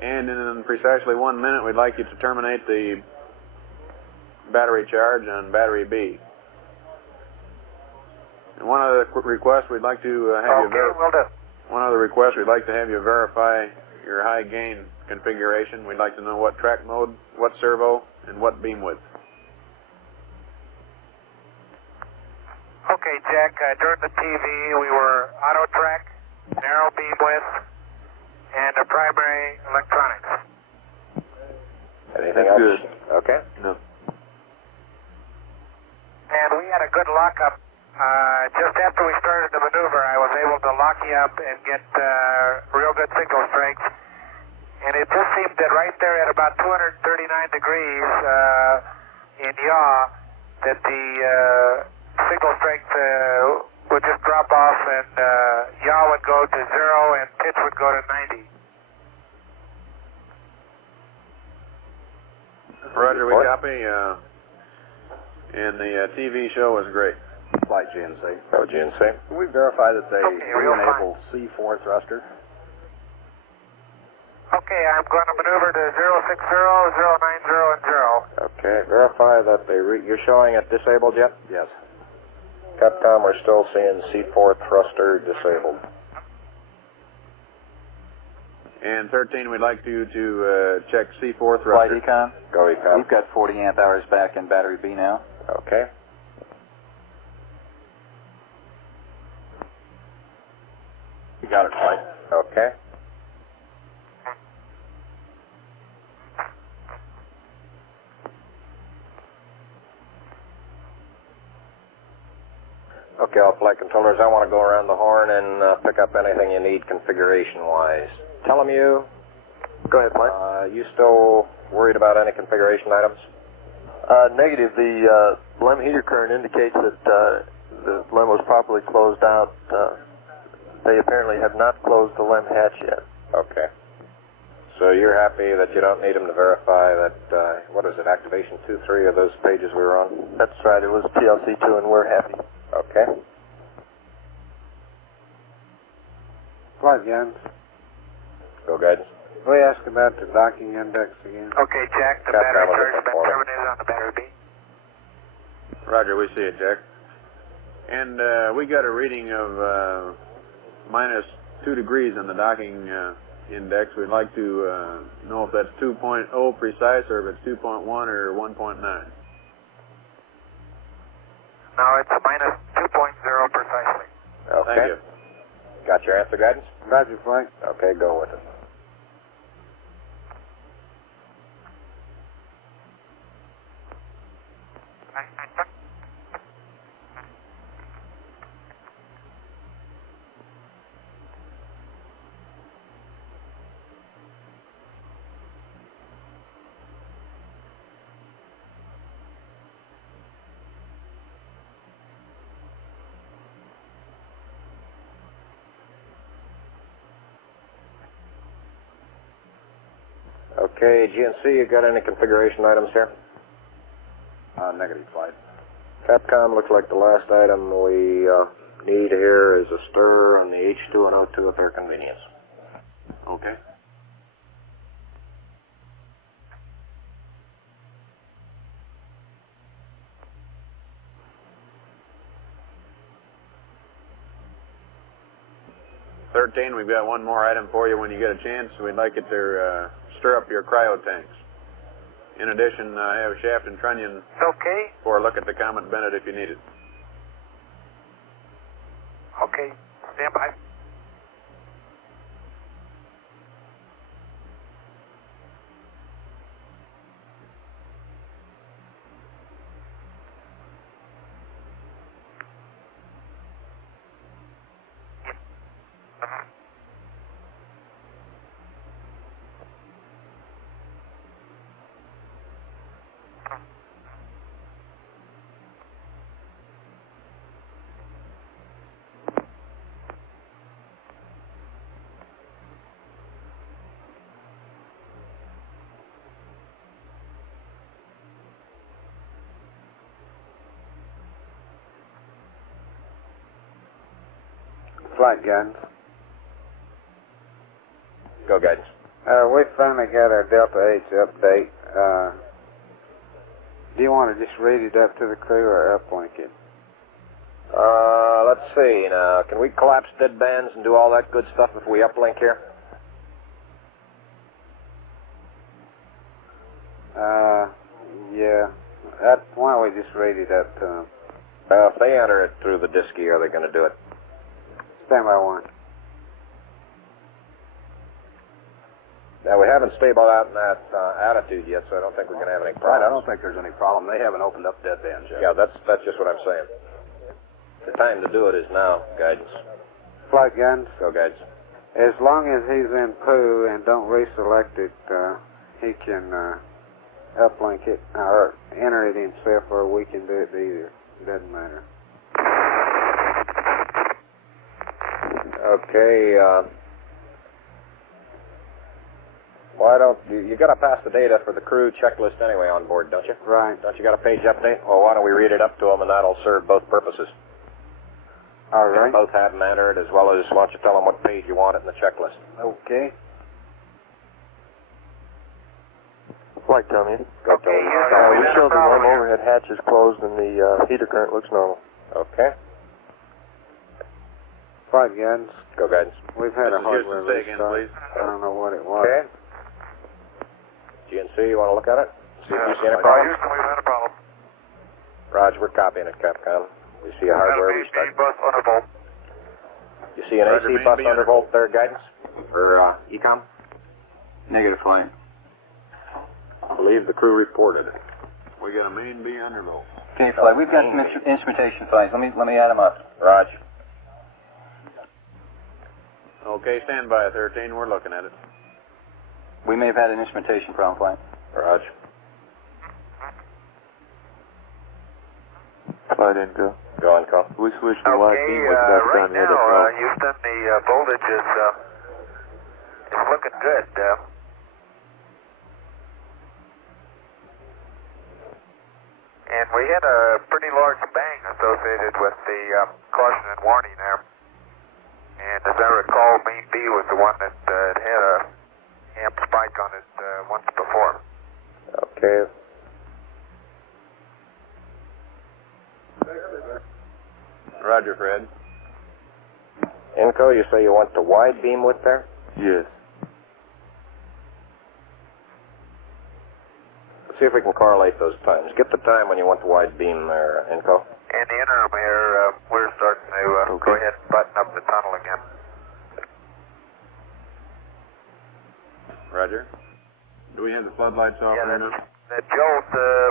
And in precisely 1 minute, we'd like you to terminate the battery charge on battery B. And one other request we'd like to have One other request we'd like to have you verify your high gain configuration. We'd like to know what track mode, what servo, and what beam width. Okay, Jack, during the TV we were auto track, narrow beam width, and a primary electronics. Anything That's else? good. Okay. No. And we had a good lockup. Just after we started the maneuver, I was able to lock you up and get real good signal strength. And it just seemed that right there at about 239 degrees in yaw, that the signal strength would just drop off and yaw would go to 0 and pitch would go to 90. Roger, we copy. And the TV show was great. Flight GNC. Go GNC. Can we verify that they re-enable C4 thruster? Okay, I'm going to maneuver to 060, 090, and 0. Okay, verify that you're showing it disabled yet? Yes. Capcom, we're still seeing C4 thruster disabled. And 13, we'd like you to check C4 thruster. Flight econ. Go econ. We've got 40 amp hours back in battery B now. Okay. You got it, Flight. Okay. Okay, all flight controllers, I want to go around the horn and pick up anything you need configuration-wise. Tell them you. Go ahead, Mike. You still worried about any configuration items? Negative. The LEM heater current indicates that the LEM was properly closed out. They apparently have not closed the LEM hatch yet. Okay. So you're happy that you don't need them to verify that, what is it, activation 2-3 of those pages we were on? That's right. It was TLC 2 and we're happy. Okay. Flight guidance. Go guidance. We ask about the docking index again. Okay, Jack, the battery charge has been terminated on the battery B. Roger, we see it, Jack. And we got a reading of minus 2 degrees on the docking index. We'd like to know if that's 2.0 precise or if it's 2.1 or 1.9. No, it's a minus 2.0 precisely. Okay. Thank you. Got your answer, guidance? Roger, Flight. Okay, go with it. Okay, GNC, you got any configuration items here? Negative flight. Capcom, looks like the last item we need here is a stir on the H2 and O2 at their convenience. Okay. We've got one more item for you when you get a chance. We'd like you to stir up your cryo tanks. In addition, I have shaft and trunnion Okay. for a look at the Comet Bennett if you need it. Okay. Stand by. Flight guidance. Go, guidance. We finally got our Delta H update. Do you want to just read it up to the crew or uplink it? Let's see now. Can we collapse dead bands and do all that good stuff if we uplink here? Yeah. Why don't we just read it up to them? If they enter it through the diski, are they going to do it? Stand by one. Now, we haven't stabilized out in that attitude yet, so I don't think we're going to have any problems. Right, I don't think there's any problem. They haven't opened up dead bands yet. Yeah, that's just what I'm saying. The time to do it is now, guidance. Flight guidance. Go, guidance. As long as he's in poo and don't reselect it, he can uplink it or enter it himself, or we can do it either. It doesn't matter. Okay, why don't you got to pass the data for the crew checklist anyway on board, don't you? Right. Don't you got a page update? Well, why don't we read it up to them, and that'll serve both purposes. All right. Both have them entered, as well as why don't you tell them what page you want it in the checklist. Okay. Flight Tommy. Go, Okay, we show the one overhead hatch is closed and the heater current looks normal. Okay. Flight guidance. Go, guidance. We've had a Mrs. hardware Houston, say again, restart. please. I don't know what it was. Okay. GNC, you want to look at it? See if you see any problems? Houston, we've had a problem. Roger, we're copying it, Capcom. We see a hardware restart. bus undervolt. You see an Roger, AC main bus B undervolt there, guidance? Or ECOM? Negative flight. I believe the crew reported it. We got a main B undervolt. Okay, flight. We've got some instrumentation flights. Let me add them up. Roger. Okay, stand by, 13. We're looking at it. We may have had an instrumentation problem, flight. Roger. Flight Inco. Go on, call. We switched to wide beam with that right down here. now, Houston, the voltage is looking good. And we had a pretty large bang associated with the caution and warning there. And as I recall, main B was the one that had a amp spike on it once before. Okay. Roger, Fred. Inco, you say you want the wide beam width there? Yes. Let's see if we can correlate those times. Get the time when you want the wide beam there, Inco. And the interim here, we're starting to go ahead and button up the tunnel again. Roger. Do we have the floodlights off Yeah, there now? that jolt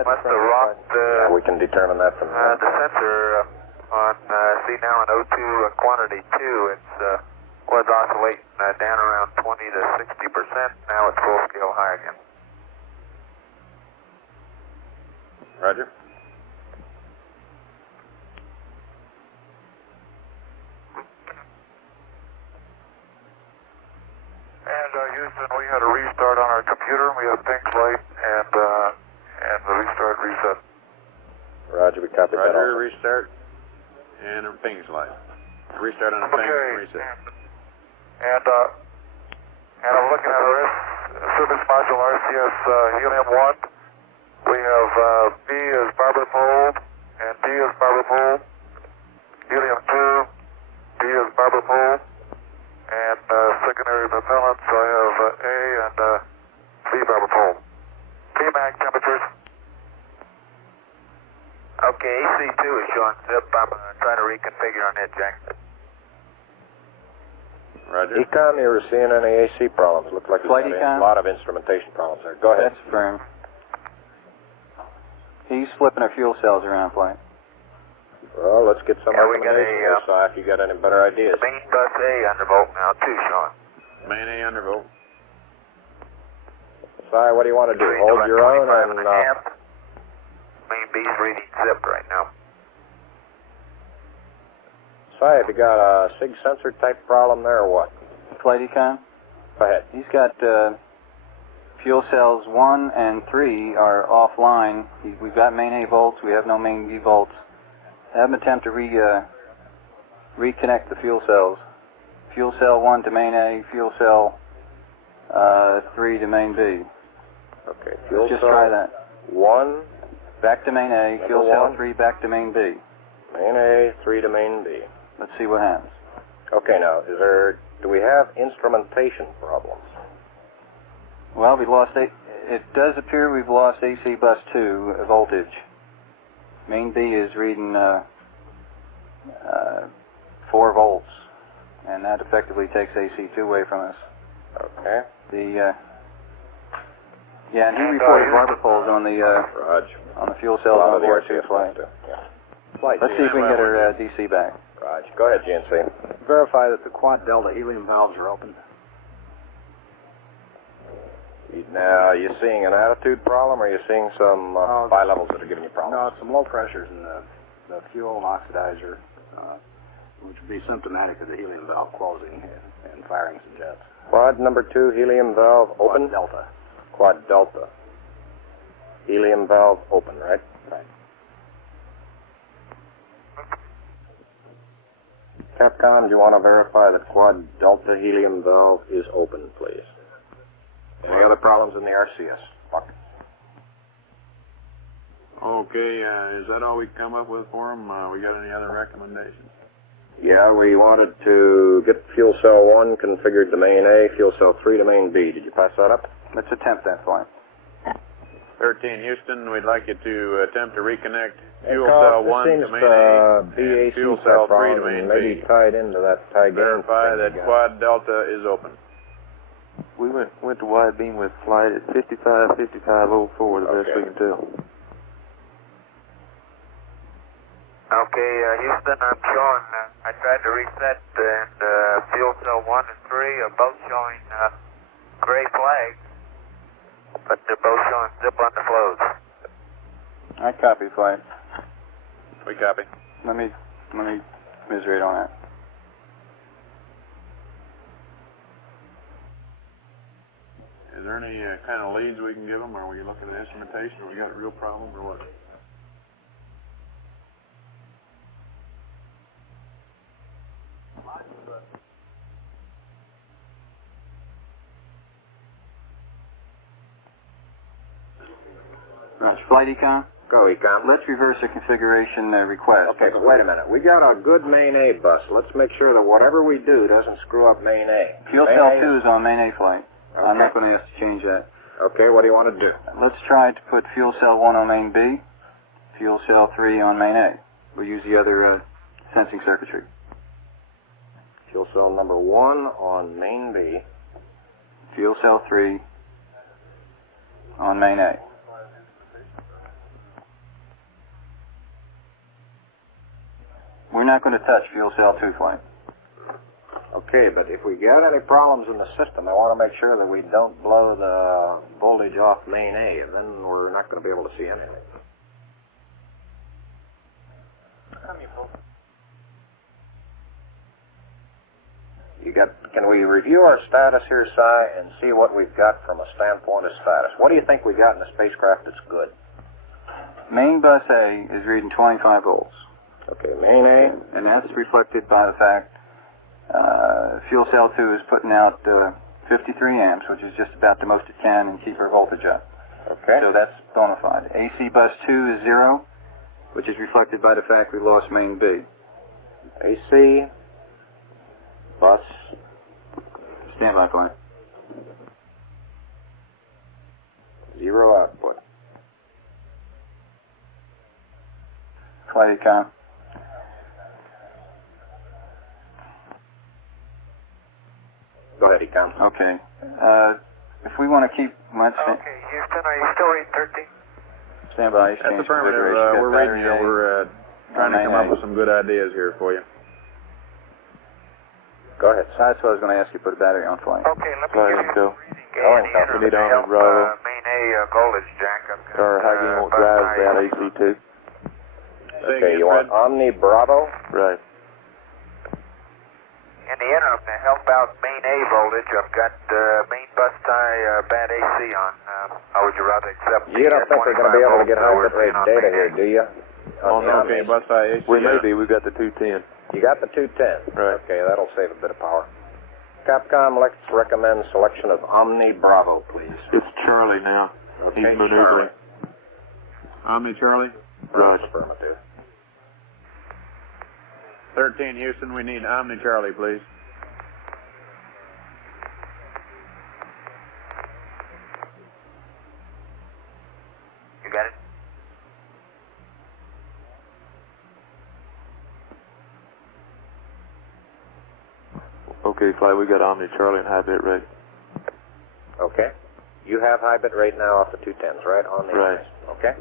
must have rocked Yeah, we can determine that from the sensor on, see now in O2 quantity 2, it's was oscillating down around 20 to 60%. Now it's full scale high again. Roger. And Houston, we had a restart on our computer. We had a pink light and the restart reset. Roger, we copied that. Roger, restart and a ping light. Restart on a ping and reset. And I'm looking at our service module RCS Helium 1. We have B as barber pole and D as barber pole. Helium 2, D as barber pole. And secondary propellants, I have A and B barber pole. P-mag temperatures. Okay, AC2 is showing zip. I'm trying to reconfigure on it, Jack. Roger. Econ, you were seeing any AC problems? Looked like you Flight had Econ? a lot of instrumentation problems there. Go ahead. That's firm. He's flipping our fuel cells around, Flight. Well, let's get some Yeah, we got recommendations here, Si, if you got any better ideas. Main bus A undervolt now, too, showing. Main A undervolt. Si, what do you want to do? Hold your own and... Main B's reading zip right now. Si, have you got a SIG sensor type problem there or what? Flight Econ? Go ahead. He's got fuel cells 1 and 3 are offline. We've got main A volts. We have no main B volts. Have him attempt to reconnect the fuel cells. Fuel cell 1 to main A, fuel cell 3 to main B. Okay, fuel Let's just cell try that. 1. Back to main A, fuel cell 3 back to main B. Main A, 3 to main B. Let's see what happens. Okay, now, do we have instrumentation problems? Well, we lost it does appear we've lost AC bus 2 voltage. Main B is reading 4 volts, and that effectively takes AC2 away from us. Okay. Yeah, and he reported barber poles on the fuel cells on board too, Flight. Let's see if we can get our DC back. Raj, go ahead, GNC. Verify that the quad delta helium valves are open. Now, are you seeing an attitude problem, or are you seeing some bi-levels that are giving you problems? No, some low pressures in the fuel and oxidizer, which would be symptomatic of the helium valve closing and firing some jets. Quad number 2, helium valve open? Quad delta. Quad delta. Helium valve open, right? Right. Capcom, do you want to verify that quad delta helium valve is open, please? Any other problems in the RCS? Buck. Okay, is that all we can come up with for him? We got any other recommendations? Yeah, we wanted to get fuel cell 1 configured to main A, fuel cell 3 to main B. Did you pass that up? Let's attempt that, Flight. 13, Houston, we'd like you to attempt to reconnect fuel cell 1 to main A and fuel cell 3 to main maybe B. tied into that tie gain. Verify that quad delta is open. We went to wide beam with flight at 55, 5504, the best we can tell. Okay, Houston, I'm showing, I tried to reset, and fuel cell 1 and 3 are both showing gray flags, but they're both showing zip underflows. I copy, Flight. We copy. Let me commiserate on that. Is there any kind of leads we can give them? Are we looking at instrumentation? Or we got a real problem, or what? Flight Econ? Go, Econ. Let's reverse the configuration request. Okay, but wait a minute. We got a good main A bus. Let's make sure that whatever we do doesn't screw up main A. Fuel main cell A 2 is on main A, Flight. Okay. I'm not going to ask to change that. Okay, what do you want to do? Let's try to put fuel cell 1 on main B, fuel cell 3 on main A. We'll use the other sensing circuitry. Fuel cell number 1 on main B. Fuel cell 3 on main A. We're not going to touch fuel cell 2, Flight. Okay, but if we got any problems in the system, I want to make sure that we don't blow the voltage off main A, and then we're not going to be able to see anything. Can we review our status here, Si, and see what we've got from a standpoint of status? What do you think we got in the spacecraft that's good? Main bus A is reading 25 volts. Okay, main A. And that's reflected by the fact fuel cell 2 is putting out 53 amps, which is just about the most it can and keep our voltage up. Okay. So that's bona fide. AC bus 2 is 0, which is reflected by the fact we lost main B. AC bus. Standby flight. 0 output. Flight econ. Go ahead, Econ. Okay. If we want to keep much... Okay, Houston, are you still reading 13? Standby. That's affirmative. We're reading you. We're trying to come up with some good ideas here for you. Go ahead. That's what I was going to ask you to put a battery on flight. Okay, let me give you go. the We need on Bravo. main A voltage jack up. Or Huggy won't drive that AC2. Okay, you want Omni Bravo? Right. In the interim, to help out main A voltage, I've got main bus tie bad AC on. How would you rather accept? You don't think we're going to be able to get high bit rate data here, do you? Okay, bus tie AC. We may be. We've got the 210. You got the 210? Right. Okay, that'll save a bit of power. Capcom, let's recommend selection of Omni Bravo, please. It's Charlie now. Okay, He's maneuvering. Omni Charlie? Right. Affirmative. 13 Houston, we need Omni Charlie, please. You got it? Okay, flight, we got Omni Charlie and high bit rate. Okay. You have high bit rate now off the 210s, right? On the Right. Okay.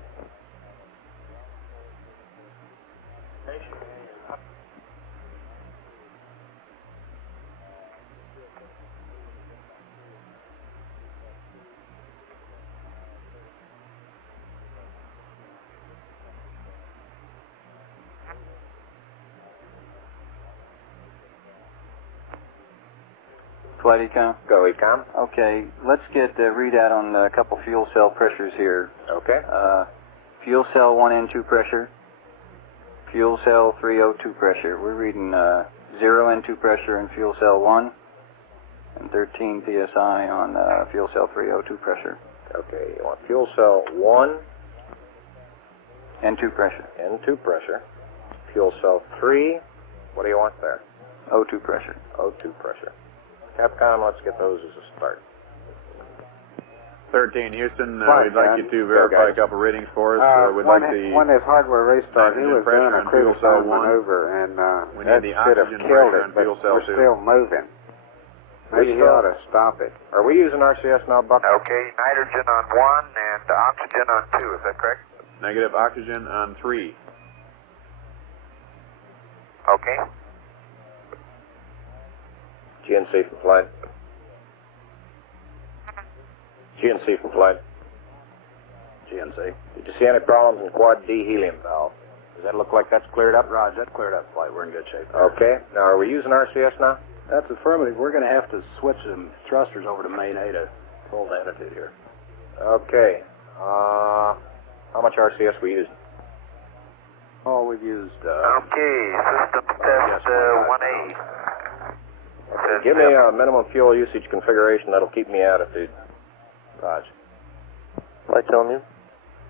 Flight econ. Go, Econ. Okay, let's get the readout on a couple fuel cell pressures here. Okay. Fuel cell 1N2 pressure. Fuel cell 3O2 pressure. We're reading 0 N2 pressure in fuel cell 1 and 13 psi on fuel cell 3O2 pressure. Okay, you want fuel cell 1, N2 pressure. N2 pressure. Fuel cell 3, what do you want there? O2 pressure. O2 pressure. Capcom, let's get those as a start. 13 Houston, Fine, we'd like you to verify a couple readings for us. We'd like the when his hardware restart, he nitrogen was pressure doing a on fuel cell critical 1. maneuver, and We that need the should have oxygen killed pressure it, on but fuel cell we're 2. still moving. Maybe he ought to stop it. Are we using RCS now, Buck? Okay, nitrogen on 1 and oxygen on 2, is that correct? Negative oxygen on 3. Okay. GNC for flight. GNC for flight. GNC. Did you see any problems in quad D helium valve? Does that look like that's cleared up? Roger, that's cleared up, flight. We're in good shape. Okay. Now, are we using RCS now? That's affirmative. We're going to have to switch some thrusters over to main A to hold attitude here. Okay. How much RCS we using? Oh, we've used... Okay, system test 1A. Okay, give me a minimum fuel usage configuration that'll keep me attitude. Raj. Flight telling you?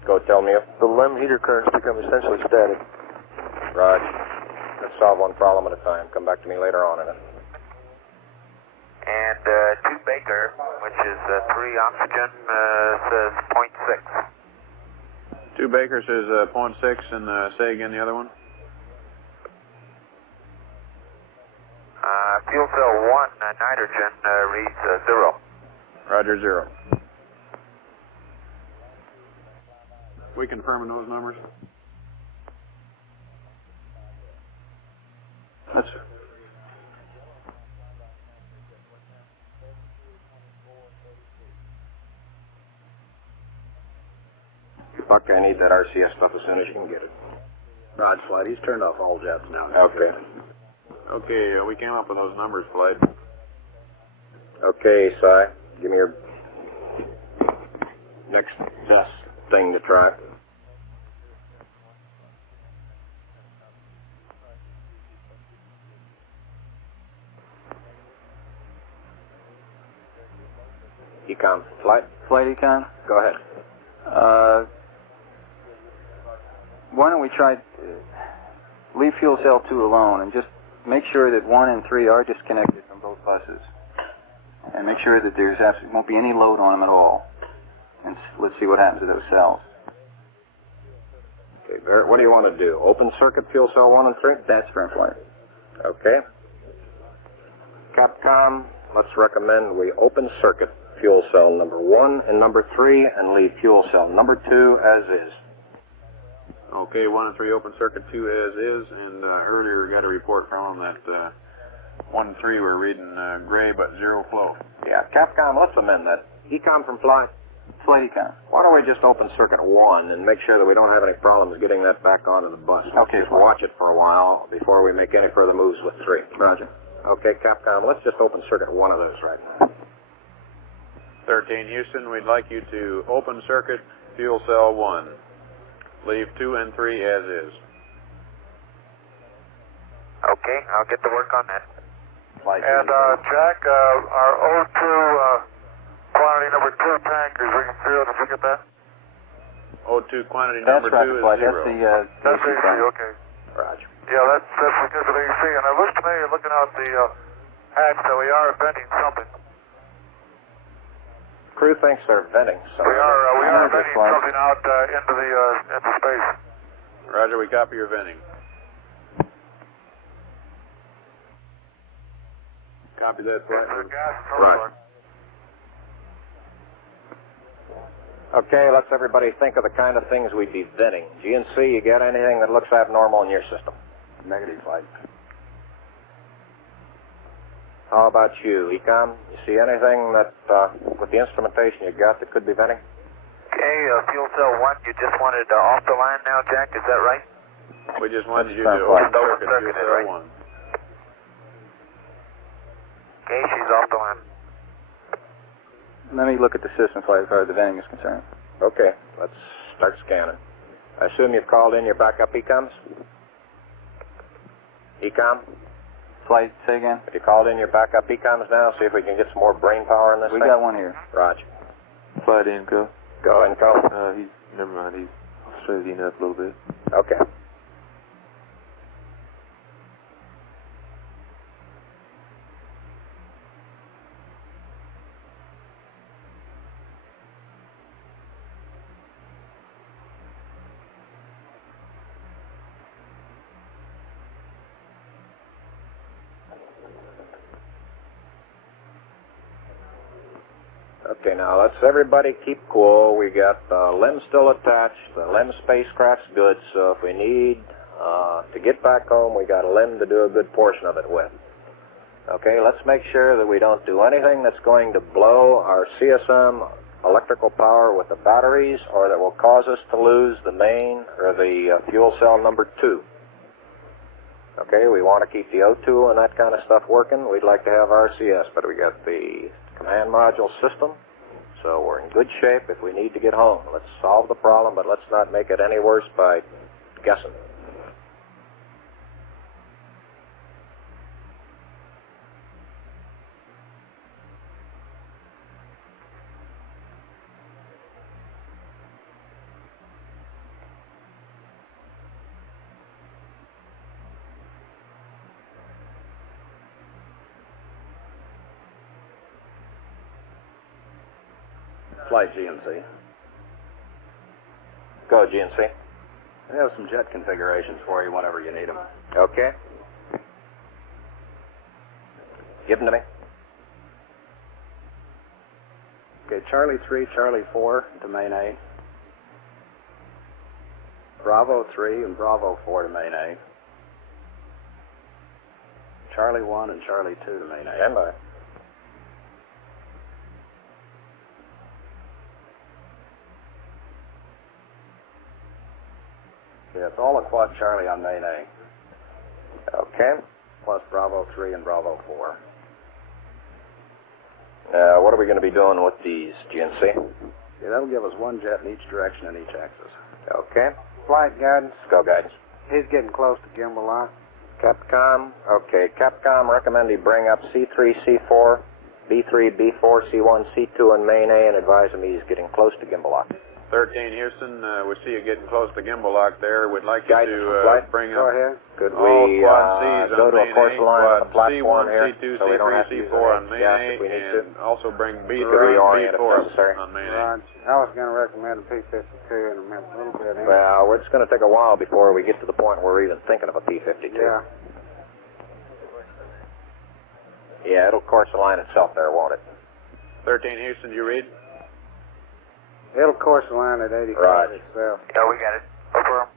Go tell me. The LEM heater currents become essentially static. Raj. Let's solve one problem at a time. Come back to me later on in it. And 2 Baker, which is 3 oxygen, says 0.6. 2 Baker says 0.6, and say again the other one. Fuel cell 1 nitrogen reads 0. Roger, 0. We confirming those numbers? Yes, sir. Buck, I need that RCS stuff as soon as you can get it. Raj, flight. He's turned off all jets now. Okay. Okay, we came up with those numbers, Flight. Okay, Si, give me your next best thing to try. Econ, flight. Flight econ. Go ahead. Why don't we try leave fuel cell 2 alone and just make sure that 1 and 3 are disconnected from both buses, and make sure that there's absolutely won't be any load on them at all. And let's see what happens to those cells. Okay, Barrett, what do you want to do? Open circuit fuel cell 1 and 3? That's for flight. Okay. Capcom, let's recommend we open circuit fuel cell number 1 and number 3 and leave fuel cell number 2 as is. Okay, 1 and 3 open circuit, 2 as is, and earlier we got a report from them that 1 and 3 were reading gray but 0 flow. Yeah, Capcom, let's amend that. Econ from flight. Flight econ. Why don't we just open circuit 1 and make sure that we don't have any problems getting that back onto the bus? Okay, just watch it for a while before we make any further moves with 3. Roger. Okay, Capcom, let's just open circuit 1 of those right now. 13 Houston, we'd like you to open circuit fuel cell 1. Leave 2 and 3 as is. Okay, I'll get to work on that. And Jack, our O2 quantity number 2 tankers, we can feel, did you get that? O2 quantity That's number right, 2 is flight. 0. That's AC, okay. Roger. Yeah, that's because of AC. And it looks to me, looking out the hatch, that we are venting something. Crew thinks they're venting something. We are venting something out into space. Roger, we copy your venting. Copy that, flight. Right. Okay, let's everybody think of the kind of things we'd be venting. GNC, you got anything that looks abnormal in your system? Negative, flight. How about you, Econ? You see anything that, with the instrumentation you got, that could be venting? Okay, fuel cell 1, you just wanted off the line now, Jack, is that right? We just wanted you to open circuit fuel cell right? 1. Okay, she's off the line. Let me look at the system flight as far as the venting is concerned. Okay, let's start scanning. I assume you've called in your backup Ecoms? Ecom? Flight, say again? Have you called in your backup Ecoms now? See if we can get some more brain power in this We thing? got one here. Roger. Flight Inco. Go, Inco. Never mind, he's Australian up a little bit. Okay. Okay, now let's everybody keep cool. We got the LEM still attached. The LEM spacecraft's good, so if we need to get back home, we got a LEM to do a good portion of it with. Okay, let's make sure that we don't do anything that's going to blow our CSM electrical power with the batteries or that will cause us to lose the main or the fuel cell number 2. Okay, we want to keep the O2 and that kind of stuff working. We'd like to have RCS, but we got the command module system, so we're in good shape if we need to get home. Let's solve the problem, but let's not make it any worse by guessing. Flight GNC. Go, GNC. I have some jet configurations for you whenever you need them. Okay. Give them to me. Okay, Charlie 3, Charlie 4, domain A. Bravo 3 and Bravo 4, domain A. Charlie 1 and Charlie 2, domain A. Stand by. Yeah, it's all a quad Charlie on main A. Okay. Plus Bravo 3 and Bravo 4. What are we going to be doing with these, GNC? Yeah, that'll give us one jet in each direction and each axis. Okay. Flight guidance. Go guidance. He's getting close to gimbal lock. Capcom. Okay, Capcom recommend he bring up C3, C4, B3, B4, C1, C2, and main A, and advise him he's getting close to gimbal lock. 13 Houston, we see you getting close to gimbal lock there. We'd like you Guidance to bring Go up ahead. Could all we quad C's go on to a main course A, line on the quad platform C1, here, C2, so we don't have to C3, use C4 an on main gas A, if we need and also bring B3 Could we and orient if B4 necessary? on main A. Right. I was going to recommend a P-52 in a minute, a little bit. Well, it's going to take a while before we get to the point where we're even thinking of a P-52. Yeah. Yeah, it'll course the line itself there, won't it? 13 Houston, you read? It'll course the line at 85 Right. itself. Yeah, we got it. Over.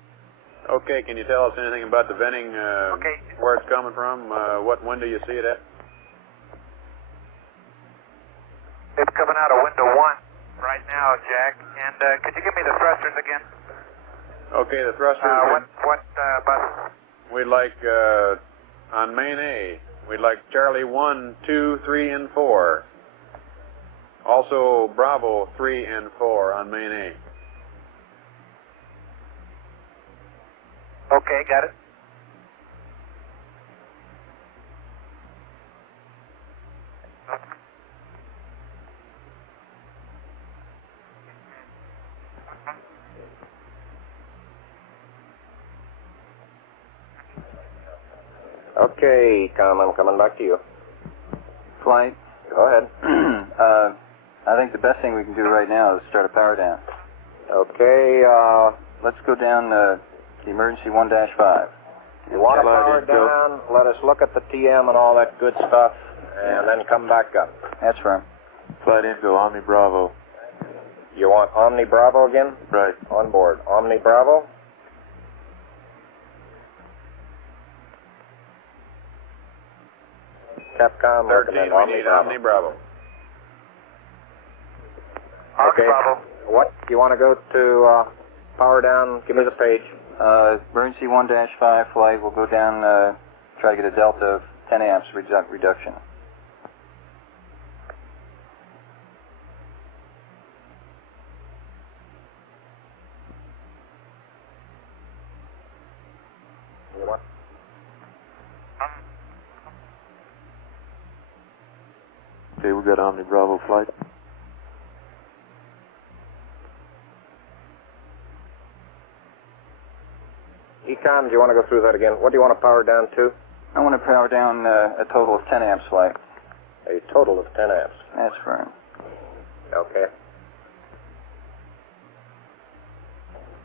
Okay, can you tell us anything about the venting, Okay. where it's coming from? What window you see it at? It's coming out of window 1 right now, Jack. And could you give me the thrusters again? Okay, the thrusters. What buttons? We'd like, on main A, we'd like Charlie 1, 2, 3, and 4. Also, Bravo 3 and 4 on main A. Okay, got it. Okay, I'm coming back to you. Flight. Go ahead. I think the best thing we can do right now is start a power down. Okay, Let's go down the emergency 1-5. you want to power down, let us look at the TM and all that good stuff, and then come back up. That's firm. Flight info, Omni Bravo. You want Omni Bravo again? Right. On board. Omni Bravo? Capcom 13, recommend we Omni need Bravo. Omni Bravo. Okay. What? You want to go to power down? Give me the page. Emergency 1-5 flight. We'll go down, try to get a delta of 10 amps reduction. You want? Okay, we got Omni Bravo flight. Econ, do you want to go through that again? What do you want to power down to? I want to power down a total of 10 amps flight. A total of 10 amps. That's firm. Okay.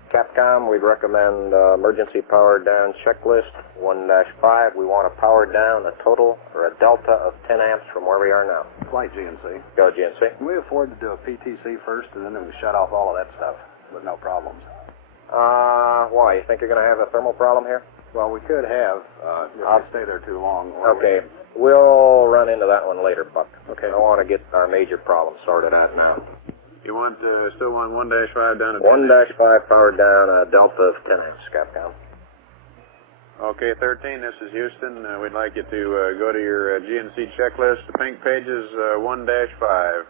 Capcom, we'd recommend emergency power down checklist 1-5. We want to power down a total or a delta of 10 amps from where we are now. Flight GNC. Go, GNC. Can we afford to do a PTC first and then we shut off all of that stuff with no problems? Why? You think you're going to have a thermal problem here? Well, we could have if we stay there too long. Or Okay. We'll run into that one later, Buck. Okay. I want to get our major problem sorted out now. You want, still want 1-5 down to 1-5 powered down, a delta of 10 amps, Capcom. Okay, 13, this is Houston. We'd like you to go to your GNC checklist. The pink page is 1-5.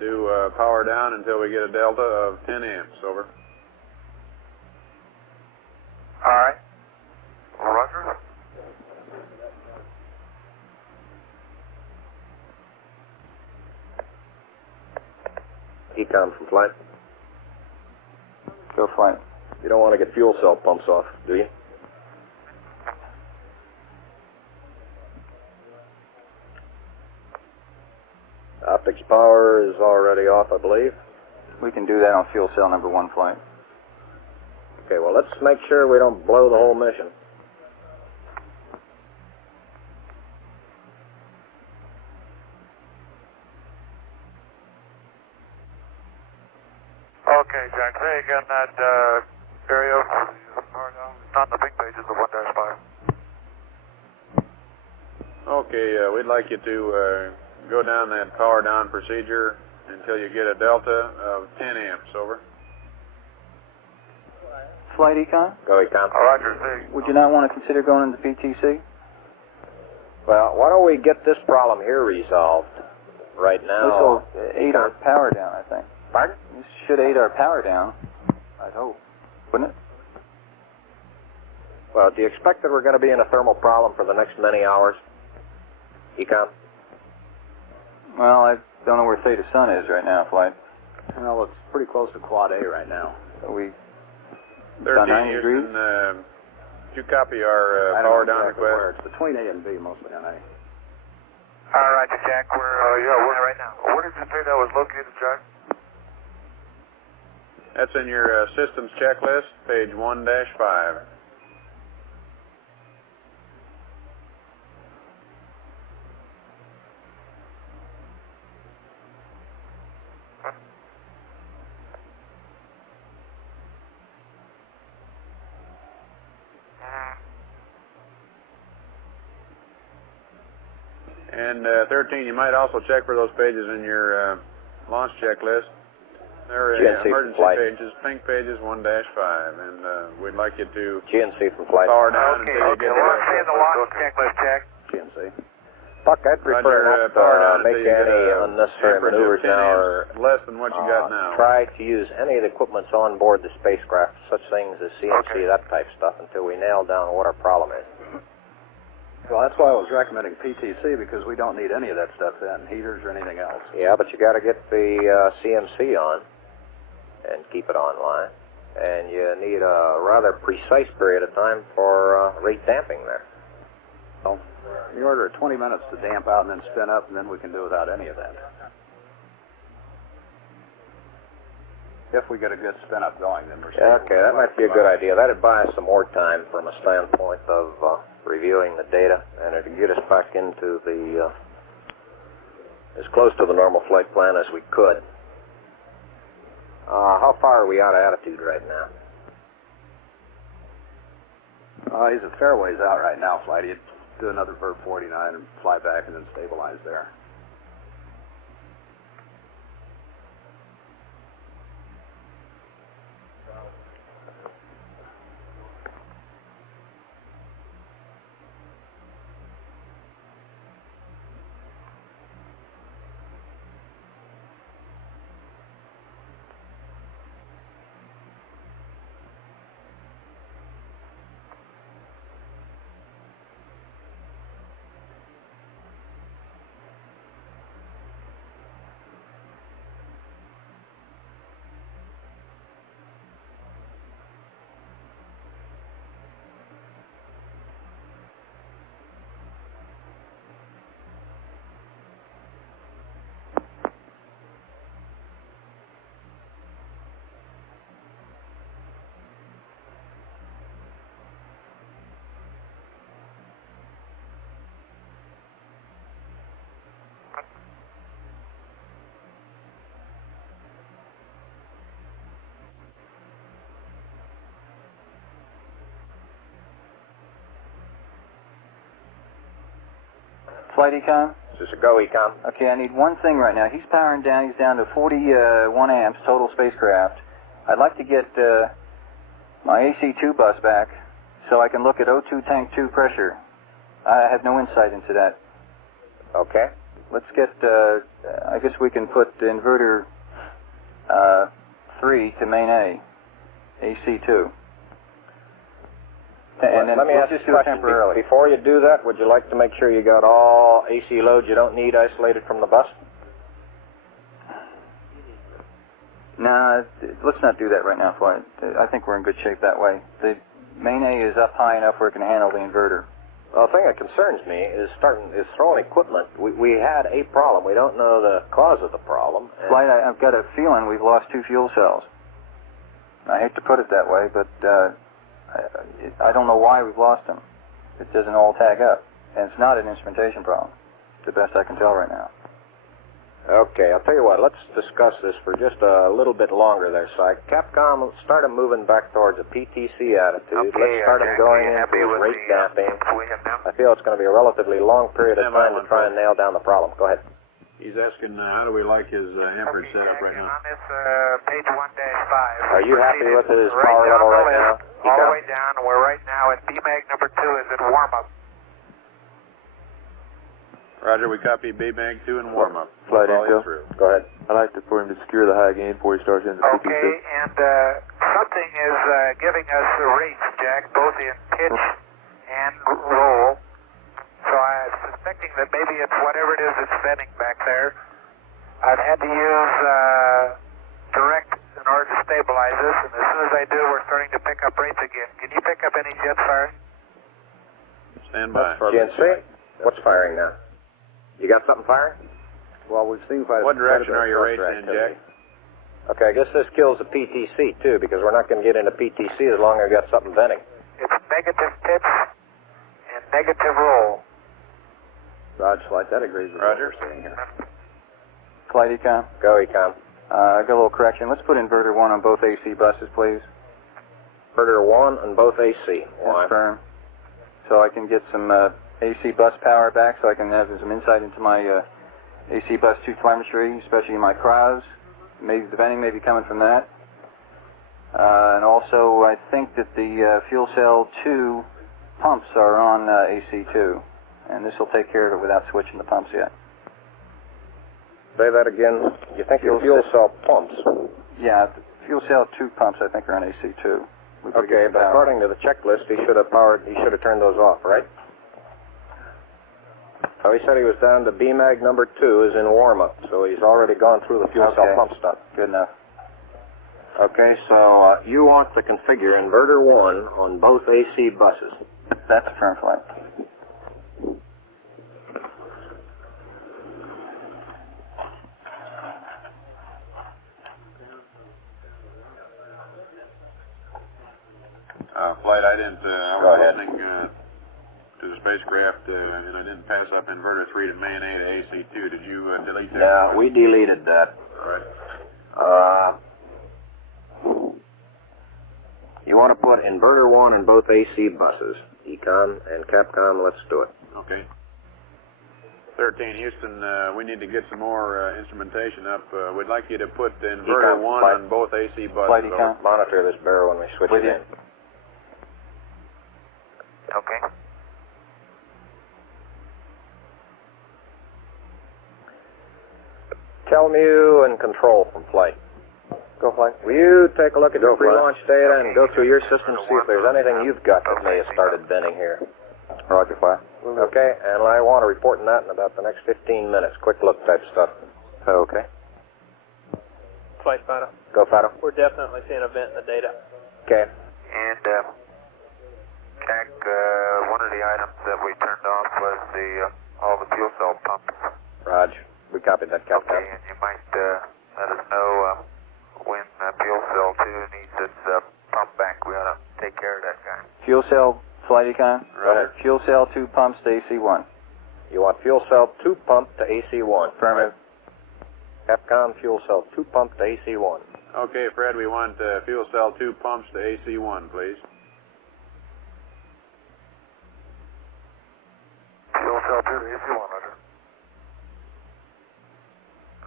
Do power down until we get a delta of 10 amps. Over. All right. Roger. Econ from flight. Go flight. You don't want to get fuel cell pumps off, do you? Optics power is already off, I believe. We can do that on fuel cell number 1 flight. Okay, well, let's make sure we don't blow the whole mission. Okay, Jack. Say again that area not the pink pages of 1-5. Okay, we'd like you to go down that power down procedure until you get a delta of 10 amps. Over. Flight Econ? Go, Econ. Roger, see. Would you not want to consider going into PTC? Well, why don't we get this problem here resolved? right This now... will aid our power down, I think. Pardon? This should aid our power down, I'd hope. Wouldn't it? Well, do you expect that we're going to be in a thermal problem for the next many hours? Econ? Well, I don't know where Theta Sun is right now, Flight. Well, it's pretty close to quad A right now. Are we 13 about 90 degrees? Houston, did you copy our power down request? It's between A and B, mostly on A. Roger, Jack. We're right now. Where did you say that was located, Jack? That's in your systems checklist, page 1-5. And 13, you might also check for those pages in your launch checklist. They're GNC emergency flight. pages, pink pages 1-5, and we'd like you to GNC from flight. power down Okay, until you get we'll say the launch checklist, Jack. GNC. Fuck, I'd prefer Roger, not power down to make until you get any a unnecessary amperage of maneuvers 10 now or amps less than what you got now. try to use any of the equipments on board the spacecraft, such things as CNC, that type of stuff, until we nail down what our problem is. Well, that's why I was recommending PTC, because we don't need any of that stuff in, heaters or anything else. Yeah, but you got to get the CMC on and keep it online. And you need a rather precise period of time for rate damping there. So, you order 20 minutes to damp out and then spin up, and then we can do without any of that. If we get a good spin up going, then we're stable. Okay, that might be a good idea. That'd buy us some more time from a standpoint of reviewing the data, and it'd get us back into the as close to the normal flight plan as we could. How far are we out of altitude right now? He's a fair ways out right now, Flight. He'd do another Vert 49 and fly back and then stabilize there. Flight Econ? Is this a go, Econ? Okay, I need one thing right now. He's powering down. He's down to 41 amps total spacecraft. I'd like to get my AC2 bus back so I can look at O2 tank 2 pressure. I have no insight into that. Okay. Let's get, I guess we can put the inverter 3 to main A, AC2. And then let me we'll ask just you do a it question. temporarily. Before you do that, would you like to make sure you got all AC loads you don't need isolated from the bus? Nah, let's not do that right now, Flight. I think we're in good shape that way. The main A is up high enough where it can handle the inverter. Well, the thing that concerns me is throwing equipment. We had a problem. We don't know the cause of the problem. Flight, I've got a feeling we've lost 2 fuel cells. I hate to put it that way, but I don't know why we've lost them. It doesn't all tag up. And it's not an instrumentation problem, to the best I can tell right now. Okay, I'll tell you what, let's discuss this for just a little bit longer there, Si. Capcom, let's start them moving back towards a PTC attitude. Okay, let's start them going into rate damping. I feel it's going to be a relatively long period of time to try and nail down the problem. Go ahead. He's asking how do we like his amperage setup right now? On this page 1-5. Are you happy with his power level right now? All the way down, and we're right now at BMAG number 2 is at warm-up. Roger, we copy B-Mag 2 and warm-up. Flight We'll follow you intel. through. Go ahead. I'd like for him to secure the high gain before he starts into PTC. Okay, and something is giving us the rates, Jack, both in pitch and roll. So I'm suspecting that maybe it's whatever it is that's venting back there. I've had to use direct in order to stabilize this, and as soon as I do, we're starting to pick up rates again. Can you pick up any jets firing? Stand by. GNC, what's firing now? You got something firing? Well, we've seen quite a What direction quite a bit are your of rates thruster in, activity. Jack? Okay, I guess this kills the PTC too, because we're not going to get into PTC as long as we got something venting. It's negative pitch and negative roll. Roger, flight, that agrees with Roger. what we're seeing here. Flight Econ. Go, Econ. I got a little correction. Let's put inverter 1 on both AC buses, please. Inverter 1 and both AC. Why? Confirm. So I can get some AC bus power back, so I can have some insight into my AC bus 2 telemetry, especially my cryos. Maybe the venting may be coming from that. And also, I think that the fuel cell 2 pumps are on AC2, and this will take care of it without switching the pumps yet. Say that again. You think your fuel cell pumps? Yeah, the fuel cell 2 pumps I think are on AC2. Okay, but according to the checklist, he should have turned those off, right? So he said he was down to BMAG number 2 is in warm-up, so he's already gone through the fuel cell pump stuff. Good enough. Okay, so you want to configure inverter 1 on both AC buses. That's a firm flight. Flight, I didn't, I was listening to the spacecraft, and I didn't pass up inverter 3 to main A to AC2. Did you delete that? Yeah, we deleted that. All right. You want to put inverter 1 in both AC buses. Econ and Capcom, let's do it. Okay. 13, Houston, we need to get some more instrumentation up. We'd like you to put inverter 1 on both AC buses. Flight Econ. Monitor this barrel when we switch it in. Okay. Telmu and control from flight. Go flight. Will you take a look at your pre-launch data and go through your system to see if there's anything you've got that may have started venting here? Roger, flight. Okay, and I want to report on that in about the next 15 minutes. Quick look type stuff. Okay. Flight Fido. Go, Fido. We're definitely seeing a vent in the data. Okay. And, Jack, one of the items that we turned off was all the fuel cell pumps. Raj, we copied that, Capcom. Okay, and you might let us know when fuel cell 2 needs its pump back. We ought to take care of that guy. Fuel cell, Flight Econ. Right. Fuel cell 2 pumps to AC1. You want fuel cell 2 pump to AC1. Affirmative. Capcom, fuel cell 2 pump to AC1. Okay, Fred, we want fuel cell 2 pumps to AC1, please. Fuel cell 2 to AC1, Roger.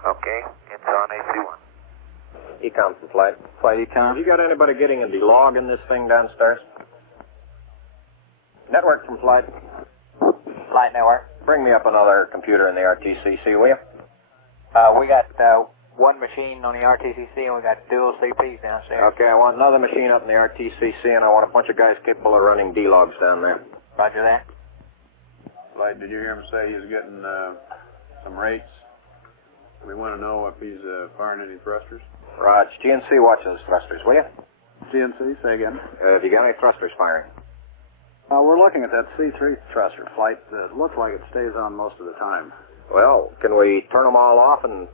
Okay, it's on AC1. Econ from flight. Flight Econ. Have you got anybody getting a delog in this thing downstairs? Network from flight. Flight network. Bring me up another computer in the RTCC, will you? We got one machine on the RTCC and we got dual CPs downstairs. Okay, I want another machine up in the RTCC and I want a bunch of guys capable of running D-logs down there. Roger that. Flight, did you hear him say he's getting some rates? We want to know if he's firing any thrusters. Raj, GNC, watch those thrusters, will you? GNC, say again. Have you got any thrusters firing? We're looking at that C3 thruster flight. It looks like it stays on most of the time. Well, can we turn them all off and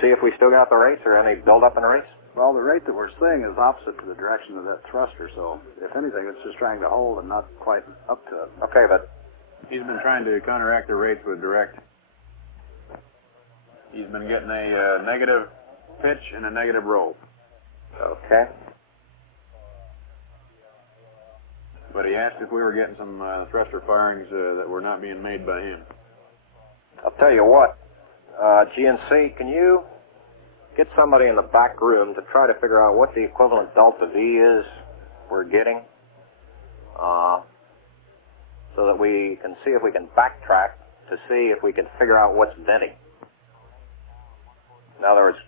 see if we still got the rates or any build-up in the rates? Well, the rate that we're seeing is opposite to the direction of that thruster, so if anything, it's just trying to hold and not quite up to it. Okay, but he's been trying to counteract the rates with direct. He's been getting a negative pitch and a negative roll. Okay. But he asked if we were getting some thruster firings that were not being made by him. I'll tell you what, GNC, can you get somebody in the back room to try to figure out what the equivalent delta V is we're getting, so that we can see if we can backtrack to see if we can figure out what's venting. In other words,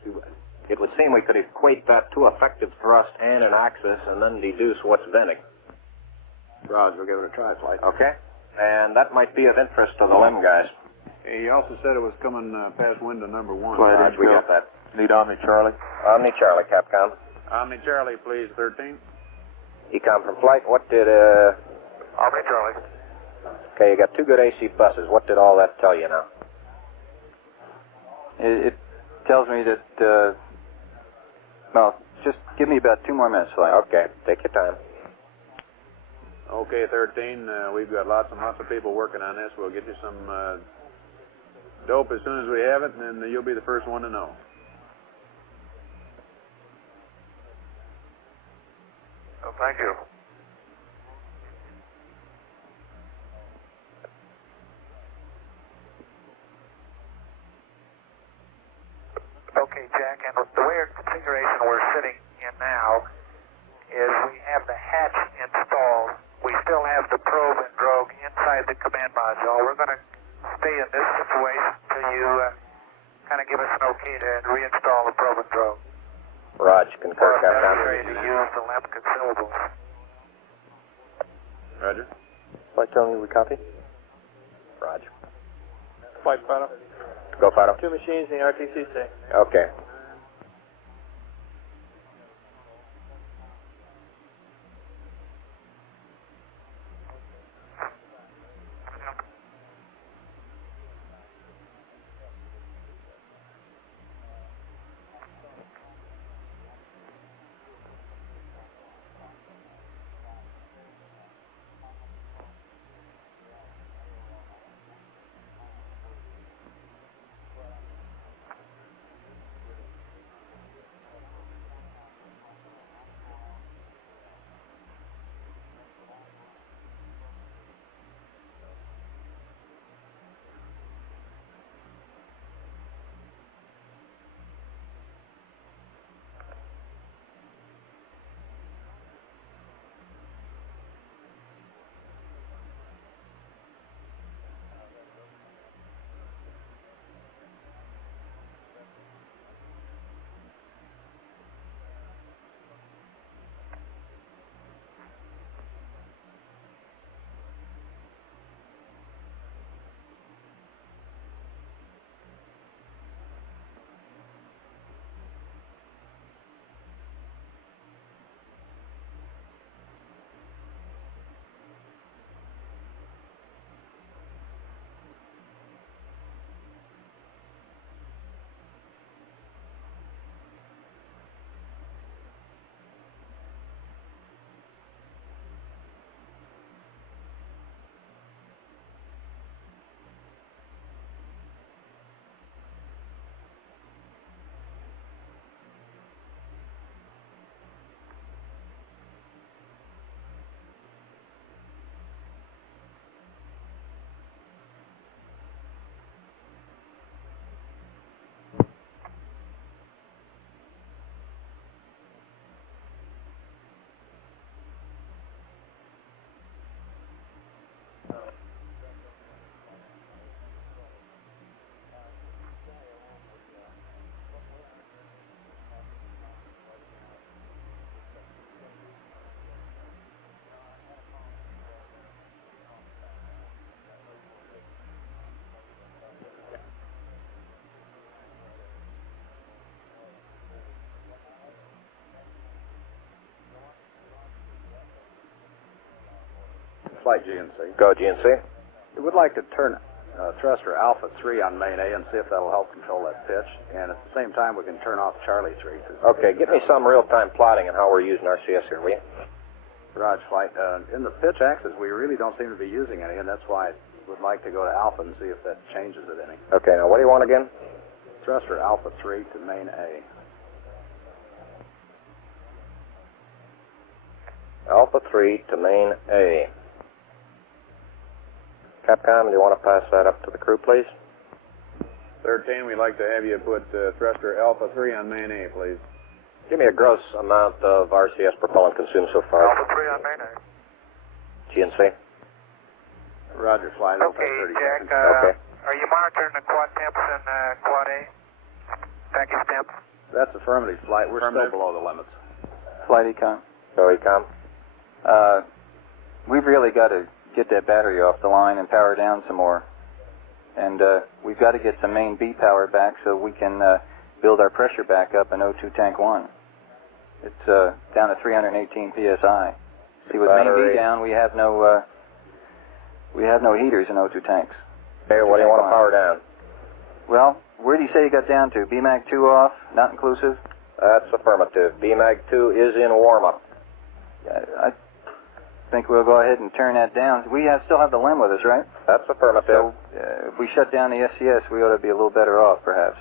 it would seem we could equate that to effective thrust and an axis and then deduce what's venting. Roger, we'll give it a try, Flight. Okay? And that might be of interest to the LIM guys. He also said it was coming past window number 1. Roger, we got that. Need Omni Charlie? Omni Charlie, Capcom. Omni Charlie, please, 13. Ecom from Flight, what did, Omni Charlie. Okay, you got 2 good AC buses. What did all that tell you now? It tells me that, well, just give me about 2 more minutes, Flight. Okay, take your time. Okay, 13, we've got lots and lots of people working on this. We'll get you some dope as soon as we have it, and then you'll be the first one to know. Oh, thank you. Okay, Jack, and the way our configuration we're sitting in now is we have the hatch installed. We still have the probe and drogue inside the command module. We're going to stay in this situation until you kind of give us an okay to reinstall the probe and drogue. Raj, concur, Or if Capcom. necessary to use the LEM consumables. Roger. Flight telling you we copy. Raj. Flight final. Go, Fido. 2 machines in the RTCC. Okay. Flight GNC. Go, GNC. We would like to turn thruster Alpha 3 on main A and see if that'll help control that pitch. And at the same time, we can turn off Charlie 3. Okay, give me some real-time plotting on how we're using RCS here, will you? Roger, Flight. In the pitch axis, we really don't seem to be using any, and that's why I would like to go to Alpha and see if that changes it any. Okay, now what do you want again? Thruster Alpha 3 to main A. Alpha 3 to main A. Capcom, do you want to pass that up to the crew, please? 13, we'd like to have you put thruster Alpha 3 on main A, please. Give me a gross amount of RCS propellant consumed so far. Alpha 3 on main A. GNC. Roger, Flight. Okay, Jack, Okay. Are you monitoring the quad temps and quad A? Package temps? That's affirmative, Flight. We're Affirmative. still below the limits. Flight Econ. Go Econ. We've really got to get that battery off the line and power down some more. And we've got to get some main B power back so we can build our pressure back up in O2 tank 1. It's down to 318 psi. See, with main B down, we have no heaters in O2 tanks. Okay, what do you want to power down? Well, where do you say you got down to? BMAG 2 off, not inclusive? That's affirmative. BMAG 2 is in warm-up. I think we'll go ahead and turn that down. We still have the LEM with us, right? That's affirmative. So if we shut down the SCS, we ought to be a little better off, perhaps.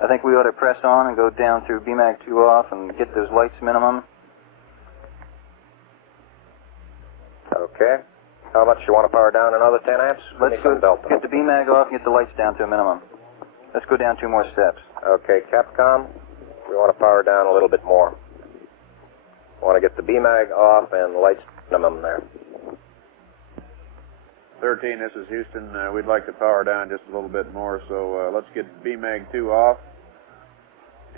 I think we ought to press on and go down through BMAG 2 off and get those lights minimum. Okay. How much you want to power down? Another 10 amps? Let's go get the BMAG off and get the lights down to a minimum. Let's go down 2 more steps. Okay, Capcom, we want to power down a little bit more. Want to get the BMAG off and the lights minimum there. 13, this is Houston. We'd like to power down just a little bit more, so let's get BMAG 2 off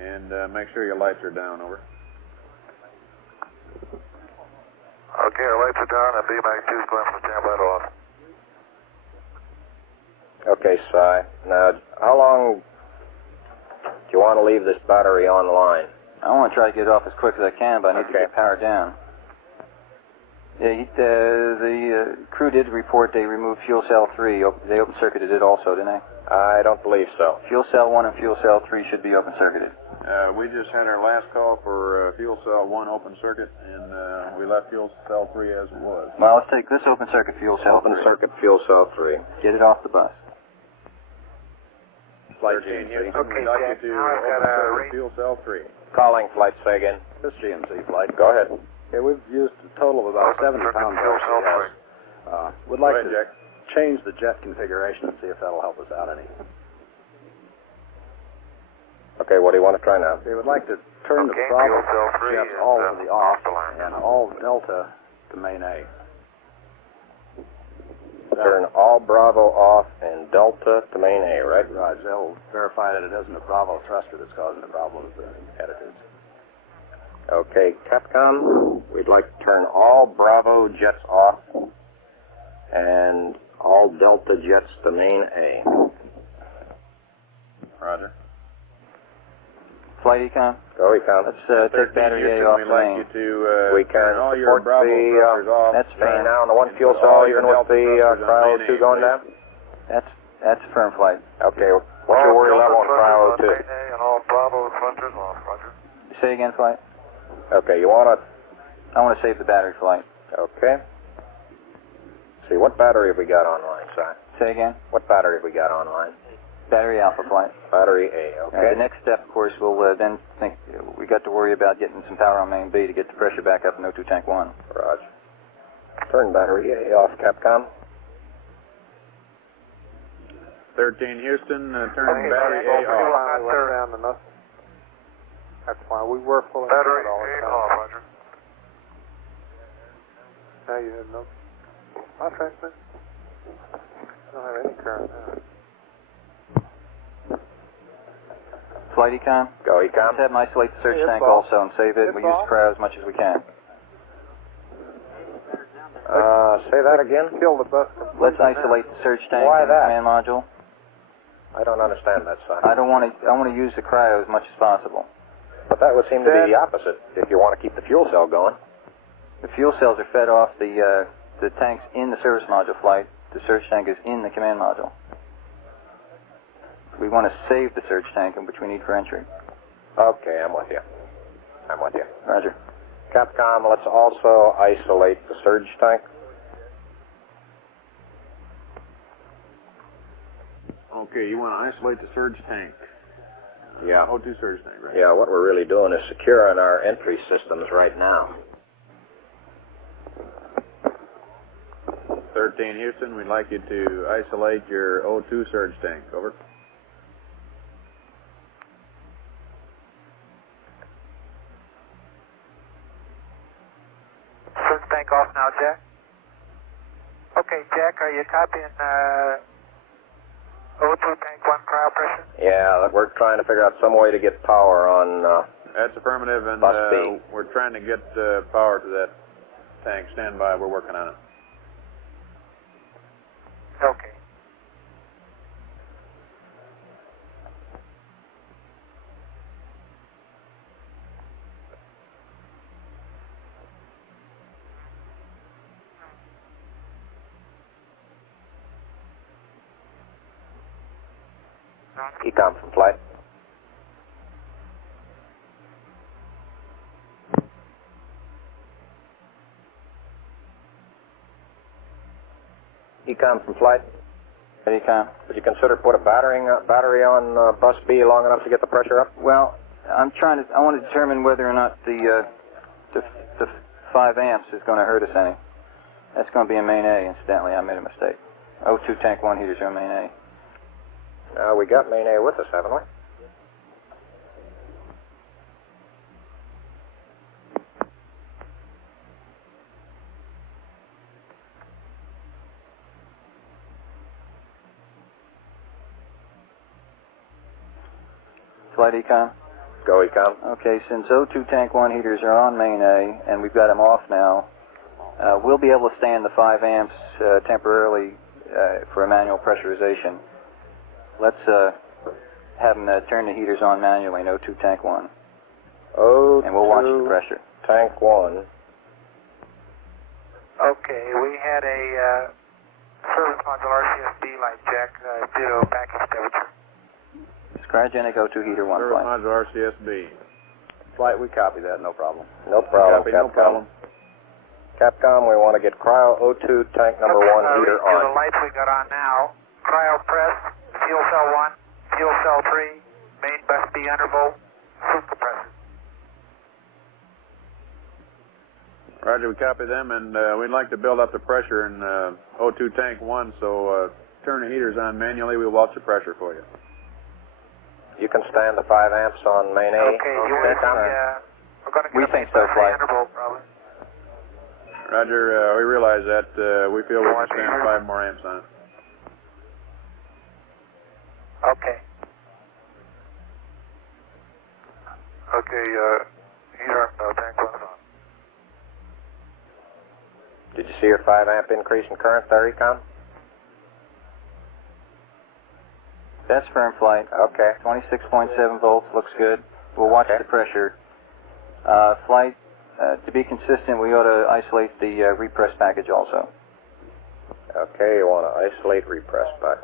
and make sure your lights are down, over. Okay, our lights are down and BMAG 2 is going from standby to off. Okay, Si. Now, how long do you want to leave this battery online? I want to try to get it off as quick as I can, but I need to get power down. Yeah, the crew did report they removed fuel cell 3. They open circuited it also, didn't they? I don't believe so. Fuel cell 1 and fuel cell 3 should be open circuited. We just had our last call for fuel cell 1 open circuit, and we left fuel cell 3 as it was. Well, let's take this open circuit fuel cell 3. Open circuit fuel cell 3. Get it off the bus. Flight 13, GNC. Houston, we'd like you to open circuit fuel cell 3. Calling Flight, say again. This GNC, Flight. Go ahead. Okay, we've used a total of about 70 pounds of LCS. We'd like to change the jet configuration and see if that'll help us out any. Okay, what do you want to try now? We would like to turn the Bravo jets all to the off and all Delta to main A. Turn all Bravo off and Delta to main A, right? Right. They'll verify that it isn't a Bravo thruster that's causing the problem with the attitudes. Okay, Capcom, we'd like to turn all Bravo jets off and all Delta jets to main A. Roger. Flight Econ? Go Econ. Let's take battery A off we'd the like main. you to we can turn all your Bravo thrusters off. That's main firm. now on the one fuel cell, even with the cryo 2 going down? That's firm flight. Okay, what's your worry level on cryo 2? And all Bravo thrusters off, Roger. Say again, flight? Okay, you want to... I want to save the battery, flight. Okay. See, what battery have we got online, Si? Say again? What battery have we got online? Battery Alpha flight. Battery A, okay. The next step, of course, we'll then think we got to worry about getting some power on main B to get the pressure back up in O2 tank 1. Roger. Turn battery A off, Capcom. 13, Houston, turn battery A off. Down to nothing. That's fine. We were pulling Battery it all the A time. off, Roger. Now you have no. My transmit. Don't have any current now. Flight Econ? Go Econ. Let's have them isolate the surge Hey, tank off. also and save it. We use the cryo as much as we can. Say that again? Kill the bus. Let's isolate the surge tank Why and the that? command module. I don't understand that, Si. I want to use the cryo as much as possible. But that would seem to be the opposite, if you want to keep the fuel cell going. The fuel cells are fed off the tanks in the service module flight. The surge tank is in the command module. We want to save the surge tank, which we need for entry. Okay, I'm with you. I'm with you. Roger. Capcom, let's also isolate the surge tank. Okay, you want to isolate the surge tank. Yeah. O2 surge tank, right? Yeah, what we're really doing is securing our entry systems right now. 13, Houston, we'd like you to isolate your O2 surge tank. Over. Surge tank off now, Jack. Okay, Jack, are you copying O2 tank 1 cryo pressure? Yeah, we're trying to figure out some way to get power on That's affirmative, and Bus B. we're trying to get power to that tank. Stand by. We're working on it. Okay. Ecom from flight. Ecom from flight. Ecom. Would you consider put a battery on bus B long enough to get the pressure up? Well, I want to determine whether or not the 5 amps is going to hurt us any. That's going to be in main A, incidentally. I made a mistake. O2 tank 1 heaters are in main A. We got main A with us, haven't we? Flight Ecom? Go Ecom. Okay, since O2 tank 1 heaters are on main A, and we've got them off now, we'll be able to stand the 5 amps temporarily for a manual pressurization. Let's have them turn the heaters on manually in O2 tank 1. O2 and we'll watch the pressure. Tank 1. Okay, we had a service module RCSB light check due to package temperature. It's cryogenic O2 heater 1 Service flight. module RCSB. Flight, we copy that, no problem. No problem, Copy, Capcom. no problem. Capcom, we want to get cryo O2 tank number 1 heater The on. lights we got on now, cryo press, fuel cell 1, fuel cell 3, main bus B undervolt, food compressor. Roger, we copy them, and we'd like to build up the pressure in O2 tank 1, so turn the heaters on manually. We'll watch the pressure for you. You can stand the 5 amps on main A. Okay, you want to we're going to get We up think to so, bus A flight. undervolt probably. Roger, we realize that. We feel we can stand 5 more amps on it. Okay. Okay, heater on tank 1's on. Did you see your 5 amp increase in current there, Ecom? That's firm flight. Okay. 26.7 volts, looks good. We'll watch the pressure. Flight, to be consistent, we ought to isolate the repress package also. Okay, you want to isolate repress back.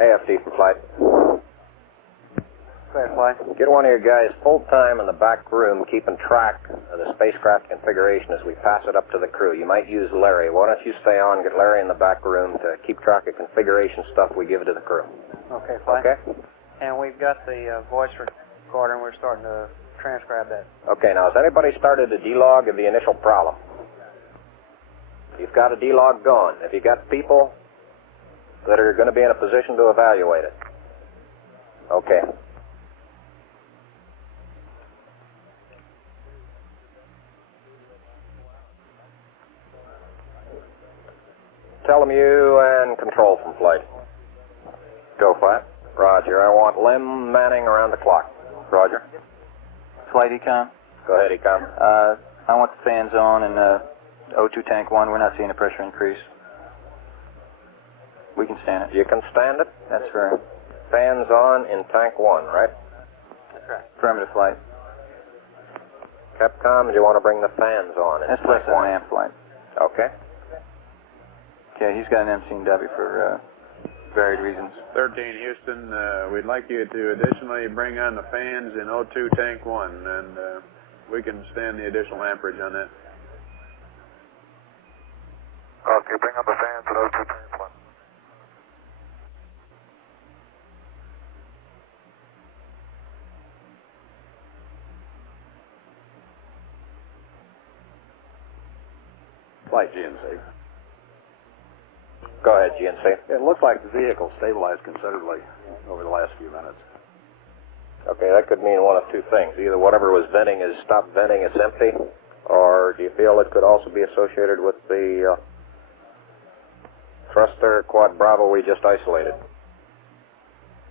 AFD from flight. Get one of your guys full time in the back room keeping track of the spacecraft configuration as we pass it up to the crew. You might use Larry. Why don't you stay on and get Larry in the back room to keep track of configuration stuff we give to the crew. Okay, flight. Okay? And we've got the voice recorder and we're starting to transcribe that. Okay, now has anybody started a D-log of the initial problem? You've got a D-log going. Have you got people that are going to be in a position to evaluate it? Okay. Tell them you and control from flight. Go flight. Roger. I want Lim manning around the clock. Roger. Flight Ecom? Go ahead, Ecom. I want the fans on in O2 tank 1. We're not seeing a pressure increase. We can stand it. You can stand it? That's firm. Fans on in tank 1, right? That's right. Affirmative flight. Capcom, do you want to bring the fans on in That's tank less than 1? an amp flight. Okay. Okay, he's got an MC&W for varied reasons. 13, Houston, we'd like you to additionally bring on the fans in O2 tank 1, and we can stand the additional amperage on that. Okay, bring on the fans at O2 tank 1. Flight GNC. Go ahead, GNC. It looks like the vehicle stabilized considerably over the last few minutes. Okay, that could mean one of two things. Either whatever was venting is stopped venting, it's empty, or do you feel it could also be associated with the thruster quad Bravo we just isolated?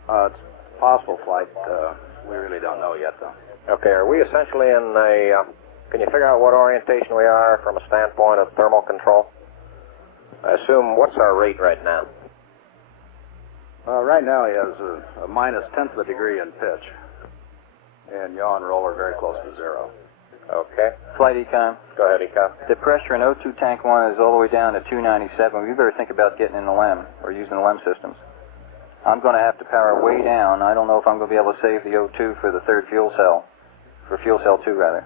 It's possible, Flight. We really don't know yet, though. Okay, are we essentially in a, can you figure out what orientation we are from a standpoint of thermal control? I assume, what's our rate right now? Right now he has a minus 1/10 of a degree in pitch, and yaw and roll are very close to zero. Okay. Flight Econ. Go ahead, Econ. The pressure in O2 tank 1 is all the way down to 297. We better think about getting in the LEM, or using the LEM systems. I'm going to have to power way down. I don't know if I'm going to be able to save the O2 for the third fuel cell, for fuel cell 2 rather.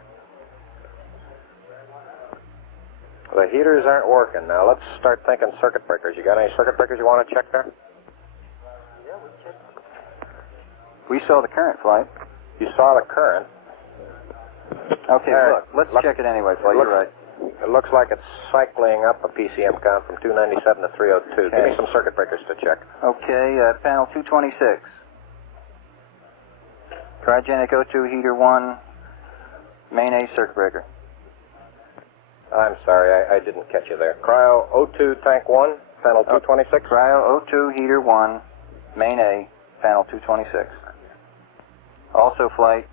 The heaters aren't working. Now let's start thinking circuit breakers. You got any circuit breakers you want to check there? We saw the current, Flight. You saw the current? Okay, let's check it anyway, Flight. You're right. It looks like it's cycling up a PCM count from 297 to 302. Okay. Give me some circuit breakers to check. Okay, panel 226. Cryogenic O2 heater 1, main A circuit breaker. I'm sorry, I didn't catch you there. Cryo O2 tank 1, panel 226? Cryo O2 heater 1, main A, panel 226. Also, Flight,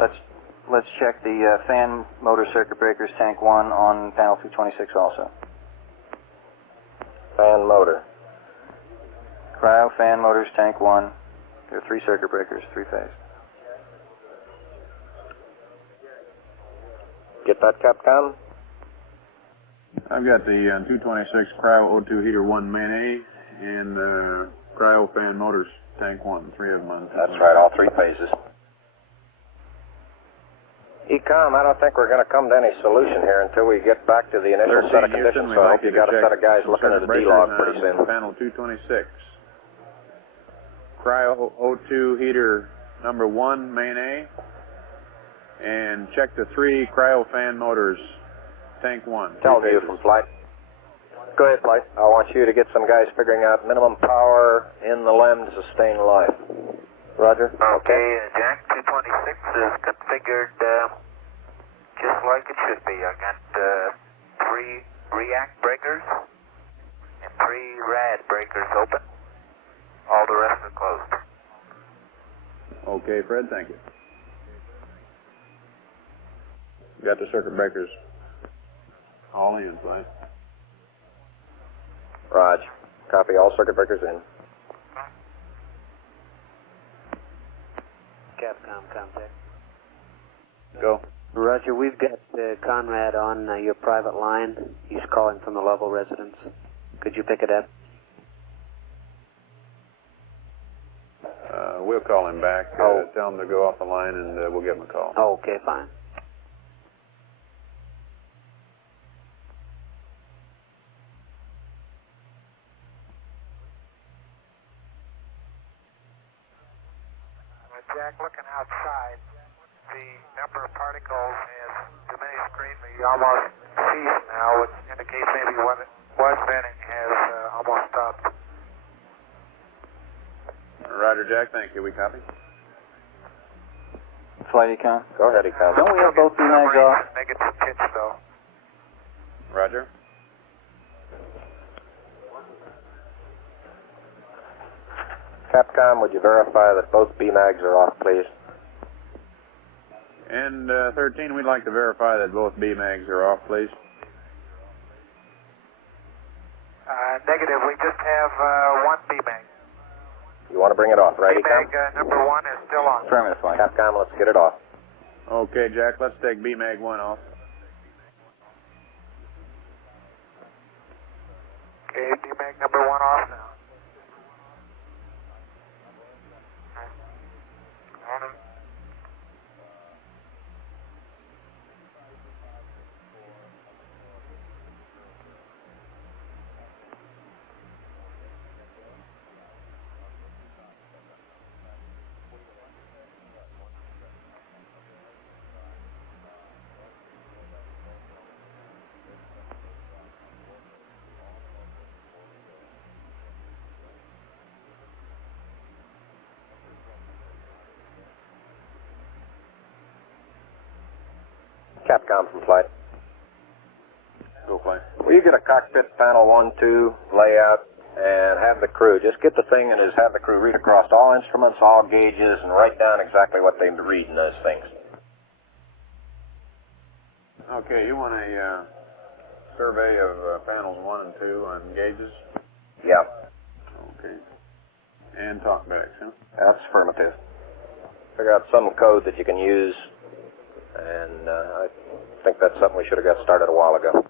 let's check the fan motor circuit breakers tank 1 on panel 226 also. Fan motor. Cryo fan motors tank 1. There are 3 circuit breakers, 3-phase. Get that, Capcom? I've got the 226 Cryo O2 heater 1 main A and Cryo fan motors tank 1, 3 of them on. That's right, all 3 phases. Ecom, I don't think we're going to come to any solution here until we get back to the initial set of conditions, so I think you got a set of guys looking at a D-log pretty soon. Panel 226. Cryo O2 heater number 1 main A, and check the 3 cryo fan motors tank 1. Tell you from Flight. Go ahead, Flight. I want you to get some guys figuring out minimum power in the LEM to sustain life. Roger. Okay, Jack 226 is configured just like it should be. I got 3 react breakers and 3 rad breakers open. All the rest are closed. Okay, Fred, thank you. Got the circuit breakers all in, Flight. Raj. Copy, all circuit breakers in. Capcom contact. Go. Roger, we've got Conrad on your private line. He's calling from the Lovell residence. Could you pick it up? We'll call him back. Tell him to go off the line, and we'll give him a call. Oh, okay, fine. Jack, looking outside, the number of particles has diminished greatly, almost ceased now, which indicates maybe what it was venting has almost stopped. Roger, Jack. Thank you. We copy. Flight Econ. Go ahead, Econ. Don't we have both BMAGs off? Negative pitch, though. Roger. Capcom, would you verify that both BMAGs are off, please? And 13, we'd like to verify that both BMAGs are off, please. Negative. We just have 1 BMAG. You want to bring it off, right, BMAG Econ? number 1 is still on. Affirmative, Flight. Capcom, let's get it off. Okay, Jack. Let's take BMAG 1 off. Okay, BMAG number 1 off now. On him. Capcom from flight. Go flight. Will you get a cockpit panel 1-2 layout and have the crew, just get the thing and just have the crew read across all instruments, all gauges, and write down exactly what they read in those things. Okay, you want a survey of panels 1 and 2 on gauges? Yeah. Okay. And talkbacks, huh? That's affirmative. Figure out some code that you can use, and I think that's something we should have got started a while ago.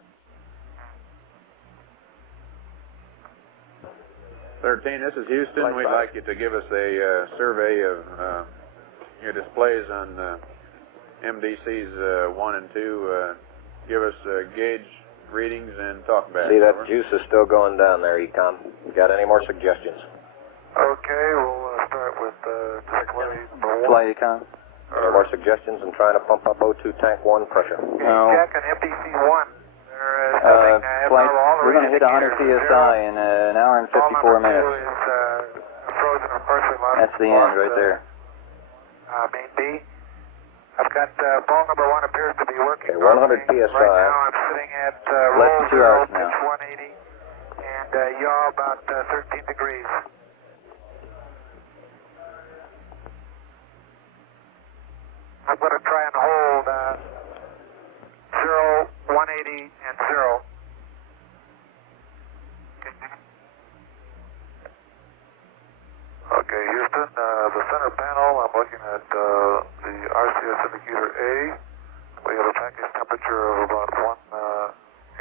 13, this is Houston. We'd like you to give us a survey of your displays on MDCs 1 and 2. Give us gauge readings and talkbacks. See, that over. juice is still going down there, Econ. Got any more suggestions? Okay, we'll start with display number 1. Flight Econ. Any more suggestions in trying to pump up O2 tank 1 pressure? No. Check an MDC 1. There is nothing Flight, abnormal. All the we're going to hit 100 indicators PSI in an hour and 54 minutes. Is frozen or partially lost. That's the end right there. Main B. I've got ball number 1 appears to be working. Okay, 100 PSI. Right now I'm sitting at Less than 2 roll 0, hours now. pitch 180, and yaw about 13 degrees. I'm going to try and hold 0, 180, and 0. Okay, Houston, the center panel, I'm looking at the RCS indicator A. We have a package temperature of about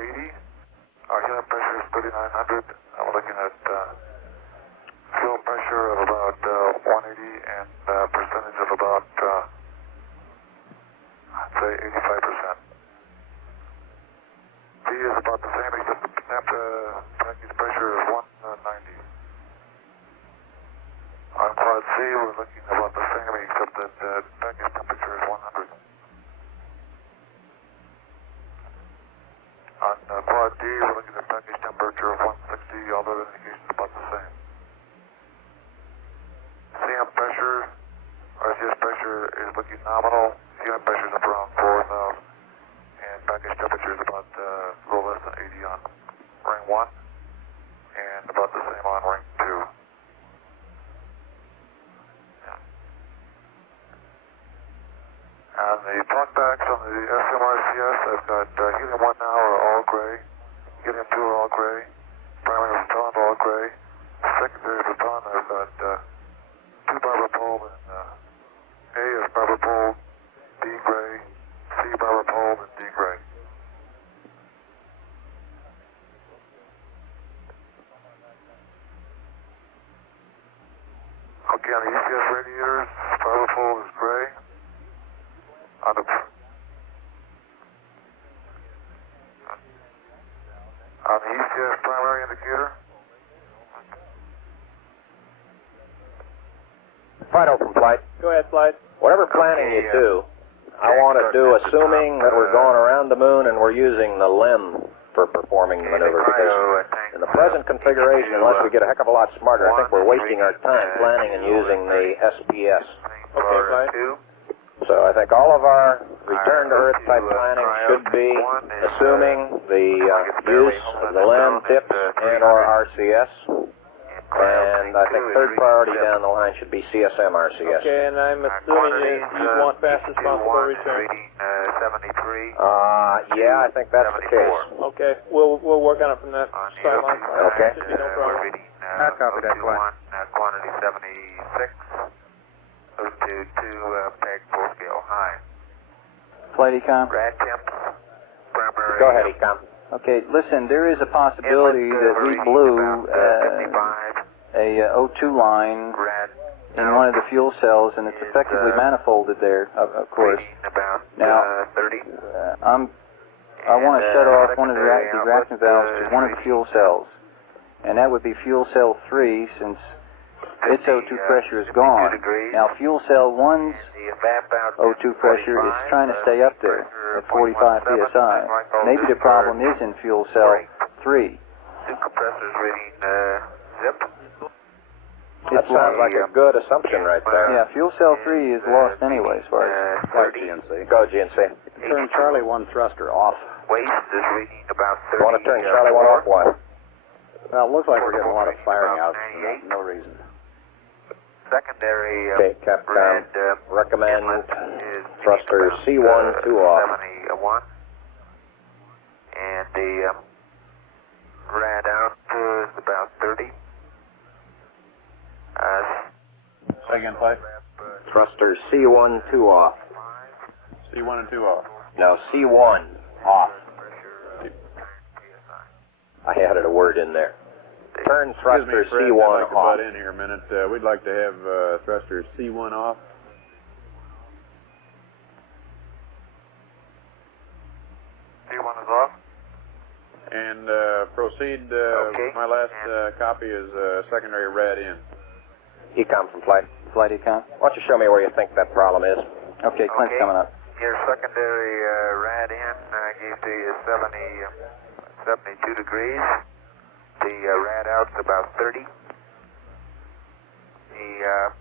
180. Our helium pressure is 3,900. I'm looking at fuel pressure of about 180 and percentage of about, I'd say 85%. D is about the same, except the package pressure is 190. On quad C, we're looking about the same, except that the package temperature is 100. On quad D, we're looking at package temperature of 160, although the indication is about the same. CM pressure, RCS pressure is looking nominal. CM pressure is up around 4,000, and package temperature is about a little less than 80 on ring 1, and about the same on ring 2. On the talkbacks on the SMRCS, I've got helium 1 now are all gray, helium 2 are all gray, primary baton are all gray, secondary baton I've got 2 barber pole and A is barber pole, D gray, C barber pole, and D gray. Okay, on the ECS radiators, barber pole is gray. On the ECS primary indicator. Fido from flight. Go ahead, Flight. Whatever planning you do, I want to do assuming that we're going around the moon and we're using the LEM for performing the maneuver, because in the present configuration, unless we get a heck of a lot smarter, I think we're wasting our time planning and using the SPS. Okay, Flight. So I think all of our return to Earth type planning should be assuming the use of the LEM, TIPS, and or RCS. And I think third priority down the line should be CSM RCS. Okay, and I'm assuming you want fastest possible return. Yeah, I think that's the case. Okay, we'll work on it from that sideline. Okay. Should be no problem. I'll copy that, Flight. Quantity 76. Those two peg full scale high. Flight Econ. Grad temps, primary. Go ahead, Econ. Okay, listen, there is a possibility that we blew a O2 line in one of the fuel cells, and it's effectively manifolded there, of course. Now, I want to shut off one of the reaction valves to one of the fuel cells, and that would be fuel cell 3, since its O2 pressure is gone. Now, fuel cell 1's O2 pressure is trying to stay up there at 45 psi. Maybe the problem is in fuel cell 3. Two compressors reading zip. That sounds like a good assumption right there. Yeah, fuel cell 3 is lost anyway as far as Flight GNC. Go, GNC. Turn Charlie 1 thruster off. Waste is reading about 30. You want to turn Charlie 1 off? Why? Well, it looks like we're getting a lot of firing out. No reason. Secondary Okay, Capcom. Recommend thruster C1 2 off. 71. And the readout is about 30. Say again, Clay. Thruster C1 2 off. C1 and 2 off. No, C1 off. I added a word in there. Turn thruster Excuse me, Fred, C1 I'd like to off. butt in here a minute. We'd like to have thruster C1 off. C1 is off. And proceed. My last copy is secondary rad in. Ecom from flight. Flight Econ. Why don't you show me where you think that problem is? Okay, Clint's coming up. Your secondary rad in gave to you 72 degrees. The rad out's about 30. The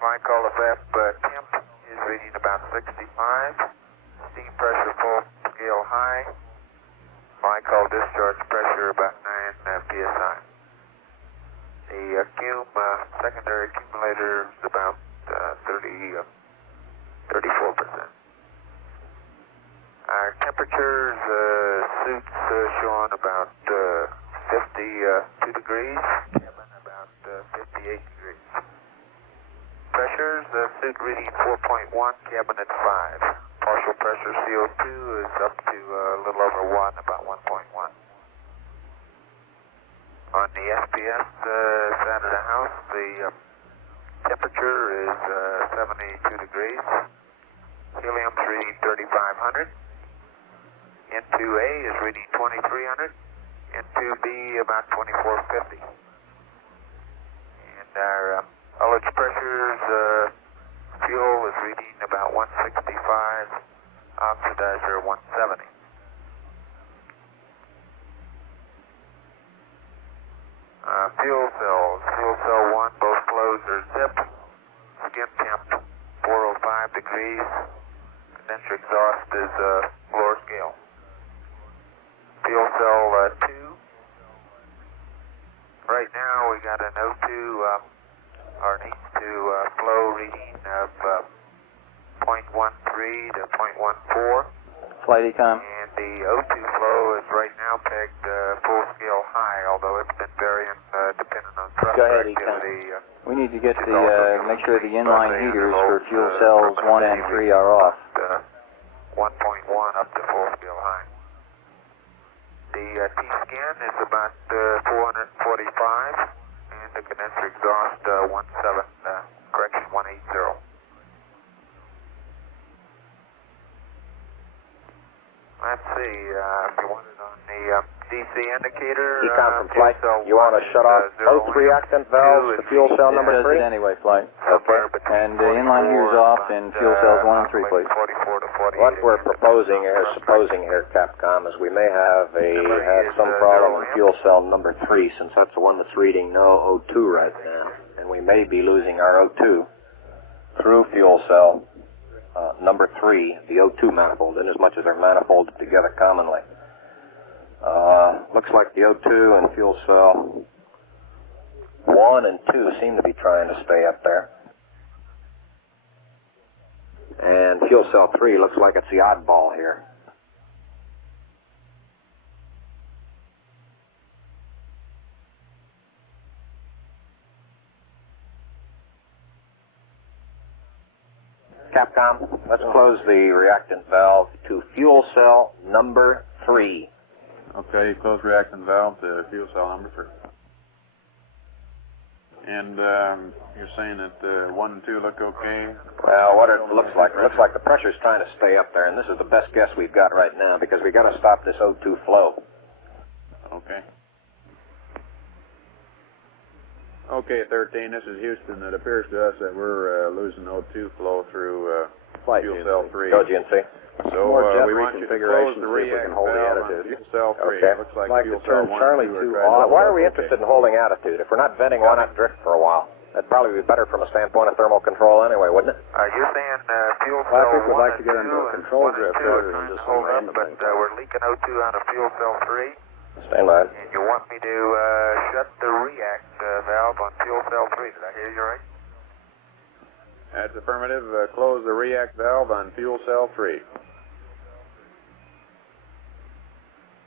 flight call FF temp is reading about 65. Steam pressure full scale high. Flight call discharge pressure about 9 psi. The secondary accumulator is about 34%. Our temperatures, suits showing about 52 degrees, cabin about 58 degrees. Pressures, suit reading 4.1, cabin at 5. Partial pressure CO2 is up to a little over 1, about 1.1. On the SPS side of the house, the temperature is 72 degrees. Helium's reading 3,500. N2A is reading 2,300. N2B about 2,450. And our ullage pressures, fuel is reading about 165, oxidizer 170. Fuel cell 1, both closed are zipped. Skin temp 405 degrees. Condenser exhaust is floor scale. Fuel cell 2. Right now we got an O2 or needs to flow reading of 0.13 to 0.14. Flight Econ. And the O2 flow is right now pegged full scale high, although it's been varying depending on thruster activity. We need to get the, make sure the inline heaters for fuel cells 1 and 3 are off. 1.1 up to full scale high. The T-scan is about 445, and the condenser exhaust 180. Let's see, if you want it on the DC indicator. Econ from flight, you want to shut off both reactant valves to fuel cell number 3? It does it anyway, flight. Okay. And the inline heaters off in fuel cells 1 and 3, please. What we're proposing or supposing here, Capcom, is we may have some problem in fuel cell number 3, since that's the one that's reading no O2 right now. And we may be losing our O2 through fuel cell number 3, the O2 manifold, in as much as they're manifolded together commonly. Looks like the O2 and fuel cell 1 and 2 seem to be trying to stay up there. And fuel cell 3 looks like it's the oddball here. Capcom, let's close the reactant valve to fuel cell number 3. Okay, close reactant valve to fuel cell number 3. And you're saying that 1 and 2 look okay? Well, what it looks like the pressure's trying to stay up there, and this is the best guess we've got right now because we've got to stop this O2 flow. Okay. Okay, 13, this is Houston. It appears to us that we're losing O2 flow through fuel cell 3. Go, GNC. So we want you to close the react valve on fuel cell 3. Okay. Looks like Like fuel to turn cell 1 Charlie and 2 are 2 trying off. to Why are we okay. interested in holding attitude? If we're not venting, why not drift for a while? That'd probably be better from a standpoint of thermal control anyway, wouldn't it? You're saying fuel Well, I cell think we'd 1 like to and get 2 into a and control 1 and drift 2 are rather than trying just to hold some up, but random we're leaking O2 out of fuel cell 3. Stand by. And you want me to shut the react valve on fuel cell 3. Did I hear you right? That's affirmative. Close the react valve on fuel cell 3.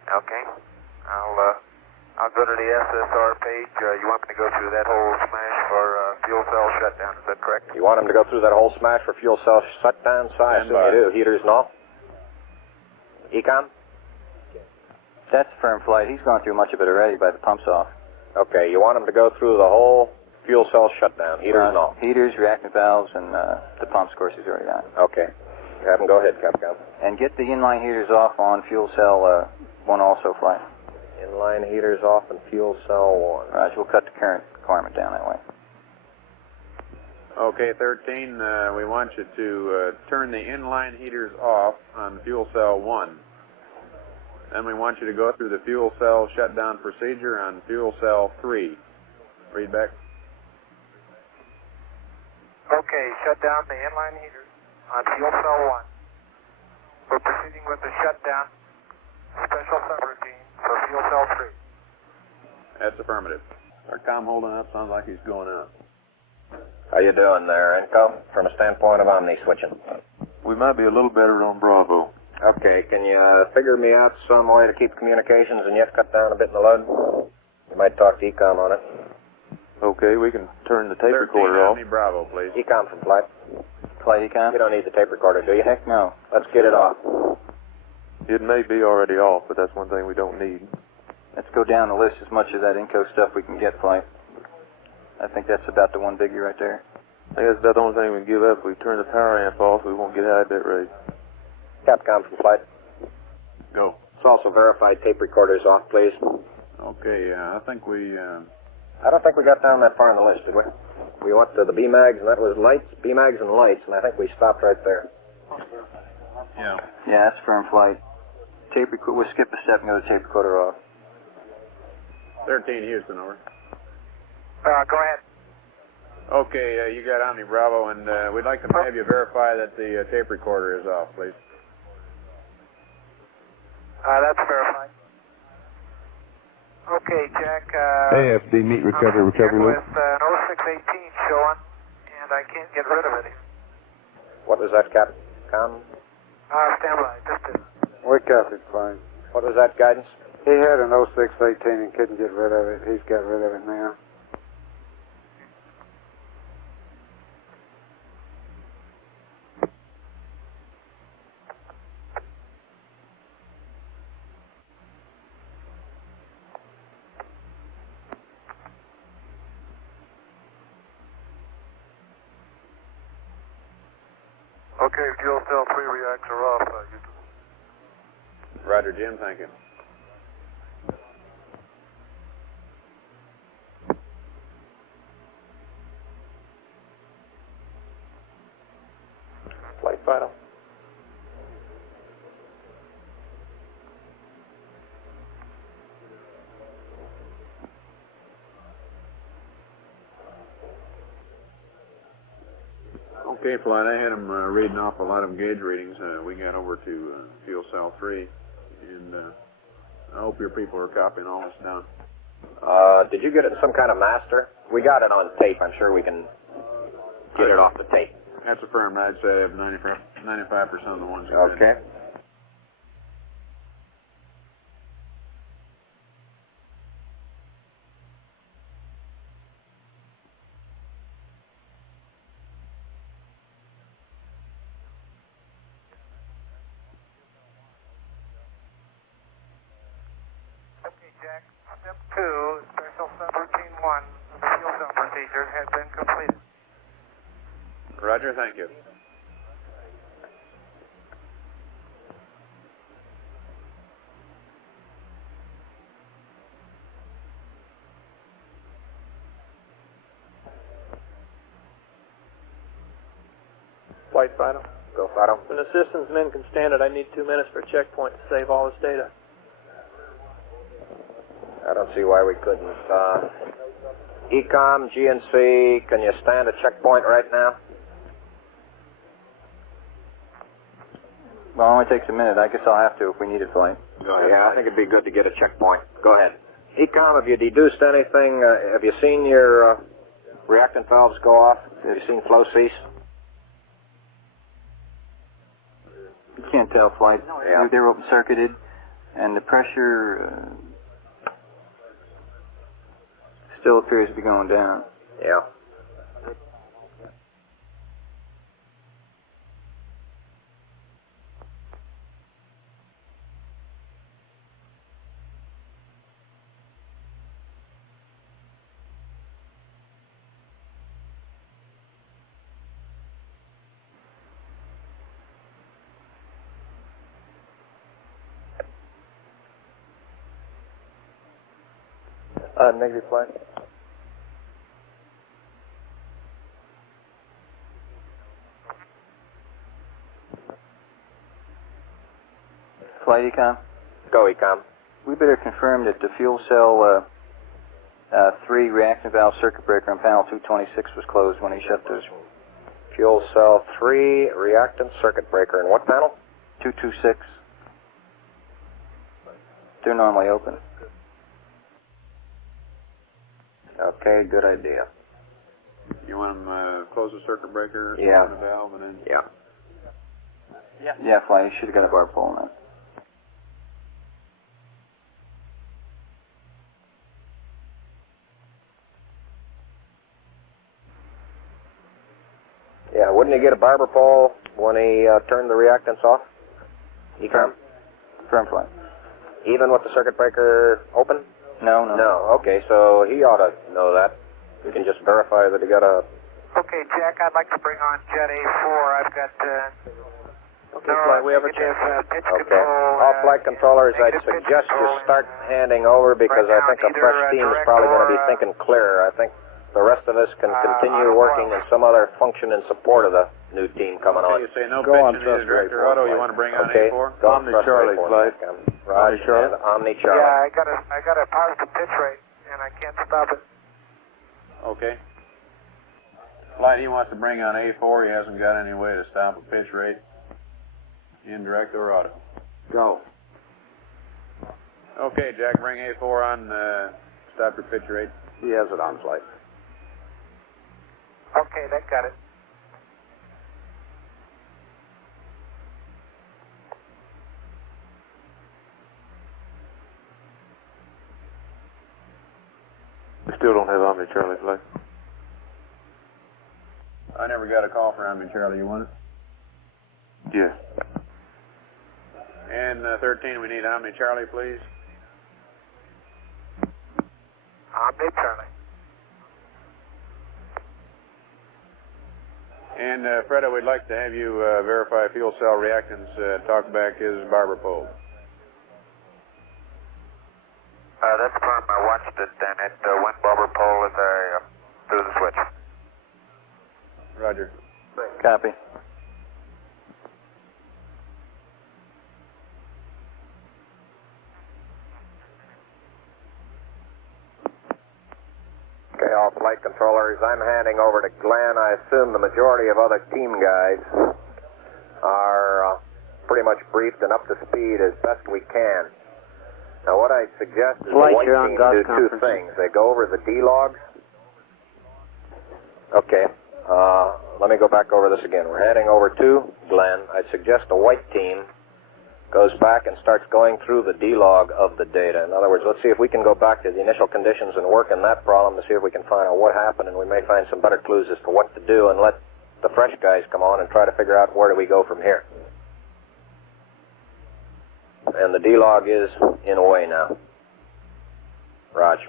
Okay. I'll go to the SSR page. You want me to go through that whole smash for fuel cell shutdown, is that correct? You want him to go through that whole smash for fuel cell shutdown? So I assume you do. Heaters and all? Econ? That's firm flight. He's gone through much of it already by the pumps off. Okay, you want him to go through the whole fuel cell shutdown, heaters and all? Heaters, reactant valves, and the pumps, of course, he's already on. Okay. Have him go ahead, Capcom. And get the inline heaters off on fuel cell 1 also, flight. Inline heaters off and fuel cell 1. Roger, we'll cut the current requirement down that way. Okay, 13, we want you to turn the inline heaters off on fuel cell 1. Then we want you to go through the fuel cell shutdown procedure on fuel cell 3. Read back. Okay, shut down the inline heaters on fuel cell 1. We're proceeding with the shutdown special subroutine for fuel cell 3. That's affirmative. Our comm holding up sounds like he's going up. How you doing there, Enco? From a standpoint of omni switching. We might be a little better on Bravo. Okay, can you figure me out some way to keep communications and yet cut down a bit in the load? You might talk to Ecom on it. Okay, we can turn the tape 13, recorder off. Omni Bravo, please. Ecom from flight. Flight Ecom? You don't need the tape recorder, do you? Heck no. Let's get it off. It may be already off, but that's one thing we don't need. Let's go down the list as much of that Inco stuff we can get, flight. I think that's about the one biggie right there. I think that's about the only thing we can give up. If we turn the power amp off, we won't get high bit rate. Capcom from flight. Go. Let's also verify tape recorders off, please. Okay, I think we... I don't think we got down that far on the list, did we? We went to the BMAGs, and that was lights, BMAGs and lights, and I think we stopped right there. Yeah. Yeah, that's firm flight. Tape recorder, we'll skip a step and go to tape recorder off. 13, Houston, over. Go ahead. Okay, you got Omni Bravo, and we'd like to have you verify that the tape recorder is off, please. That's verified. Okay, Jack. AFD meet recovery I'm here loop. with an 0618 showing, and I can't get rid of it. What was that, Capcom? Stand by. Just a... We copied fine. What was that, guidance? He had an 0618 and couldn't get rid of it. He's got rid of it now. Okay, fuel cell 3 reacts are off. Roger, Jim, thank you. Flight final. Okay, flight, I had him reading off a lot of gauge readings. We got over to fuel cell 3, and I hope your people are copying all this down. Did you get it in some kind of master? We got it on tape. I'm sure we can get it off the tape. That's affirmed. I'd say 95% of the ones you Okay. read. Okay, Jack. Step 2, special subroutine 1 of the fuel cell procedure has been completed. Roger, thank you. Flight final. Go, Fido. When the systems men can stand it, I need 2 minutes for checkpoint to save all this data. I don't see why we couldn't. Ecom, GNC, can you stand a checkpoint right now? Well, it only takes a minute. I guess I'll have to if we need it, Flight. Yeah, I think it'd be good to get a checkpoint. Go ahead. Ecom, have you deduced anything? Have you seen your reactant valves go off? Have you seen flow cease? You can't tell, Flight. Yeah. They're open circuited, and the pressure still appears to be going down. Yeah. Negative Flight. Flight Ecom? Go, Ecom. We better confirm that the fuel cell 3 reactant valve circuit breaker on panel 226 was closed when he shut those. Fuel cell 3 reactant circuit breaker. And what panel? 226. They're normally open. Okay, good idea. You want them close the circuit breaker, Yeah. open the valve, and then... Yeah. Yeah, Flight, you should have got a bar pole on that. Yeah, wouldn't he get a barber pole when he turned the reactants off? Ecom? Firm, Flight. Even with the circuit breaker open? No. No, okay, so he ought to know that. We can just verify that he got a... Okay, Jack, I'd like to bring on Jet A4. I've got Okay, Flight, we have a check. pitch Okay. control. All flight controllers, I'd negative pitch suggest you control start handing over because right I now, think a either, fresh team is direct probably going to be or, thinking clearer. I think the rest of us can continue autopilot. working in some other function in support of the new team coming on. Okay, you say no Go pitch on, in either thrust direct or rate auto. four, You want to bring on Okay, A4? go Omni thrust Charlie rate four, flight. Roger, Omni Charlie. and Omni Charlie. Yeah, I got a positive pitch rate, and I can't stop it. Okay. Flight, he wants to bring on A4. He hasn't got any way to stop a pitch rate, indirect or auto. Go. Okay, Jack, bring A4 on, stop your pitch rate. He has it on flight. Okay, that got it. We still don't have Omni Charlie flight. I never got a call for Omni Charlie. You want it? Yeah. And 13, we need Omni Charlie, please. Omni Charlie. And Fredo, we'd like to have you verify fuel cell reactants. Talkback is barber pole. That's fine. I watched it, and it went barber pole as I threw the switch. Roger. Copy. Okay, all flight controllers, I'm handing over to Glenn. I assume the majority of other team guys are pretty much briefed and up to speed as best we can. Now, what I'd suggest is Flight, the white you're on team God's do two conference. things. They go over the D-logs. Okay, let me go back over this again. We're heading over to Glenn. I'd suggest the white team goes back and starts going through the D-log of the data. In other words, let's see if we can go back to the initial conditions and work in that problem to see if we can find out what happened, and we may find some better clues as to what to do, and let the fresh guys come on and try to figure out where do we go from here. And the D-log is in a way now. Raj.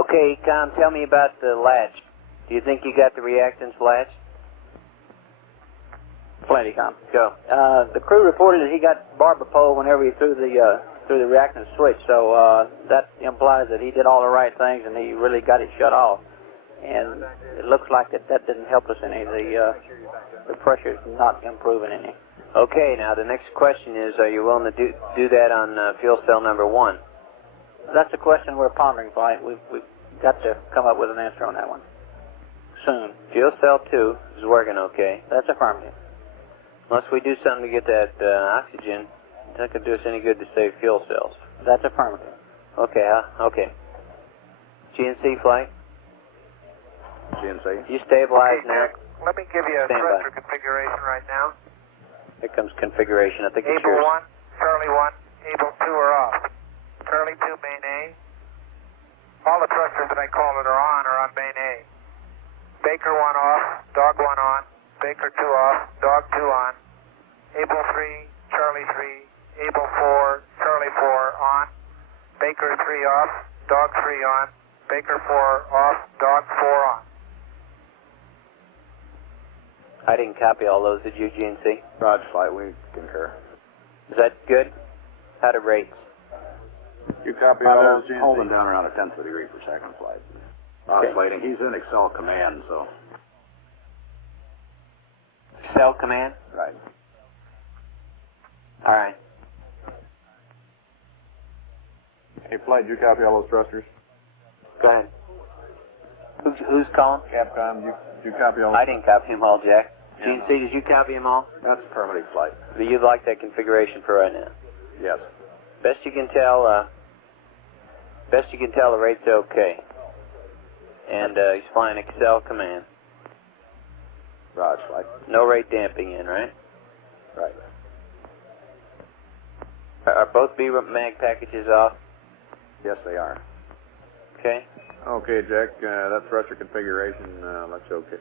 Okay, Ecom, tell me about the latch. Do you think you got the reactants latched? Plenty, Tom. Go. The crew reported that he got barber pole whenever he threw the reactant switch, so that implies that he did all the right things and he really got it shut off. And it looks like that didn't help us any. The pressure's not improving any. Okay, now the next question is, are you willing to do that on fuel cell number 1? That's a question we're pondering, Flight. We've got to come up with an answer on that one soon. Fuel cell 2 is working okay. That's affirmative. Unless we do something to get that oxygen, it's not going to do us any good to save fuel cells. That's affirmative. Okay, okay. GNC Flight? GNC. You stabilize okay, now? Jack, let me give you a Stand thruster by. configuration right now. Here comes configuration. I think it's Able yours. 1, Charlie 1, Able 2 are off. Charlie 2, main A. All the thrusters that I called it are on main A. Baker 1 off, Dog 1 on. Baker 2 off, Dog 2 on. Able 3, Charlie 3, Able 4, Charlie 4 on. Baker 3 off, Dog 3 on. Baker 4 off, Dog 4 on. I didn't copy all those. Did you, GNC? Roger, Flight, we concur. Is that good? How to rates? You copy all those, They're GNC? holding down around a tenth of a degree per second, Flight. Oscillating. He's in Excel command, so. Cell command? Right. All right. Hey, Flight, did you copy all those thrusters? Go ahead. Who's calling? Capcom, did you copy all? I didn't copy them all, Jack. Yeah, GNC, did you copy them all? That's affirmative, Flight. But you'd like that configuration for right now? Yes. Best you can tell, the rate's okay. And he's flying Excel command. Roger, Flight. No rate damping in, right? Right. Are both B mag packages off? Yes, they are. Okay. Okay, Jack, that thruster configuration looks okay.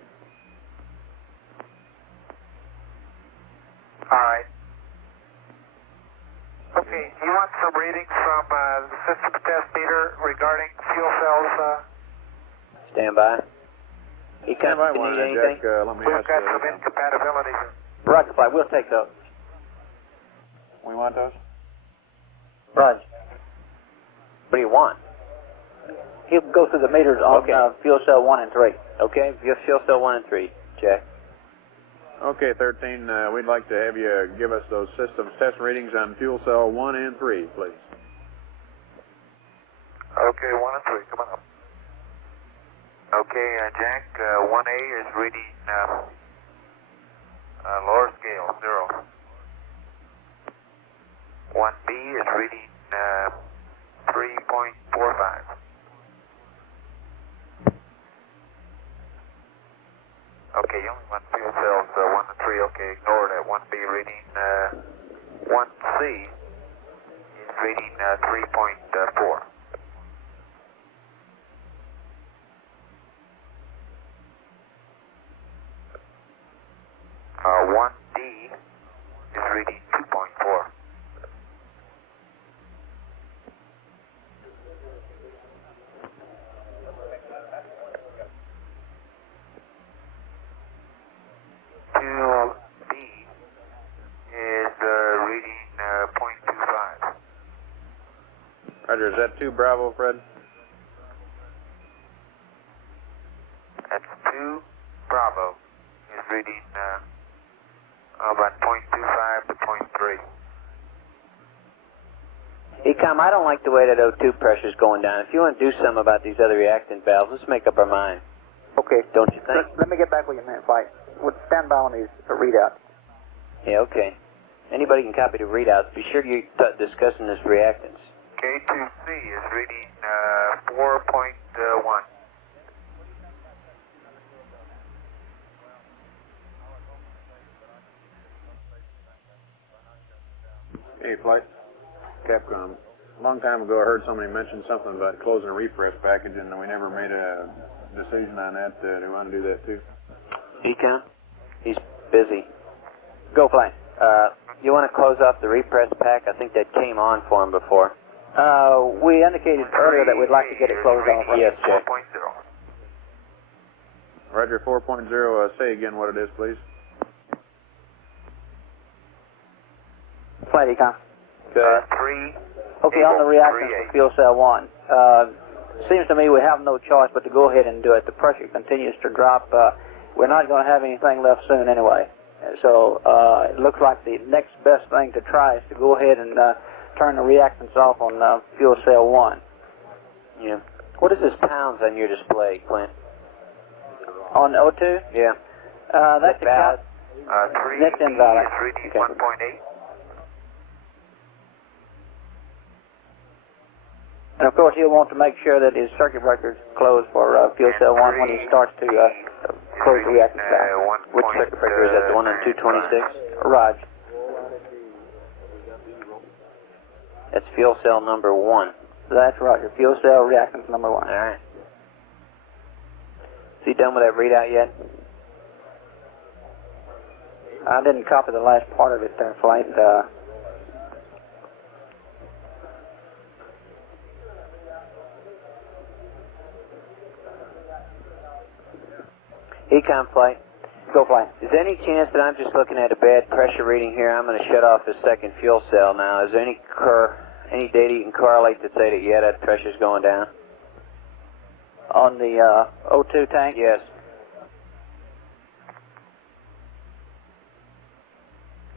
All right. Okay, you want some readings from the system test meter regarding fuel cells? Stand by. He Stand by comes to one, need anything? Jack, let me We've ask got you. some incompatibilities. Roger, Flight. We'll take those. We want those? Roger. What do you want? He'll go through the meters on Okay. fuel cell 1 and 3. Okay, fuel cell 1 and 3, Jack. Okay, 13, we'd like to have you give us those systems test readings on fuel cell 1 and 3, please. Okay, 1 and 3, come on up. Okay, Jack, 1A is reading lower scale, 0. 1B is reading 3.45. Okay, you only want fuel cells 1 and 3, okay, ignore that 1B reading. 1C is reading 3.4. 1D is reading 2.4. B is reading 0.25. Roger, is that 2 Bravo, Fred? That's 2 Bravo is reading about 0.25 to 0.3. Ecom, I don't like the way that O2 pressure's going down. If you want to do something about these other reactant valves, let's make up our mind. Okay. Don't you think? Let me get back with you a minute, Flight. We'll stand by on these readouts. Yeah, okay. Anybody can copy the readouts. Be sure you start discussing this reactants. K2C is reading 4.1. Hey, Flight. Capcom. A long time ago, I heard somebody mention something about closing a refresh package, and we never made a decision on that. Do you want to do that too? Ecom? He's busy. Go, Flight. You want to close off the repress pack? I think that came on for him before. We indicated earlier that we'd like to get it closed off. Right? Yes, Jack. 4.0. Roger, 4.0. Say again what it is, please. Flight Econ. Go ahead. 3. Okay, on the reactants for fuel cell 1. Seems to me we have no choice but to go ahead and do it. The pressure continues to drop. We're not going to have anything left soon anyway. So it looks like the next best thing to try is to go ahead and turn the reactants off on fuel cell 1. Yeah. What is this pounds on your display, Clint? On O2? Yeah. That's valid. 3. Next invalid. is reading Okay. 1.8. And of course, he'll want to make sure that his circuit breaker is closed for fuel cell 1 when he starts to close the reactants down. Which circuit breaker is that? The one on 226? Raj. That's fuel cell number 1. That's right. Your fuel cell reactants number 1. All right. Is he done with that readout yet? I didn't copy the last part of it there, Flight. Econ Flight. Go Flight. Is there any chance that I'm just looking at a bad pressure reading here? I'm going to shut off the second fuel cell now. Is there any data you can correlate to say that, yeah, that pressure's going down? On the O2 tank? Yes.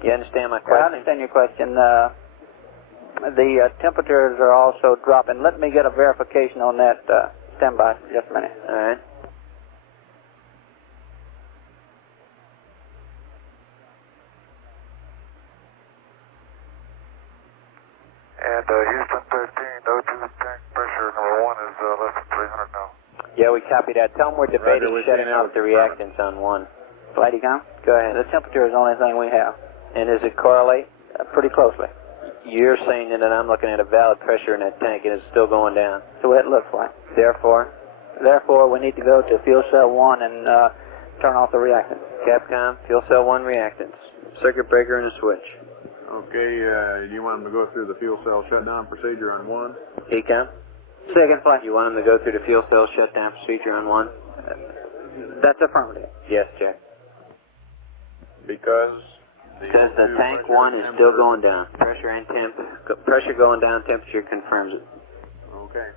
You understand my question? I understand your question. The temperatures are also dropping. Let me get a verification on that. Stand by for just a minute. All right. And Houston 13, O2 tank pressure number 1 is less than 300 now. Yeah, we copy that. Tell them we're debating Roger, we shutting see off the reactants on 1. Flight Econ? Go ahead. The temperature is the only thing we have. And does it correlate? Pretty closely. You're saying that I'm looking at a valid pressure in that tank and it's still going down. So what it looks like. Therefore, we need to go to fuel cell 1 and turn off the reactants. Capcom, fuel cell 1 reactants. Circuit breaker and a switch. Okay, you want them to go through the fuel cell shutdown procedure on 1? Econ? Second Flight. You want them to go through the fuel cell shutdown procedure on 1? That's affirmative. Yes, Jack. Because the tank 1 is still going down. Pressure and pressure going down, temperature confirms it. Okay.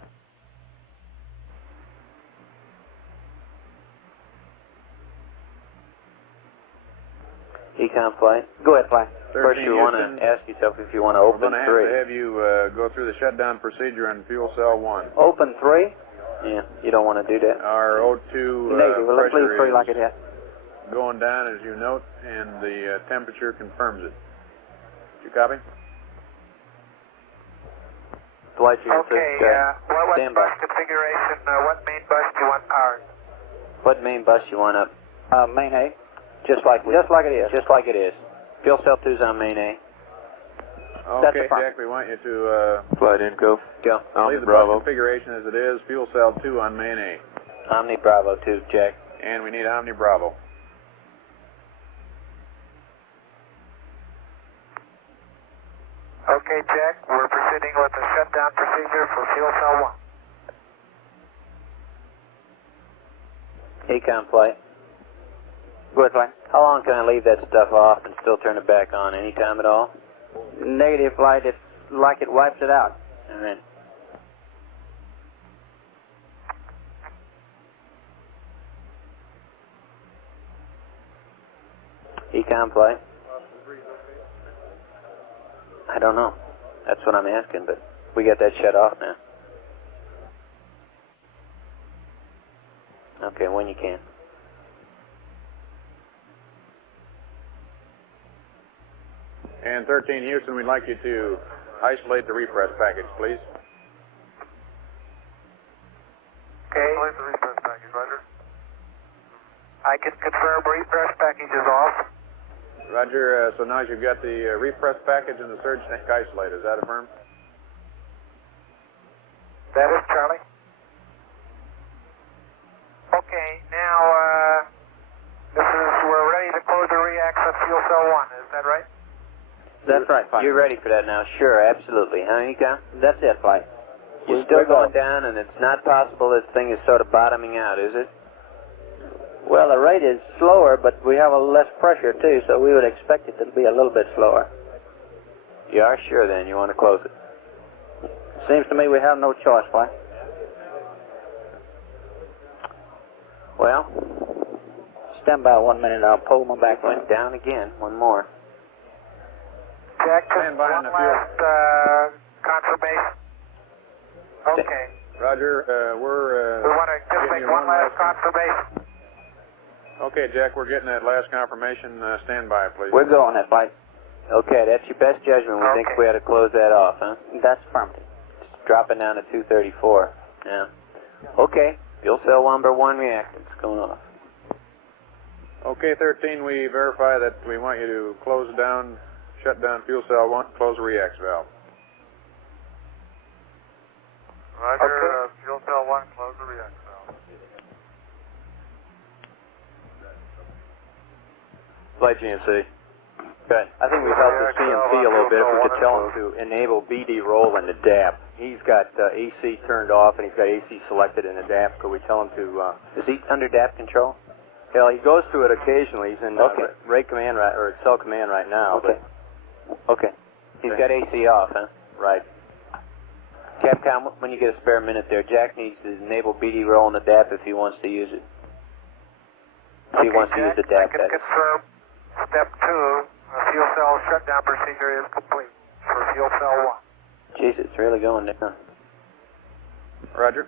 Econ Flight. Go ahead, Flight. First, you want to ask yourself if you want to We're open going to 3. have you go through the shutdown procedure on fuel cell 1. Open 3? Yeah, you don't want to do that. Our O2 Negative. Well, let's leave 3 like it is. Going down, as you note, and the temperature confirms it. Did you copy? Dwight, you're Okay, what Stand by. bus configuration, what main bus do you want powered? What main bus you want up? Main A. Just like it is. Just like it is. Fuel cell 2's on main A. Okay, Jack, we want you to Flight in, go. Go. leave the bus configuration as it is. Fuel cell 2 on main A. Omni Bravo 2, Jack. And we need Omni Bravo. Okay, Jack, we're proceeding with the shutdown procedure for fuel cell 1. Econ Flight. Go ahead, Flight. How long can I leave that stuff off and still turn it back on? Any time at all? Negative, Flight. It's like it wipes it out. All right. Econ Flight. I don't know. That's what I'm asking, but we got that shut off now. Okay, when you can. And 13 Houston, we'd like you to isolate the repress package, please. Okay. Isolate the repress package, Roger. I can confirm repress package is off. Roger, so now you've got the repress package and the surge tank isolated. Is that affirmed? That is Charlie. Okay, now we're ready to close the reacts on fuel cell 1, is that right? That's right, Flight. You're ready for that now? Sure, absolutely. Huh, Econ? That's it, Flight. You're still going down, and it's not possible this thing is sort of bottoming out, is it? Well, the rate is slower, but we have a less pressure, too, so we would expect it to be a little bit slower. You are sure then you want to close it? Seems to me we have no choice, Flight. Well, stand by 1 minute. I'll pull my back went down again. One more. Jack, just Stand by on one the field. last confirmation. Okay. Roger, we're We want to just getting make you one last confirmation. Okay, Jack, we're getting that last confirmation. Stand by, please. We're going that Flight. Okay, that's your best judgment. We think we ought to close that off, huh? That's affirmative. It's dropping down to 234. Yeah. Okay, fuel cell 1 number 1 reactants going off. Okay, 13, we verify that we want you to close down, shut down fuel cell 1, close the react valve. Roger, fuel cell 1, close the react valve. Flight GNC. Good. I think we've helped the CMC a little bit if we could tell him to enable BD roll and adapt. He's got AC turned off and he's got AC selected and adapt. Could we tell him to... Is he under DAP control? Hell, he goes through it occasionally. He's in rate command or cell command right now. Okay. Okay. He's got AC off, huh? Right. Capcom, when you get a spare minute there, Jack needs to enable BD roll and adapt if he wants to use it. If he wants to use the DAP, I can confirm step 2, fuel cell shutdown procedure is complete for fuel cell 1. Jeez, it's really going down. Roger.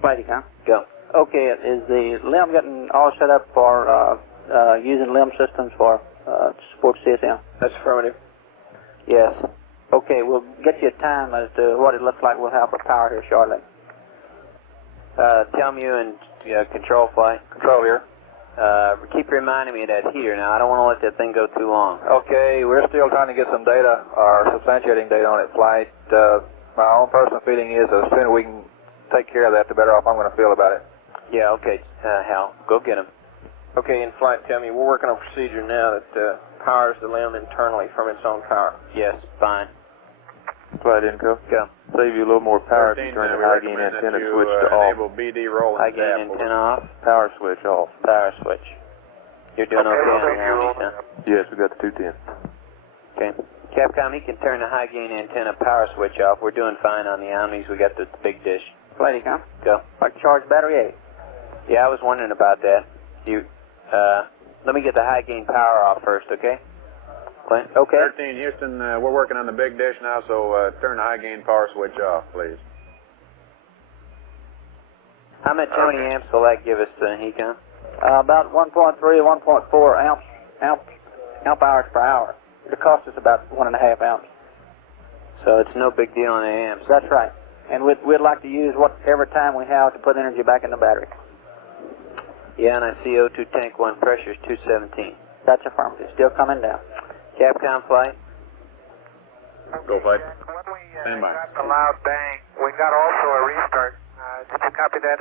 Flighty, huh? Go. Okay, is the LIM getting all set up for using LIM systems for support CSM? That's affirmative. Yes. Okay, we'll get you a time as to what it looks like we'll have for power here shortly. Tell me you and control flight. Control here. Keep reminding me of that heater now. I don't want to let that thing go too long. Okay, we're still trying to get some data, or substantiating data on it, Flight. My own personal feeling is the sooner we can take care of that, the better off I'm going to feel about it. Yeah, okay, Hal, go get him. Okay, in flight, tell me, we're working on a procedure now that powers the LIM internally from its own power. Yes, fine. Flight Inco. Go. Save you a little more power if 13, you turn the we high gain recommend antenna that you, switch to off. enable BD roll and High gain adapt. antenna off. Power switch off. Power switch. You're doing okay on the Omnis, huh? Yes, we got the 210. Okay. Capcom, he can turn the high gain antenna power switch off. We're doing fine on the Omnis. We got the big dish. Flighty, huh? Go. Like charge battery 8. Yeah, I was wondering about that. Let me get the high gain power off first, okay? Clint? Okay. 13, Houston, we're working on the big dish now, so turn the high gain power switch off, please. How many amps will that give us, Hecon? About 1.3 or 1.4 amp hours per hour. It costs us about 1.5 amps. So it's no big deal on the amps. That's right. And we'd like to use whatever time we have to put energy back in the battery. Yeah, and I see O2 tank 1 pressure is 217. That's affirmative. Still coming down. Capcom flight. Go flight. When we Stand by. got the loud bang, we got also a restart. Did you copy that?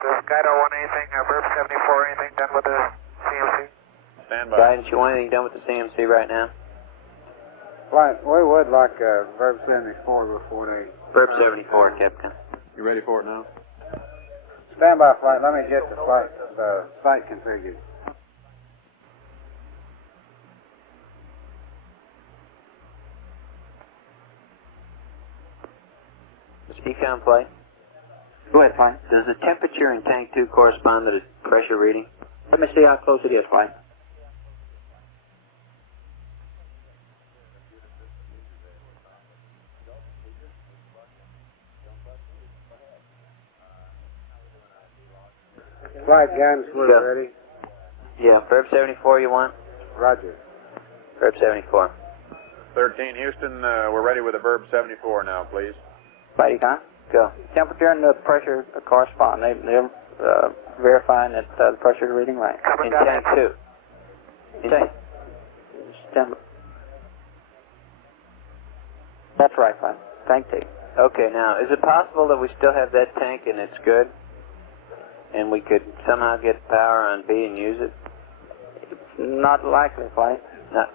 Does Guido want anything, Verb 74, anything done with the CMC? Stand by. Guidance, you want anything done with the CMC right now? Flight, we would like Verb 74 before they... Verb 74, Capcom. You ready for it now? Stand by, Flight. Let me get the site configured. Econ flight. Go ahead, Flight. Does the temperature in tank 2 correspond to the pressure reading? Let me see how close it is, Flight. Flight guidance, we're ready. Yeah, Verb 74 you want? Roger. Verb 74. 13, Houston, we're ready with a Verb 74 now, please. Flighty, huh? Go. Temperature and the pressure correspond. They're verifying that the pressure is reading right. In tank 2. Stand. That's right, Flight. Tank 2. Okay, now, is it possible that we still have that tank and it's good? And we could somehow get power on B and use it? Not likely, Flight.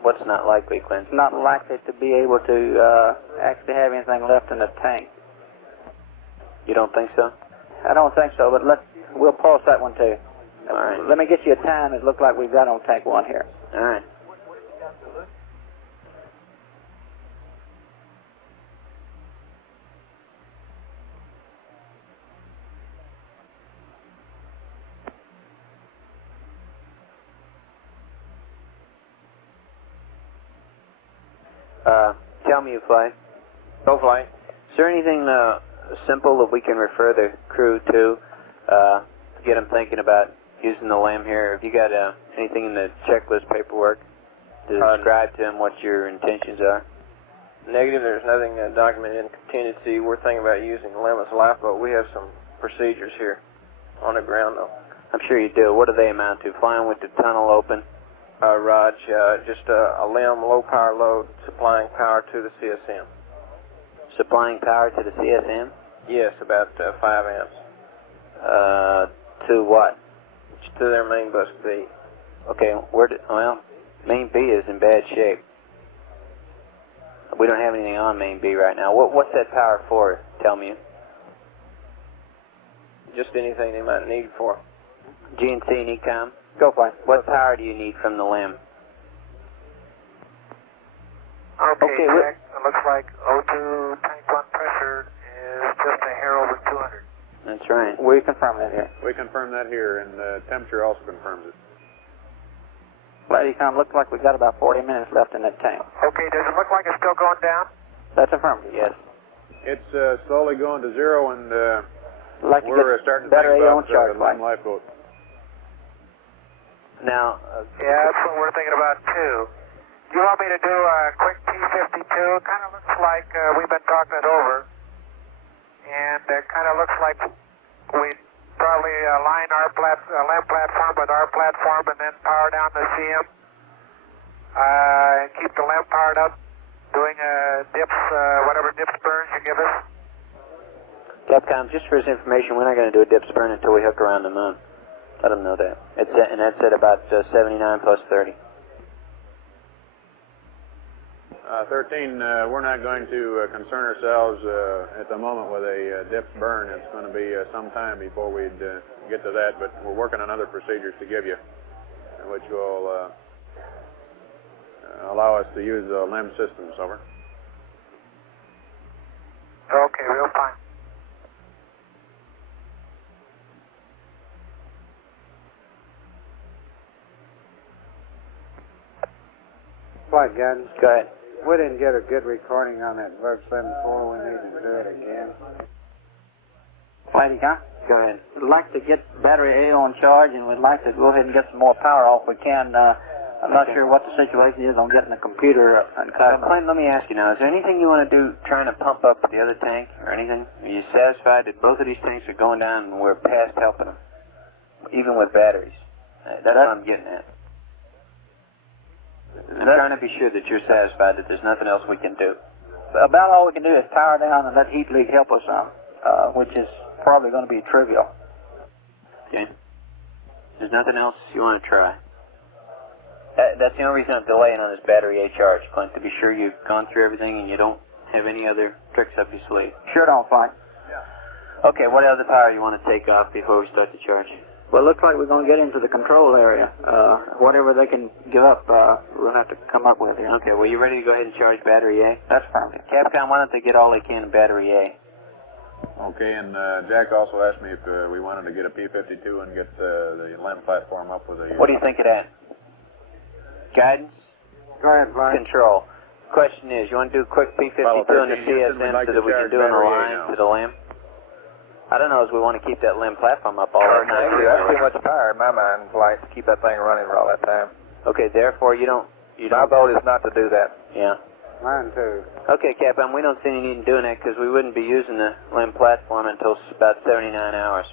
What's not likely, Clint? It's not likely to be able to actually have anything left in the tank. You don't think so? I don't think so, but we'll pause that one too. All right. Let me get you a time it looks like we've got on tank 1 here. All right. Tell me, Fly. Go, Fly. Is there anything simple that we can refer the crew to get them thinking about using the LEM here? Have you got anything in the checklist paperwork to describe to them what your intentions are? Negative. There's nothing documented in contingency. We're thinking about using LEM as a lifeboat. We have some procedures here on the ground, though. I'm sure you do. What do they amount to? Flying with the tunnel open? Raj, just a LEM, low power load, supplying power to the CSM. Supplying power to the CSM? Yes, about 5 amps. To what? To their main bus B. Okay, well, main B is in bad shape. We don't have anything on main B right now. What's that power for? Tell me. Just anything they might need for. GNC and ECOM? Go for it. What power do you need from the LEM? Okay, Jack, it looks like O2 tank 1 pressure is just a hair over 200. That's right. We confirm that here. We confirm that here, and the temperature also confirms it. Flight ECOM, looks like we've got about 40 minutes left in that tank. Okay, does it look like it's still going down? That's affirmative, yes. It's slowly going to 0, and like we're starting to think battery about on charge, LEM lifeboat. Now, yeah, that's what we're thinking about too. You want me to do a quick T52? Kind of looks like we've been talking it over, and it kind of looks like we'd probably align our LEM platform with our platform and then power down the CM and keep the LEM powered up, doing dips, whatever dips burns you give us. Capcom, just for his information, we're not going to do a dips burn until we hook around the moon. Let them know that. And that's at about 79 plus 30. 13, we're not going to concern ourselves at the moment with a dips burn. It's going to be some time before we'd get to that, but we're working on other procedures to give you, which will allow us to use the LEM systems. Over. Okay, real fine. Flight guidance. Go ahead. We didn't get a good recording on that Verb 74. We need to do it again. Flight ECOM? Go ahead. We'd like to get battery A on charge, and we'd like to go ahead and get some more power off. We can. I'm not sure what the situation is on getting the computer and Clint, let me ask you now, is there anything you want to do trying to pump up the other tank or anything? Are you satisfied that both of these tanks are going down and we're past helping them, even with batteries? That's what I'm getting at. I'm trying to be sure that you're satisfied that there's nothing else we can do. About all we can do is power down and let heat leak help us some, which is probably going to be trivial. Okay. There's nothing else you want to try. That's the only reason I'm delaying on this battery A charge, Clint, to be sure you've gone through everything and you don't have any other tricks up your sleeve. Sure don't, Flight. Yeah. Okay, what other power you want to take off before we start the charge? Well, it looks like we're going to get into the control area. Whatever they can give up, we'll have to come up with here. Okay, well, you ready to go ahead and charge battery A? That's perfect. Capcom, why don't they get all they can in battery A? Okay, and Jack also asked me if we wanted to get a P52 and get the LEM platform up with a... What do you think of that? Guidance? Go ahead, Flight. Control. Question is, you want to do a quick P52 on the CSM so that we can do an align to the LEM? I don't know, as we want to keep that LEM platform up all the time. That's too much power in my mind, Flight, to keep that thing running for all that time. Okay, therefore you don't... My vote is not to do that. Yeah. Mine too. Okay, Capcom, we don't see any need in doing that because we wouldn't be using the LEM platform until about 79 hours.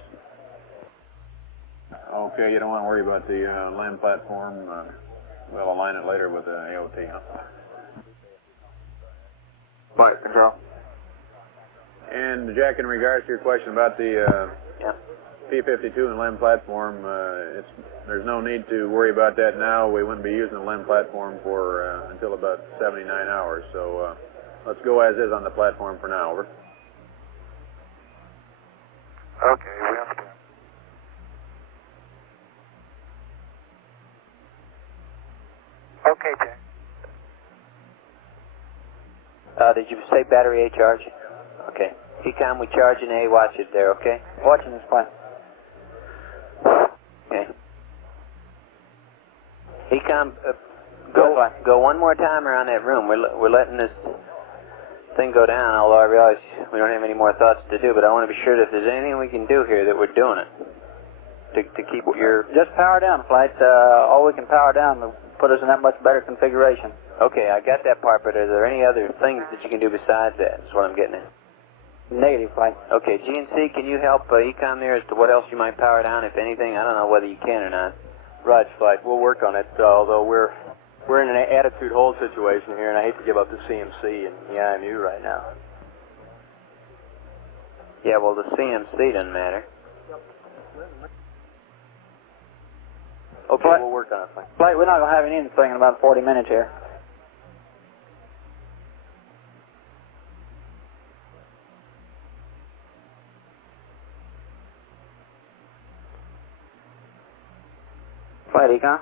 Okay, you don't want to worry about the LEM platform. We'll align it later with the AOT, huh? Flight control. And Jack, in regards to your question about the P-52 and LEM platform, there's no need to worry about that now. We wouldn't be using the LEM platform for until about 79 hours. So let's go as is on the platform for now. Over. Okay, we understand. Okay, Jack. Did you say battery A charge? Okay. Ecom, we charging A, watch it there, okay? Watching this fine. Okay. Ecom, go one more time around that room. We're letting this thing go down, although I realize we don't have any more thoughts to do, but I want to be sure that if there's anything we can do here that we're doing it. To keep your... Just power down, flight. All we can power down will put us in that much better configuration. Okay, I got that part, but are there any other things that you can do besides that? That's what I'm getting at. Negative, flight. Okay, GNC, can you help Ecom there as to what else you might power down, if anything? I don't know whether you can or not. Roger, flight. We'll work on it, although we're in an attitude hold situation here, and I hate to give up the CMC and the IMU right now. Yeah, well, the CMC doesn't matter. Okay, flight, we'll work on it, flight. Flight, we're not going to have anything in about 40 minutes here. Flight, Econ.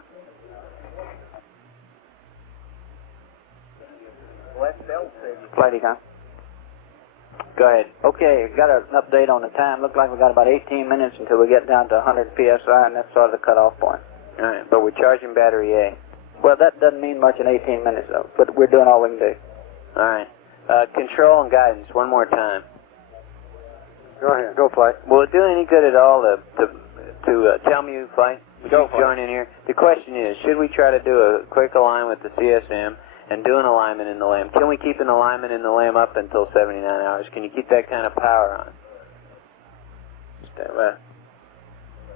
Flight, Econ. Go ahead. Okay, got an update on the time. Looks like we got about 18 minutes until we get down to 100 PSI, and that's sort of the cutoff point. All right, but we're charging battery A. Well, that doesn't mean much in 18 minutes, though, but we're doing all we can do. All right. Control and guidance, one more time. Go ahead. Go, flight. Will it do any good at all to tell me, flight? Would you join in here? The question is, should we try to do a quick alignment with the CSM and do an alignment in the LAM? Can we keep an alignment in the LAM up until 79 hours? Can you keep that kind of power on?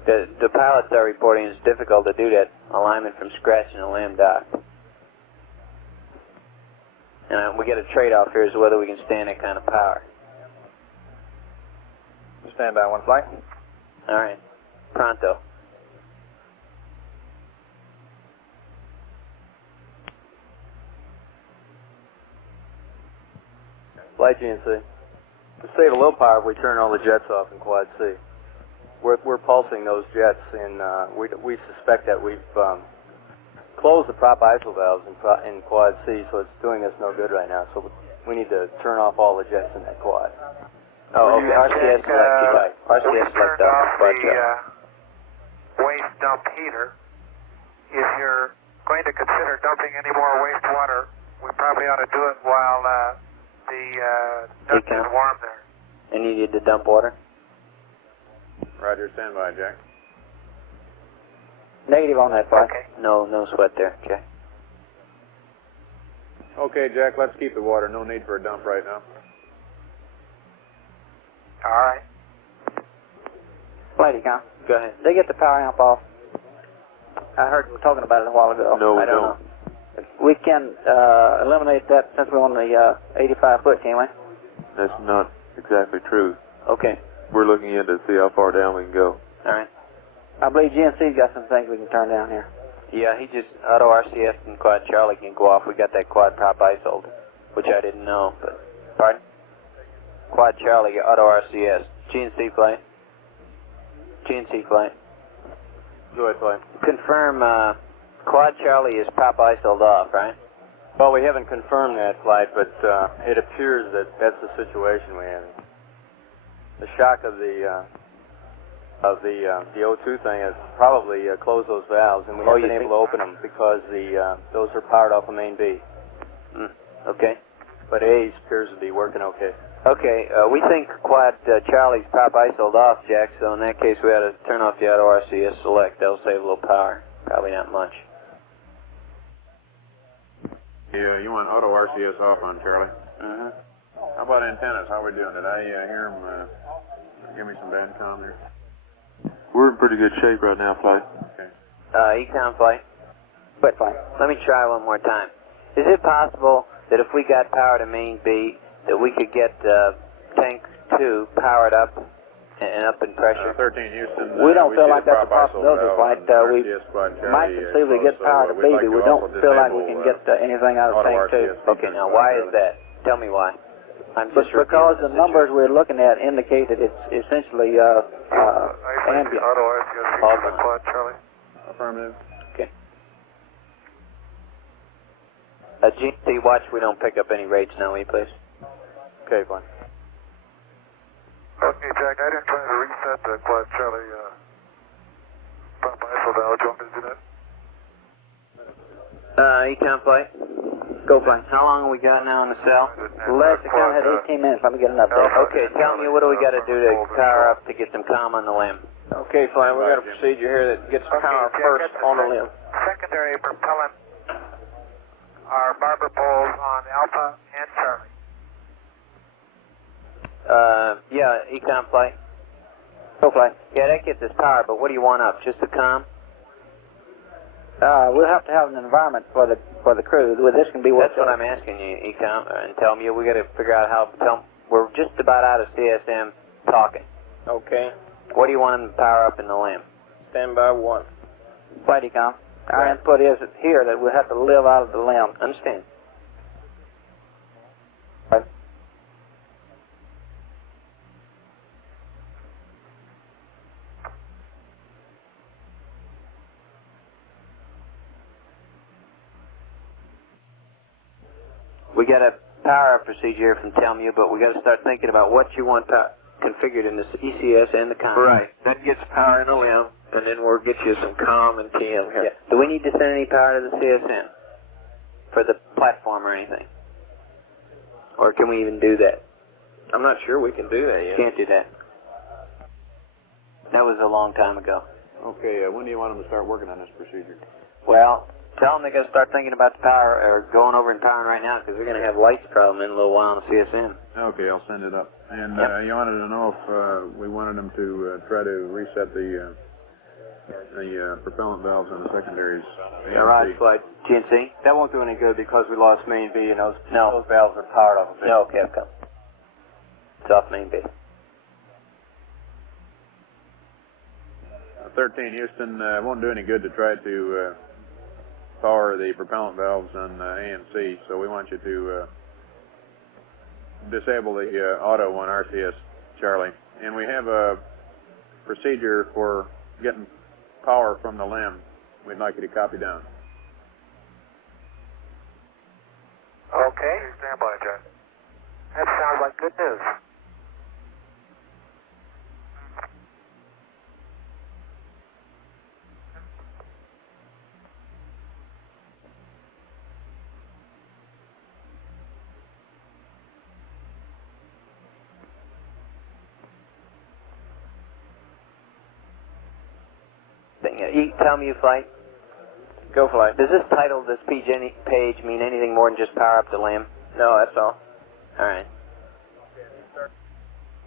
The pilots are reporting it's difficult to do that alignment from scratch in a LAM dock. And we get a trade-off here as to whether we can stand that kind of power. Stand by, one flight. All right. Pronto. Flight GNC. To save a little power, we turn all the jets off in Quad C. We're pulsing those jets, and we suspect that we've closed the prop ISO valves in Quad C, so it's doing us no good right now. So we need to turn off all the jets in that quad. Oh, okay. RCS selected. Right. RCS selected. The waste dump heater. If you're going to consider dumping any more wastewater, we probably ought to do it while the duct is warm there. And you need to dump water? Roger, stand by, Jack. Negative on that, flight. Okay. No sweat there, okay. Okay, Jack, let's keep the water. No need for a dump right now. All right. Flight, Econ. Go ahead. They get the power amp off. I heard them talking about it a while ago. No, we I don't don't. know. We can eliminate that since we're on the 85 foot, can't we? That's not exactly true. Okay. We're looking in to see how far down we can go. All right. I believe GNC's got some things we can turn down here. Yeah, he just, auto RCS and Quad Charlie can go off. We got that Quad prop ISO'd, which I didn't know, but, pardon? Quad Charlie, auto RCS. GNC flight. GNC flight. Go ahead, flight. Confirm, Quad Charlie is prop ISO'd off, right? Well, we haven't confirmed that, flight, but it appears that that's the situation we're in. The shock of the O2 thing has probably closed those valves, and we haven't been able to open them because those are powered off of main B. Okay. But A appears to be working okay. Okay, we think Quad Charlie's prop ISO'd off, Jack, so in that case we ought to turn off the auto RCS select. That'll save a little power. Probably not much. Yeah, you want auto RCS off on Charlie. Uh-huh. How about antennas? How are we doing? Did I hear him give me some bandcom there? We're in pretty good shape right now, flight. Okay. Econ flight. Quit flight. Let me try one more time. Is it possible that if we got power to main B, that we could get tank 2 powered up and up in pressure? 13 Houston. We don't feel see like the that's a prop ISO possibility, valve Flight. on We RCS Quad Charlie, might conceivably get power to we'd B, like but we to don't also feel like we disable, can get anything out of auto tank 2. RCS Okay, now why is that? Tell me why. I'm just Because the numbers we're looking at indicate that it's essentially ambient. Auto RCS Quad Charlie. Affirmative. Okay. GNC, watch we don't pick up any rates now, will you please? Okay, fine. Okay, Jack, I didn't try to reset the Quad Charlie prop ISO valve. Do you want me to do that? Econ flight. Go flight. How long have we got now in the cell? Last account had 18 minutes. Let me get an update. Okay, tell me what do we got to do to power up to get some comm on the limb? Okay, fine. We got a procedure here that gets power first on the limb. Secondary propellant are barber poles on Alpha and Charlie. Yeah, Econ flight. Go flight. Yeah, that gets us power, but what do you want up? Just the comm? We'll have to have an environment for the crew. This can be That's what I'm asking you, Econ, and tell me. We got to figure out how. We're just about out of CSM talking. Okay. What do you want them to power up in the limb? Stand by 1. Flight Econ. Our input is here that we'll have to live out of the limb. Understand. Right. We got a power up procedure from Telmu, but we got to start thinking about what you want configured in the ECS and the comm. Right. That gets power in the limb, and then we'll get you some comm and TM here. Yeah. Do we need to send any power to the CSM for the platform or anything? Or can we even do that? I'm not sure we can do that yet. Can't do that. That was a long time ago. Okay, when do you want them to start working on this procedure? Well, tell them they got to start thinking about the power, or going over and powering right now, because we're going to have lights problem in a little while on the CSM. Okay, I'll send it up. And Yep. you wanted to know if we wanted them to try to reset the propellant valves on the secondaries. Yeah, right, flight. GNC? That won't do any good because we lost main B and those No. valves are powered off of it. No, Capcom. It's off main base. 13 Houston, it won't do any good to try to power the propellant valves on A and C, so we want you to disable the auto on RCS Charlie. And we have a procedure for getting power from the limb we'd like you to copy down. Okay. Stand by, Jack. That sounds like good news. Tell me you flight. Go flight. Does this title, this page mean anything more than just power up the limb? No, that's all. All right.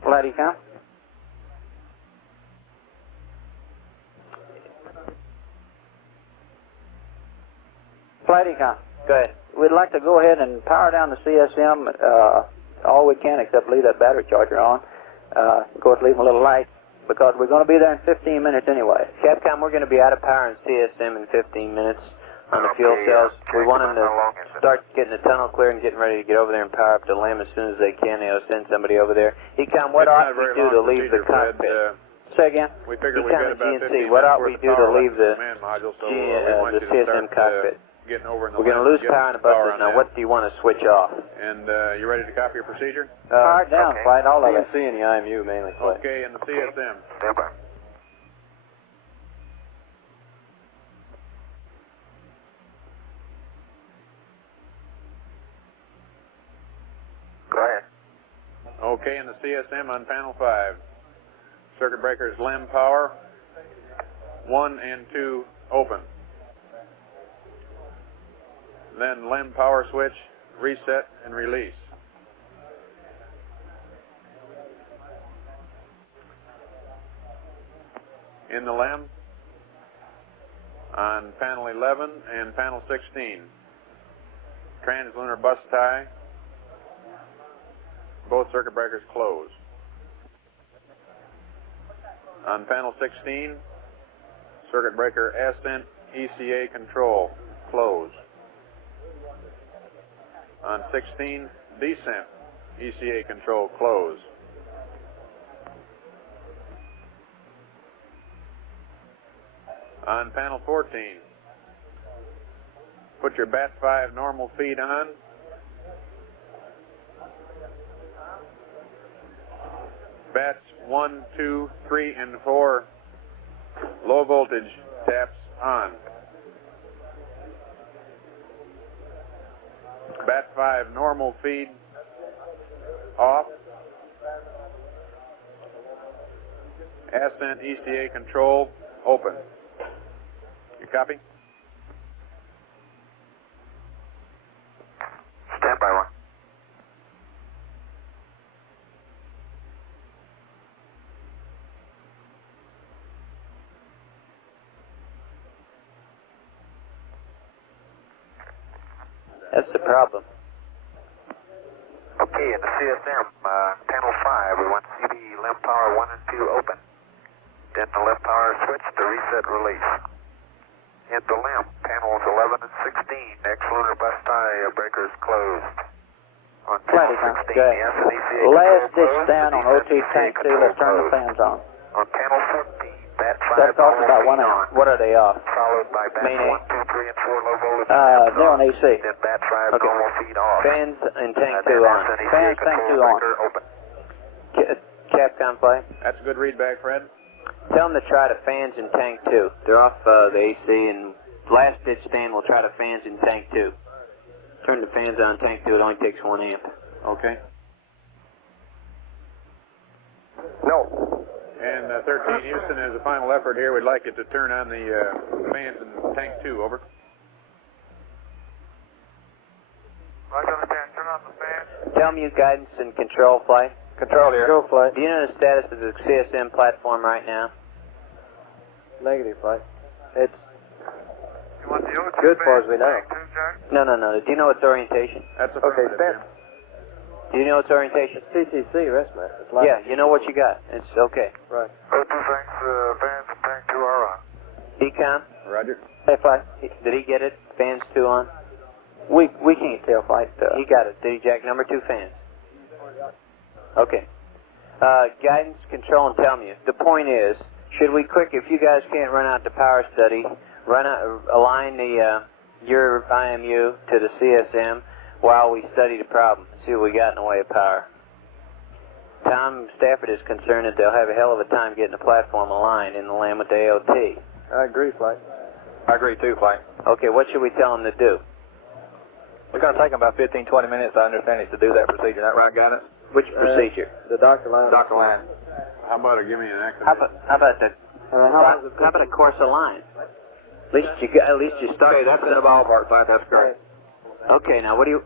Flight Econ. Flight Econ. Go ahead. We'd like to go ahead and power down the CSM all we can, except leave that battery charger on. Of course, leave them a little light, because we're going to be there in 15 minutes anyway. Capcom, we're going to be out of power in CSM in 15 minutes on the fuel cells. We want them to start getting the tunnel clear and getting ready to get over there and power up the limb as soon as they can. They'll send somebody over there. Econ, what ought we do to leave the cockpit? Say again? We figure we've got about 15 GNC, what ought minutes we do worth to of power leave left in the command module, so we want you to CSM start cockpit? getting over in the We're going to line lose and power in the get some buses. Now, on what do you want to switch off? And you ready to copy your procedure? Power down, flight, all of it. CNC and the IMU mainly, flight. Okay, and the CSM. Stand by. Go ahead. Okay, and the CSM on panel 5. Circuit breakers limb power 1 and 2 open. Then limb power switch reset and release. In the limb on panel 11 and panel 16. Translunar bus tie. Both circuit breakers closed. On panel 16, circuit breaker ascent ECA control, close. On 16, descent ECA control, close. On panel 14, put your BAT 5 normal feed on. BATs 1, 2, 3, and 4 low voltage taps on. BAT 5 normal feed off. Ascent ECA control open. You copy? Stand by 1. That's the problem. Okay, in the CSM, panel 5, we want CD limb power 1 and 2 open. Then the limb power switch to reset release. In the limb, panels 11 and 16, Lunar bus tie breakers closed. On panel 16, Good. yes, and ECA Last control ditch closed, down on the OT ECA tank 2, control let's turn the closed. fans on. On panel 14, BAT 5 That talks normal about feed one on. amp. What are they off? Followed by BAT Main 1, 2, 3, and 4 low voltage they're on AC. Then BAT 5 normal feed off. Fans and tank 2 then on. ascent ECA Fans, tank control 2 on. breaker open. Capcom play. That's a good readback, Fred. Tell them to try the fans in tank 2. They're off the AC, and last ditch stand will try the fans in tank 2. Turn the fans on tank 2, it only takes 1 amp. Okay. No. And 13 Houston, as a final effort here, we'd like it to turn on the fans in tank 2, over. Roger, understand. Turn on the fan. Tell them you guidance and control flight. Control here. Go flight. Do you know the status of the CSM platform right now? Negative flight. It's You want the O2 good far as we know. No. Do you know its orientation? That's Okay, stand. Do you know its orientation? TTC, rest mat. Yeah, you know what you got. It's okay. Right. O2 tanks, fans and tank 2 are on. Econ? Roger. Hey, flight. Did he get it? Fans 2 on? We can't tell flight. He got it. Did he jack number 2 fans? Okay. Guidance, control, and tell me. The point is, should we if you guys can't run out the power study, align your IMU to the CSM while we study the problem, see what we got in the way of power. Tom Stafford is concerned that they'll have a hell of a time getting the platform aligned in the LAM with the AOT. I agree, flight. I agree too, flight. Okay, what should we tell them to do? It's going to take them about 15, 20 minutes, I understand, to do that procedure. Is that right, guidance? Which procedure? The doctor line. Doctor line. How about give me an activation? How about a course of line? At least you start. Okay, that's in the ballpark, flight. That's great. Okay, now what do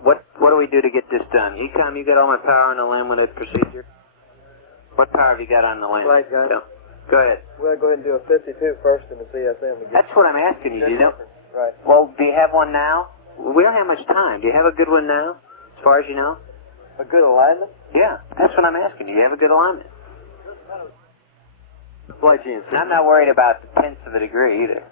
we do to get this done? Ecom, you got all my power on the LAM with that procedure? What power have you got on the LAM? Flight, guys. Go ahead. We'll go ahead and do a 52 first in the CSM. That's what I'm asking you. Do you know? Right. Well, do you have one now? We don't have much time. Do you have a good one now, as far as you know? A good alignment? Yeah, that's what I'm asking. Do you have a good alignment? Flight GNC. I'm not worried about the tenths of a degree either.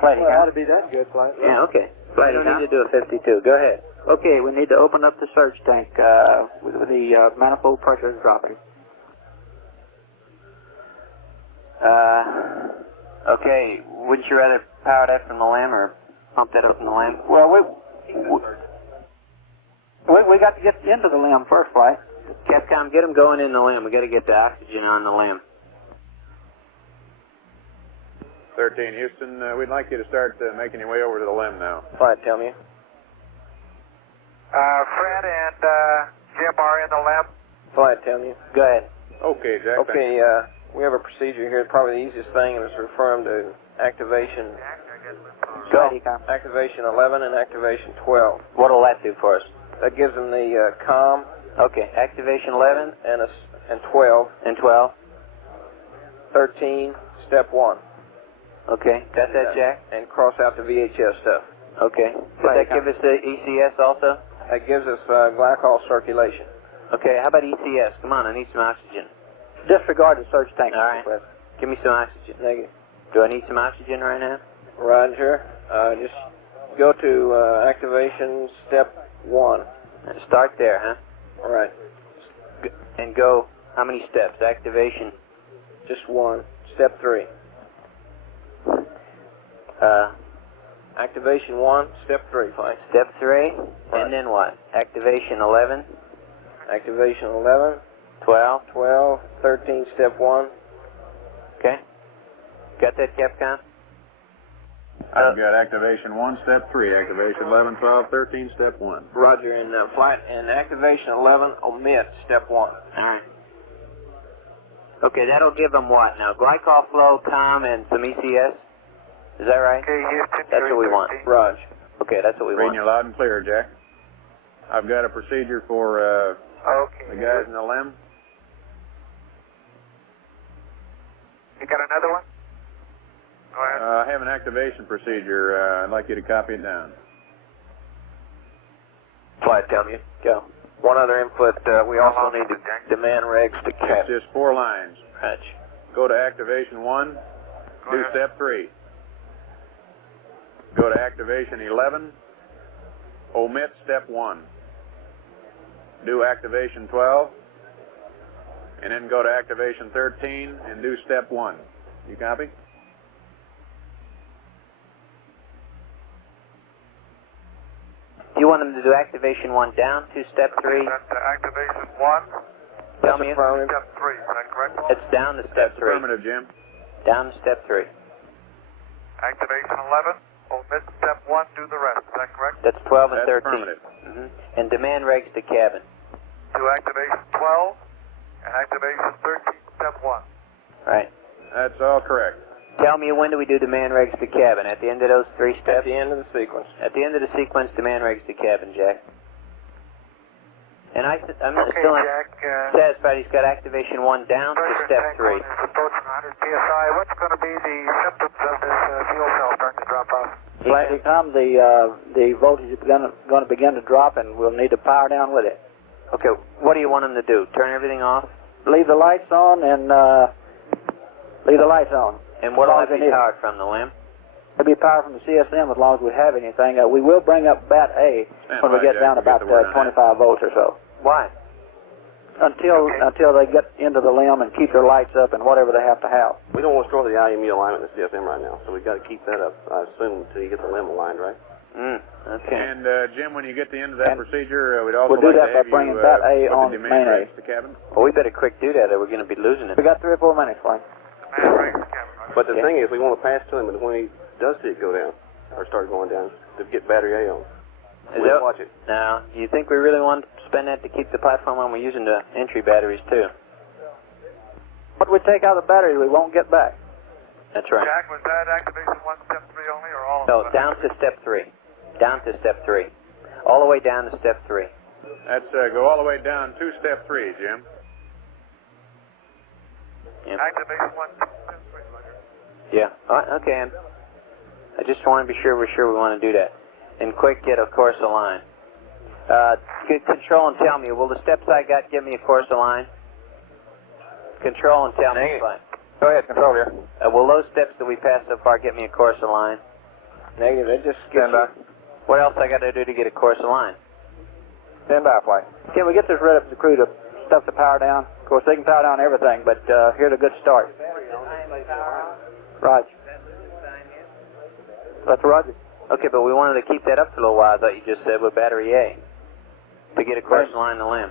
Flight, Well, it ought to be that good, flight. yeah, okay. Flight, you don't need to do a 52. Go ahead. Okay, we need to open up the surge tank with the manifold pressure dropping. Okay, would you rather power that from the LAM or pump that up from the LAM? Well, we got to get into the LAM first, flight. Capcom, get them going in the LAM. We got to get the oxygen on the LAM. 13 Houston, we'd like you to start making your way over to the LEM now. Flight, tell me. Fred and Jim are in the lab. Flight, tell me. Go ahead. Okay, Jack. Okay, we have a procedure here. Probably the easiest thing is refer them to activation. Go. Activation 11 and activation 12. What'll that do for us? That gives them the COM. Okay, activation 11 and 12. and 12. 13, step 1. Okay, got that, Jack? And cross out the VHS stuff. Okay. Does that give us the ECS also? That gives us glycol circulation. Okay, how about ECS? Come on, I need some oxygen. Disregard the surge tank. All right. Give me some oxygen. Negative. Do I need some oxygen right now? Roger. Just go to activation step 1. Start there, huh? All right. And go, how many steps? Activation? Just 1. Step 3. Activation 1, step 3, fine. Step 3, right. And then what? Activation 11? Activation 11. 12? 12, 13, step 1. Okay. Got that, Capcom? I've got activation 1, step 3, activation 11, 12, 13, step 1. Roger, and flight and activation 11, omit step 1. Alright. Okay, that'll give them what now? Glycol flow, COM, and some ECS? Is that right? Okay, Houston. That's what we want. Raj. Okay, that's what we Reading want. you loud and clear, Jack. I've got a procedure for the guys in the LEM. You got another one? Go ahead. I have an activation procedure. I'd like you to copy it down. Flight, tell you. Go. One other input, we also need to demand regs to catch. It's just 4 lines. Roger. Go to activation 1, do step 3. Go to activation 11, omit step 1. Do activation 12, and then go to activation 13 and do step 1. You copy? Do you want them to do activation 1 down to step 3? That's activation 1. Tell me. Step 3, is that correct? It's down to step 3. Affirmative, Jim. Down to step 3. Activation 11, omit step 1, do the rest, is that correct? That's 12 and That's 13. affirmative. And demand regs to cabin. Do activation 12 and activation 13, step 1. Right. That's all correct. Tell me, when do we do demand regs to cabin? At the end of those 3 steps? At the end of the sequence. At the end of the sequence, demand regs to cabin, Jack. And I'm Okay, still not Jack. satisfied he's got activation 1 down to Pressure step tank 3. is approaching 100 psi. What's going to be the symptoms of this fuel cell starting to drop off? Flight Tom, the voltage is going to begin to drop, and we'll need to power down with it. Okay, what do you want him to do? Turn everything off? Leave the lights on and leave the lights on. And what'll As long that as be it is. powered from, the LEM? It'll be powered from the CSM as long as we have anything. We will bring up bat A when we by, get Jack. down We'll about get the word on 25 volts or so. Why? Until they get into the LEM and keep their lights up and whatever they have to have. We don't want to destroy the IMU alignment in the CSM right now, so we've got to keep that up, I assume, until you get the LEM aligned, right? Okay. And Jim, when you get to the end of that procedure, we'd also we'll do like that to by have you bringing bat A put on the main demand A. regs to cabin. Well, we better quick do that or we're going to be losing it. We got 3 or 4 minutes, Frank. But the thing is, we want to pass to him, and when he does see it go down, or start going down, to get battery A on. We'll watch it. Now, do you think we really want to spend that to keep the platform on? We're using the entry batteries, too. What we take out of the battery, we won't get back. That's right. Jack, was that activation 1, step 3 only, or all of No, them? down to step 3. Down to step 3. All the way down to step 3. That's go all the way down to step 3, Jim. Yep. Activation 1, step 3. Yeah. All right, okay. I just want to be sure we're sure we want to do that. And quick, get a course align. Control and tell me, will the steps I got give me a course align? Control and tell me. Go ahead, control here. Will those steps that we passed so far get me a course align? Negative, they just Stand by. What else I got to do to get a course align? Stand by, flight. Can we get this ready for the crew to stuff to power down? Of course, they can power down everything, but here's a good start. Roger. That's Roger. Okay, but we wanted to keep that up for a little while, I thought you just said, with battery A. To get a course align to LEM.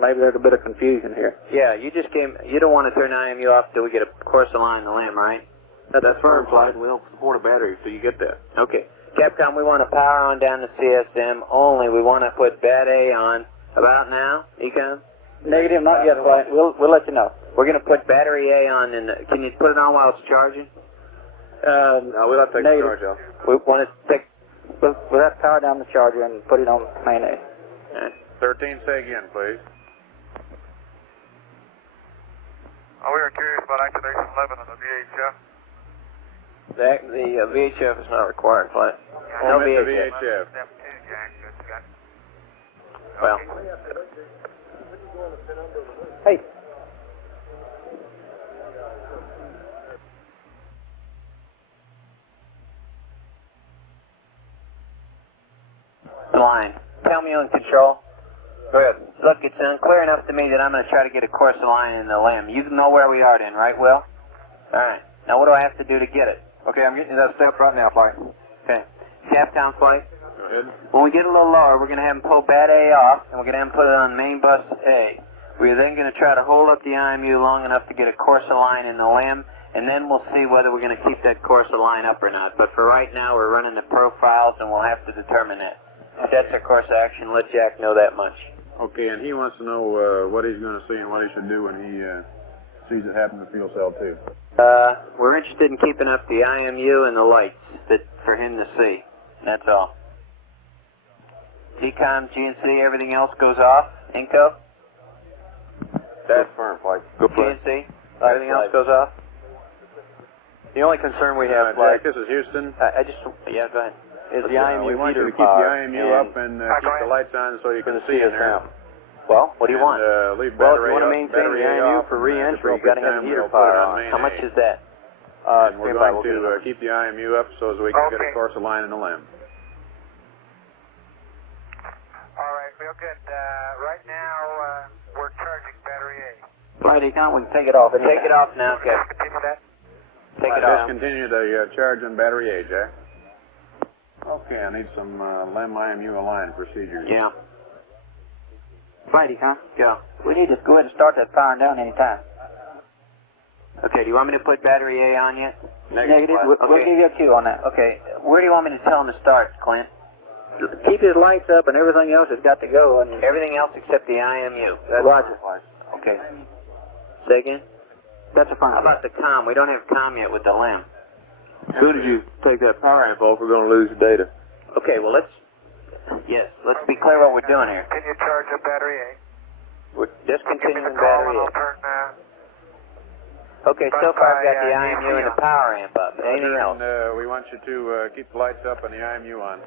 Maybe there's a bit of confusion here. Yeah, you don't want to turn IMU off until we get a course align to LEM, right? That's firm, flight. We'll support a battery till you get that. Okay. Capcom, we want to power on down to CSM only. We want to put bat A on about now, Econ? Negative, not yet, flight. We'll let you know. We're going to put battery A on, and can you put it on while it's charging? No, we'll have to take the charge off. We want to take... We'll have to power down the charger and put it on main A. 13, say again, please. We were curious about activation 11 on the VHF. The VHF is not required, flight. No Omit the VHF. VHF. Step 2, Jack. Good, Scott. Well, Hey. line. Tell me on control. Go ahead. Look, it's unclear enough to me that I'm going to try to get a course of line in the limb. You know where we are then, right, Will? All right. Now, what do I have to do to get it? Okay, I'm getting you that step right now, Flight. Okay. Capcom, Flight. Go ahead. When we get a little lower, we're going to have him pull bad A off, and we're going to have him put it on main bus A. We're then going to try to hold up the IMU long enough to get a course of line in the limb, and then we'll see whether we're going to keep that course of line up or not. But for right now, we're running the profiles, and we'll have to determine that. If that's our course of action, let Jack know that much. Okay, and he wants to know what he's going to see and what he should do when he sees it happen to fuel cell 2. We're interested in keeping up the IMU and the lights for him to see. That's all. TCOM, GNC, everything else goes off. Inco? That's firm, Flight. Good play. GNC? Everything else goes off? The only concern we have, Jack, this is Houston. Yeah, go ahead. Is the IMU we want you to heater keep the power IMU up and keep the lights on so you can see in there. Well, what do you want? Leave Well, if battery you want to up, maintain the battery IMU off, for and re-entry, you've got to have the heater we'll put it power on. main How much A. is that? And we're Standby, going we'll to keep the IMU up so as we can get a course of line in the limb. All right, real good. Right now, we're charging battery A. Flight Econ, we can take it off. Take it off now, Kev. Continue that. Take it off. Discontinue the charge on battery A, Jack. Okay, I need some LEM IMU align procedures. Yeah. Flight Econ. Go. We need to go ahead and start that firing down anytime. Okay, do you want me to put battery A on yet? Negative. We'll give you a cue on that. Okay, where do you want me to tell him to start, Clint? Keep his lights up and everything else has got to go. And Everything else except the IMU. Roger. Okay. Say again? That's a fine. How about the COM? We don't have COM yet with the LEM. As soon as you take that power amp off, we're going to lose the data. Okay, well, let's be clear what we're doing here. Continue charge of battery A. We're discontinuing Give me the call battery and A. I'll turn, Okay, so far I've got the IMU and the power amp up. Anything else? And we want you to keep the lights up and the IMU on.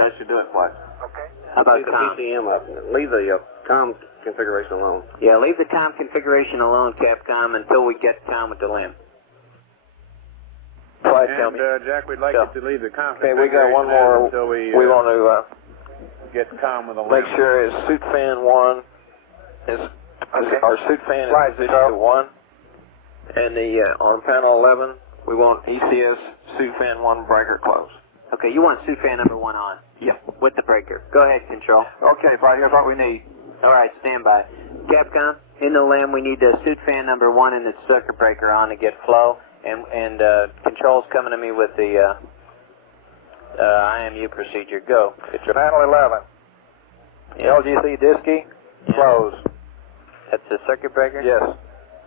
That should do it, Flight. Okay. How about Leave the COM? PCM up. Leave the COM configuration alone. Yeah, leave the COM configuration alone, Capcom, until we get COM with the LEM. Flight, And tell me. Jack, we'd like you to leave the COM Okay, we got one more. until we want to get COM with the make LEM. sure his suit fan 1 is our suit fan is positioned to 1, and the on panel 11 we want ECS suit fan 1 breaker closed. Okay, you want suit fan number 1 on? Yep. With the breaker. Go ahead, Control. Okay, Flight, here's what we need. All right, stand by. Capcom, in the LEM we need the suit fan number 1 and the circuit breaker on to get flow, and Control's coming to me with the IMU procedure. Go. Panel 11. LGC Disky, close. That's the circuit breaker? Yes.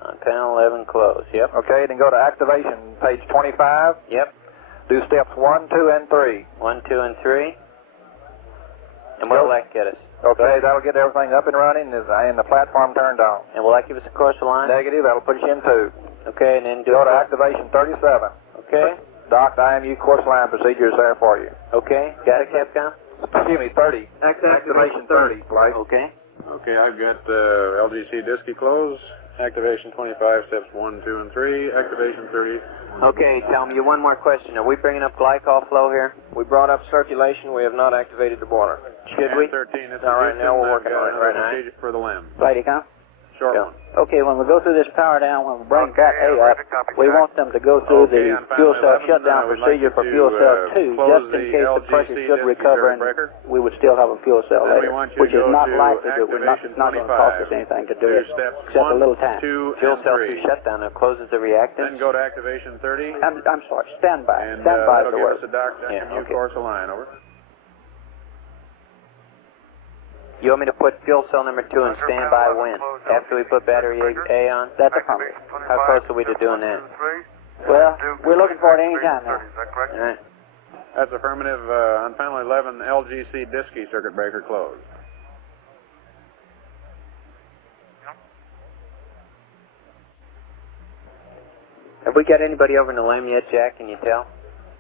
On panel 11, close. Yep. Okay, then go to activation, page 25. Yep. Do steps 1, 2, and 3. 1, 2, and 3. And what'll that get us? Okay, that'll get everything up and running and the platform turned on. And will that give us a course of line? Negative, that'll put you in 2. Okay, and then Go to activation 37. Okay. Docked IMU course line procedure is there for you. Okay, got it, Capcom? Excuse me, 30. Activation 30, Flight. Okay. Okay, I've got LGC Disky close, activation 25, steps 1, 2, and 3, activation 30. Okay, tell me one more question. Are we bringing up glycol flow here? We brought up circulation. We have not activated the boiler. Should and we? 13, this All right, is now we're Houston. working on it I've got right now. another procedure for the LEM. Flight Econ. Short one. Okay, when we go through this power down, when we bring that A up, we want them to go through Okay, the on fuel panel cell 11, shutdown we'd like procedure you for to, fuel cell 2, close just in the case the LGC pressure should Disky recover and circuit breaker. we would still have a fuel cell Then later, we want you which to is go not to likely, but activation it's not going to cost us 25. anything to do Do it, steps except a 1, little time. 2, Fuel and cell 3. 2 shutdown. That closes the reactance. Then go to activation 30. I'm sorry, standby. And Standby is that'll the give word. us a docked IMU course of line, over. You want me to put fuel cell number 2 in standby when? After we put battery A on? That's affirmative. How close are we to doing that? Well, we're looking for it any time now. All right. That's affirmative. On panel 11, LGC Disky circuit breaker closed. Have we got anybody over in the LEM yet, Jack? Can you tell?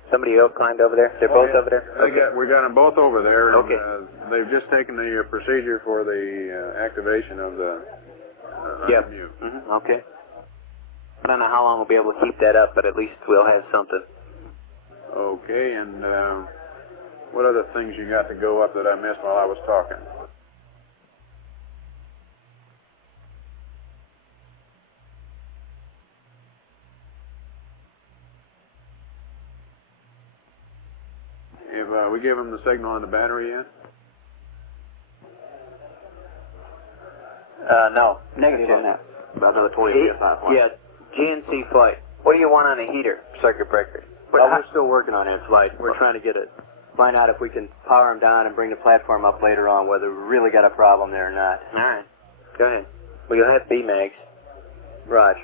Somebody else climbed over there? They're both over there? We got them both over there. And, Okay. they've just taken the procedure for the activation of the IMU. Okay. I don't know how long we'll be able to keep that up, but at least we'll have something. Okay, and What other things you got to go up that I missed while I was talking? Have we give them the signal on the battery yet? No. Negative on that. About another 20 psi. Yeah, GNC flight. What do you want on a heater circuit breaker? We're still working on it, flight. We're trying to find out if we can power them down and bring the platform up later on, whether we really got a problem there or not. All right. Go ahead. We'll have BMAGs. Raj.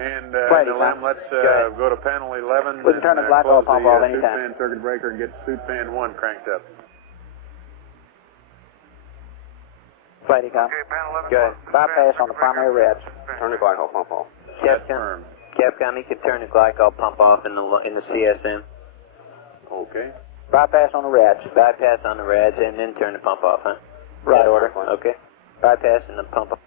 And Friday, Lem, let's go to panel 11. We can turn the glycol pump off anytime. Suit fan circuit breaker and get suit fan 1 cranked up. Flight Econ. Go ahead. Bypass on the primary revs. Turn the glycol pump off. Capcom, you can turn the glycol pump off in the CSM. Okay. Bypass on the revs. Bypass on the rads and then turn the pump off, huh? Right. That order. Okay. Bypass and the pump off.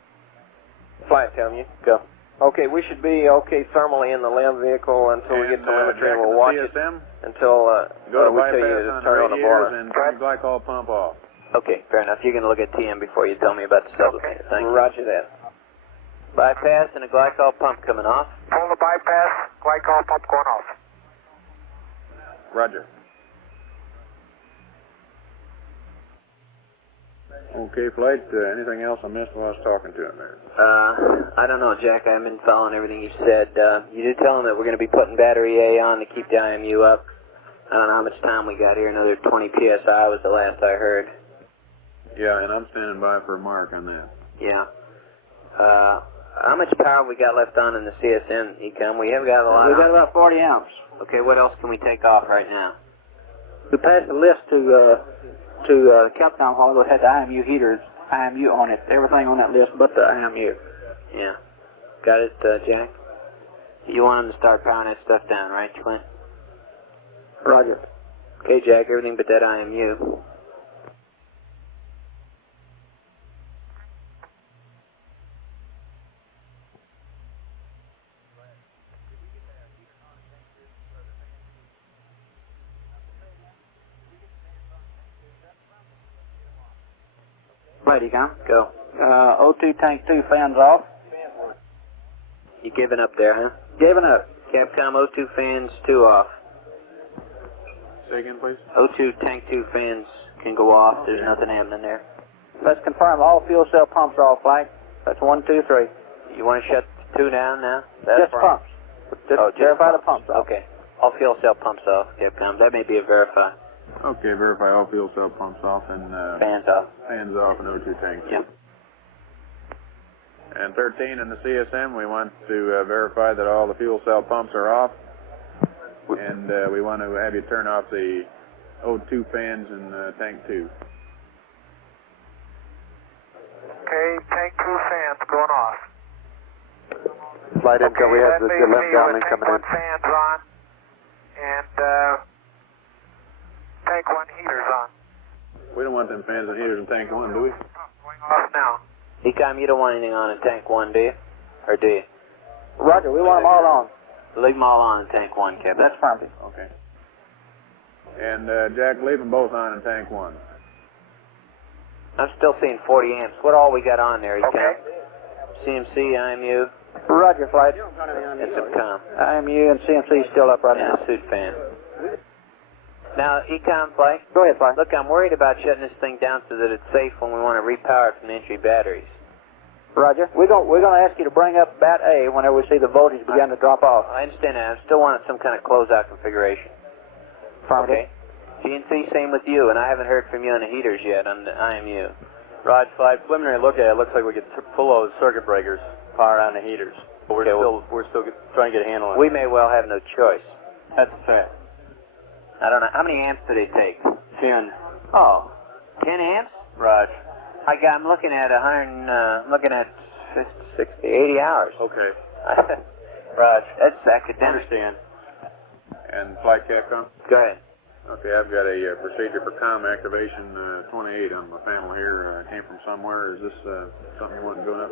Flight, tell you. Go. Okay, we should be okay thermally in the LEM vehicle until we get telemetry, and we'll watch it until go to we tell you bypass to on turn the on the radiators boiler. and turn the glycol pump off. Okay, fair enough. You're going to look at TM before you tell me about the sublimator. Thank you. Roger that. Bypass and a glycol pump coming off. Pull the bypass, glycol pump going off. Roger. Okay, flight. Anything else I missed while I was talking to him there? I don't know, Jack. I haven't been following everything you said. You did tell him that we're going to be putting battery A on to keep the IMU up. I don't know how much time we got here. Another 20 PSI was the last I heard. Yeah, and I'm standing by for a mark on that. Yeah. How much power we got left on in the CSM, Econ? We have got a lot. We got about 40 amps. Okay, what else can we take off right now? We passed the list to Capcom Hollywood, had the IMU heaters, IMU on it, everything on that list but the IMU. Yeah. Got it, Jack? You want them to start powering that stuff down, right, Clint? Roger. Okay, Jack, everything but that IMU. Right, Econ. Go. O2 tank 2 fans off. You giving up there, huh? Giving up. Capcom O2 fans 2 off. Say again, please. O2 tank 2 fans can go off. There's nothing happening there. Let's confirm all fuel cell pumps off, flight. That's 1, 2, 3. You want to shut 2 down now? Just pumps. Just verify the pumps off. Okay. All fuel cell pumps off, Capcom. That may be a verify. Okay, verify all fuel cell pumps off and fans off. Fans off and O2 tanks. Yep. And 13 in the CSM, we want to verify that all the fuel cell pumps are off, and we want to have you turn off the O2 fans in tank 2. Okay, tank 2 fans going off. Flight income, we have the left downlink coming in. Fans on, and tank 1 heaters on. We don't want them fans and heaters in tank 1, do we? Going off now. Ecom, you don't want anything on in tank 1, do you? Or do you? Roger, we want them all on. Leave them all on in tank 1, Captain. That's fine. Okay. And Jack, leave them both on in tank 1. I'm still seeing 40 amps. What all we got on there, Ecom? Okay. CMC, IMU, Roger, flight. and some com. IMU and CMC still up right now. And a suit fan. Now, Ecom, flight. Go ahead, flight. Look, I'm worried about shutting this thing down so that it's safe when we want to repower it from the entry batteries. Roger. We're going to ask you to bring up bat A whenever we see the voltage begin to drop off. I understand that. I still want some kind of closeout configuration. Okay. GNC, same with you, and I haven't heard from you on the heaters yet on the IMU. Rod, flight preliminary look at it. Looks like we could pull those circuit breakers, power on the heaters. But we're still trying to get a handle on it. We may well have no choice. That's a fact. I don't know. How many amps do they take? 10. Oh, 10 amps? Raj. I'm looking at 50, 60, 80 hours. Okay. Raj. That's academic. Understand. And flight Capcom? Go ahead. Okay, I've got a procedure for comm activation 28 on my panel here. Came from somewhere. Is this something you want to go up?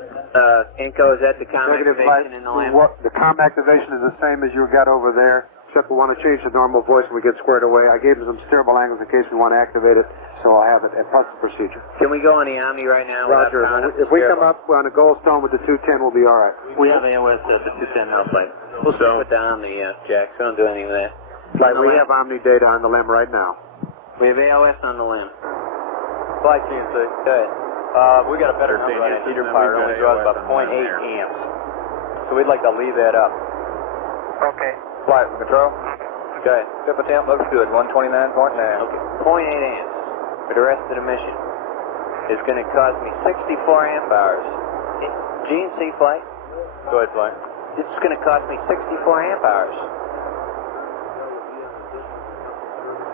Inco, is that the comm Negative activation in the LAM? The comm activation is the same as you got over there, except we want to change the normal voice when we get squared away. I gave him some steerable angles in case we want to activate it, so I'll have it as part of the procedure. Can we go on the Omni right now? Roger. If we come up on a Goldstone with the 210, we'll be all right. We have AOS at the 210 now plate. We'll stick with the Omni, Jack, so don't do anything with that. Right, we have Omni data on the LEM right now. We have AOS on the LEM. Flight CNC. Good. We got a better number on that heater fire. It only draws about 0.8 amps. So we'd like to leave that up. Okay. Flight control. Good. Tip of temp looks good, 129.9. Okay. 0.8 amps for the rest of the mission. It's going to cost me 64 amp hours. GNC flight. Go ahead, flight. It's going to cost me 64 amp hours.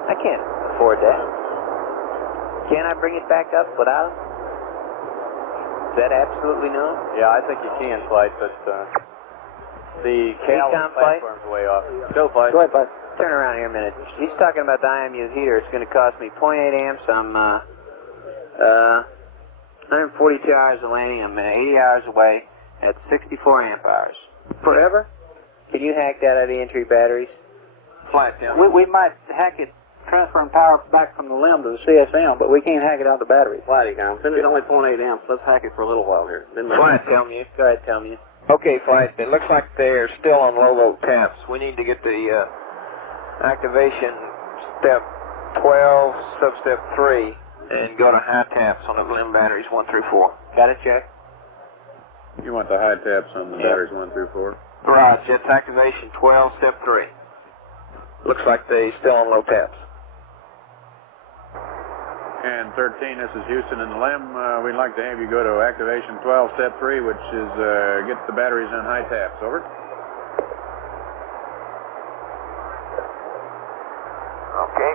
I can't afford that. Can I bring it back up without it? Is that absolutely no? Yeah, I think you can, flight, but the Cal platform's way off. Go, flight. Go ahead, bud. Turn around here a minute. He's talking about the IMU heater. It's going to cost me 0.8 amps. I'm 142 hours of landing. I'm 80 hours away at 64 amp hours. Forever? Can you hack that out of the entry batteries? Flight, yeah. We might hack it, transferring power back from the LEM to the CSM, but we can't hack it out of the battery. Flight account. Since it's only 0.8 amps, let's hack it for a little while here. Then Flight, tell me. Go ahead, tell me. Okay, Flight, it looks like they're still on low volt taps. We need to get the activation step 12, sub-step 3, and go to high taps on the LEM batteries 1 through 4. Got it, Jack? You want the high taps on the batteries 1 through 4? Right, it's activation 12, step 3. Looks like they still on low taps. And 13, this is Houston in the LEM. We'd like to have you go to activation 12, step 3, which is get the batteries on high taps. Over. Okay.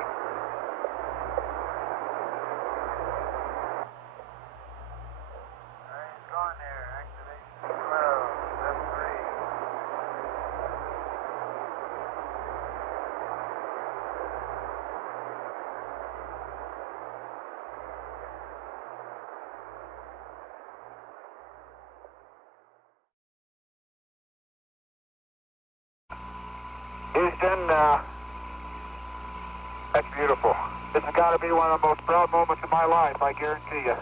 Houston, that's beautiful. This has got to be one of the most proud moments of my life, I guarantee you.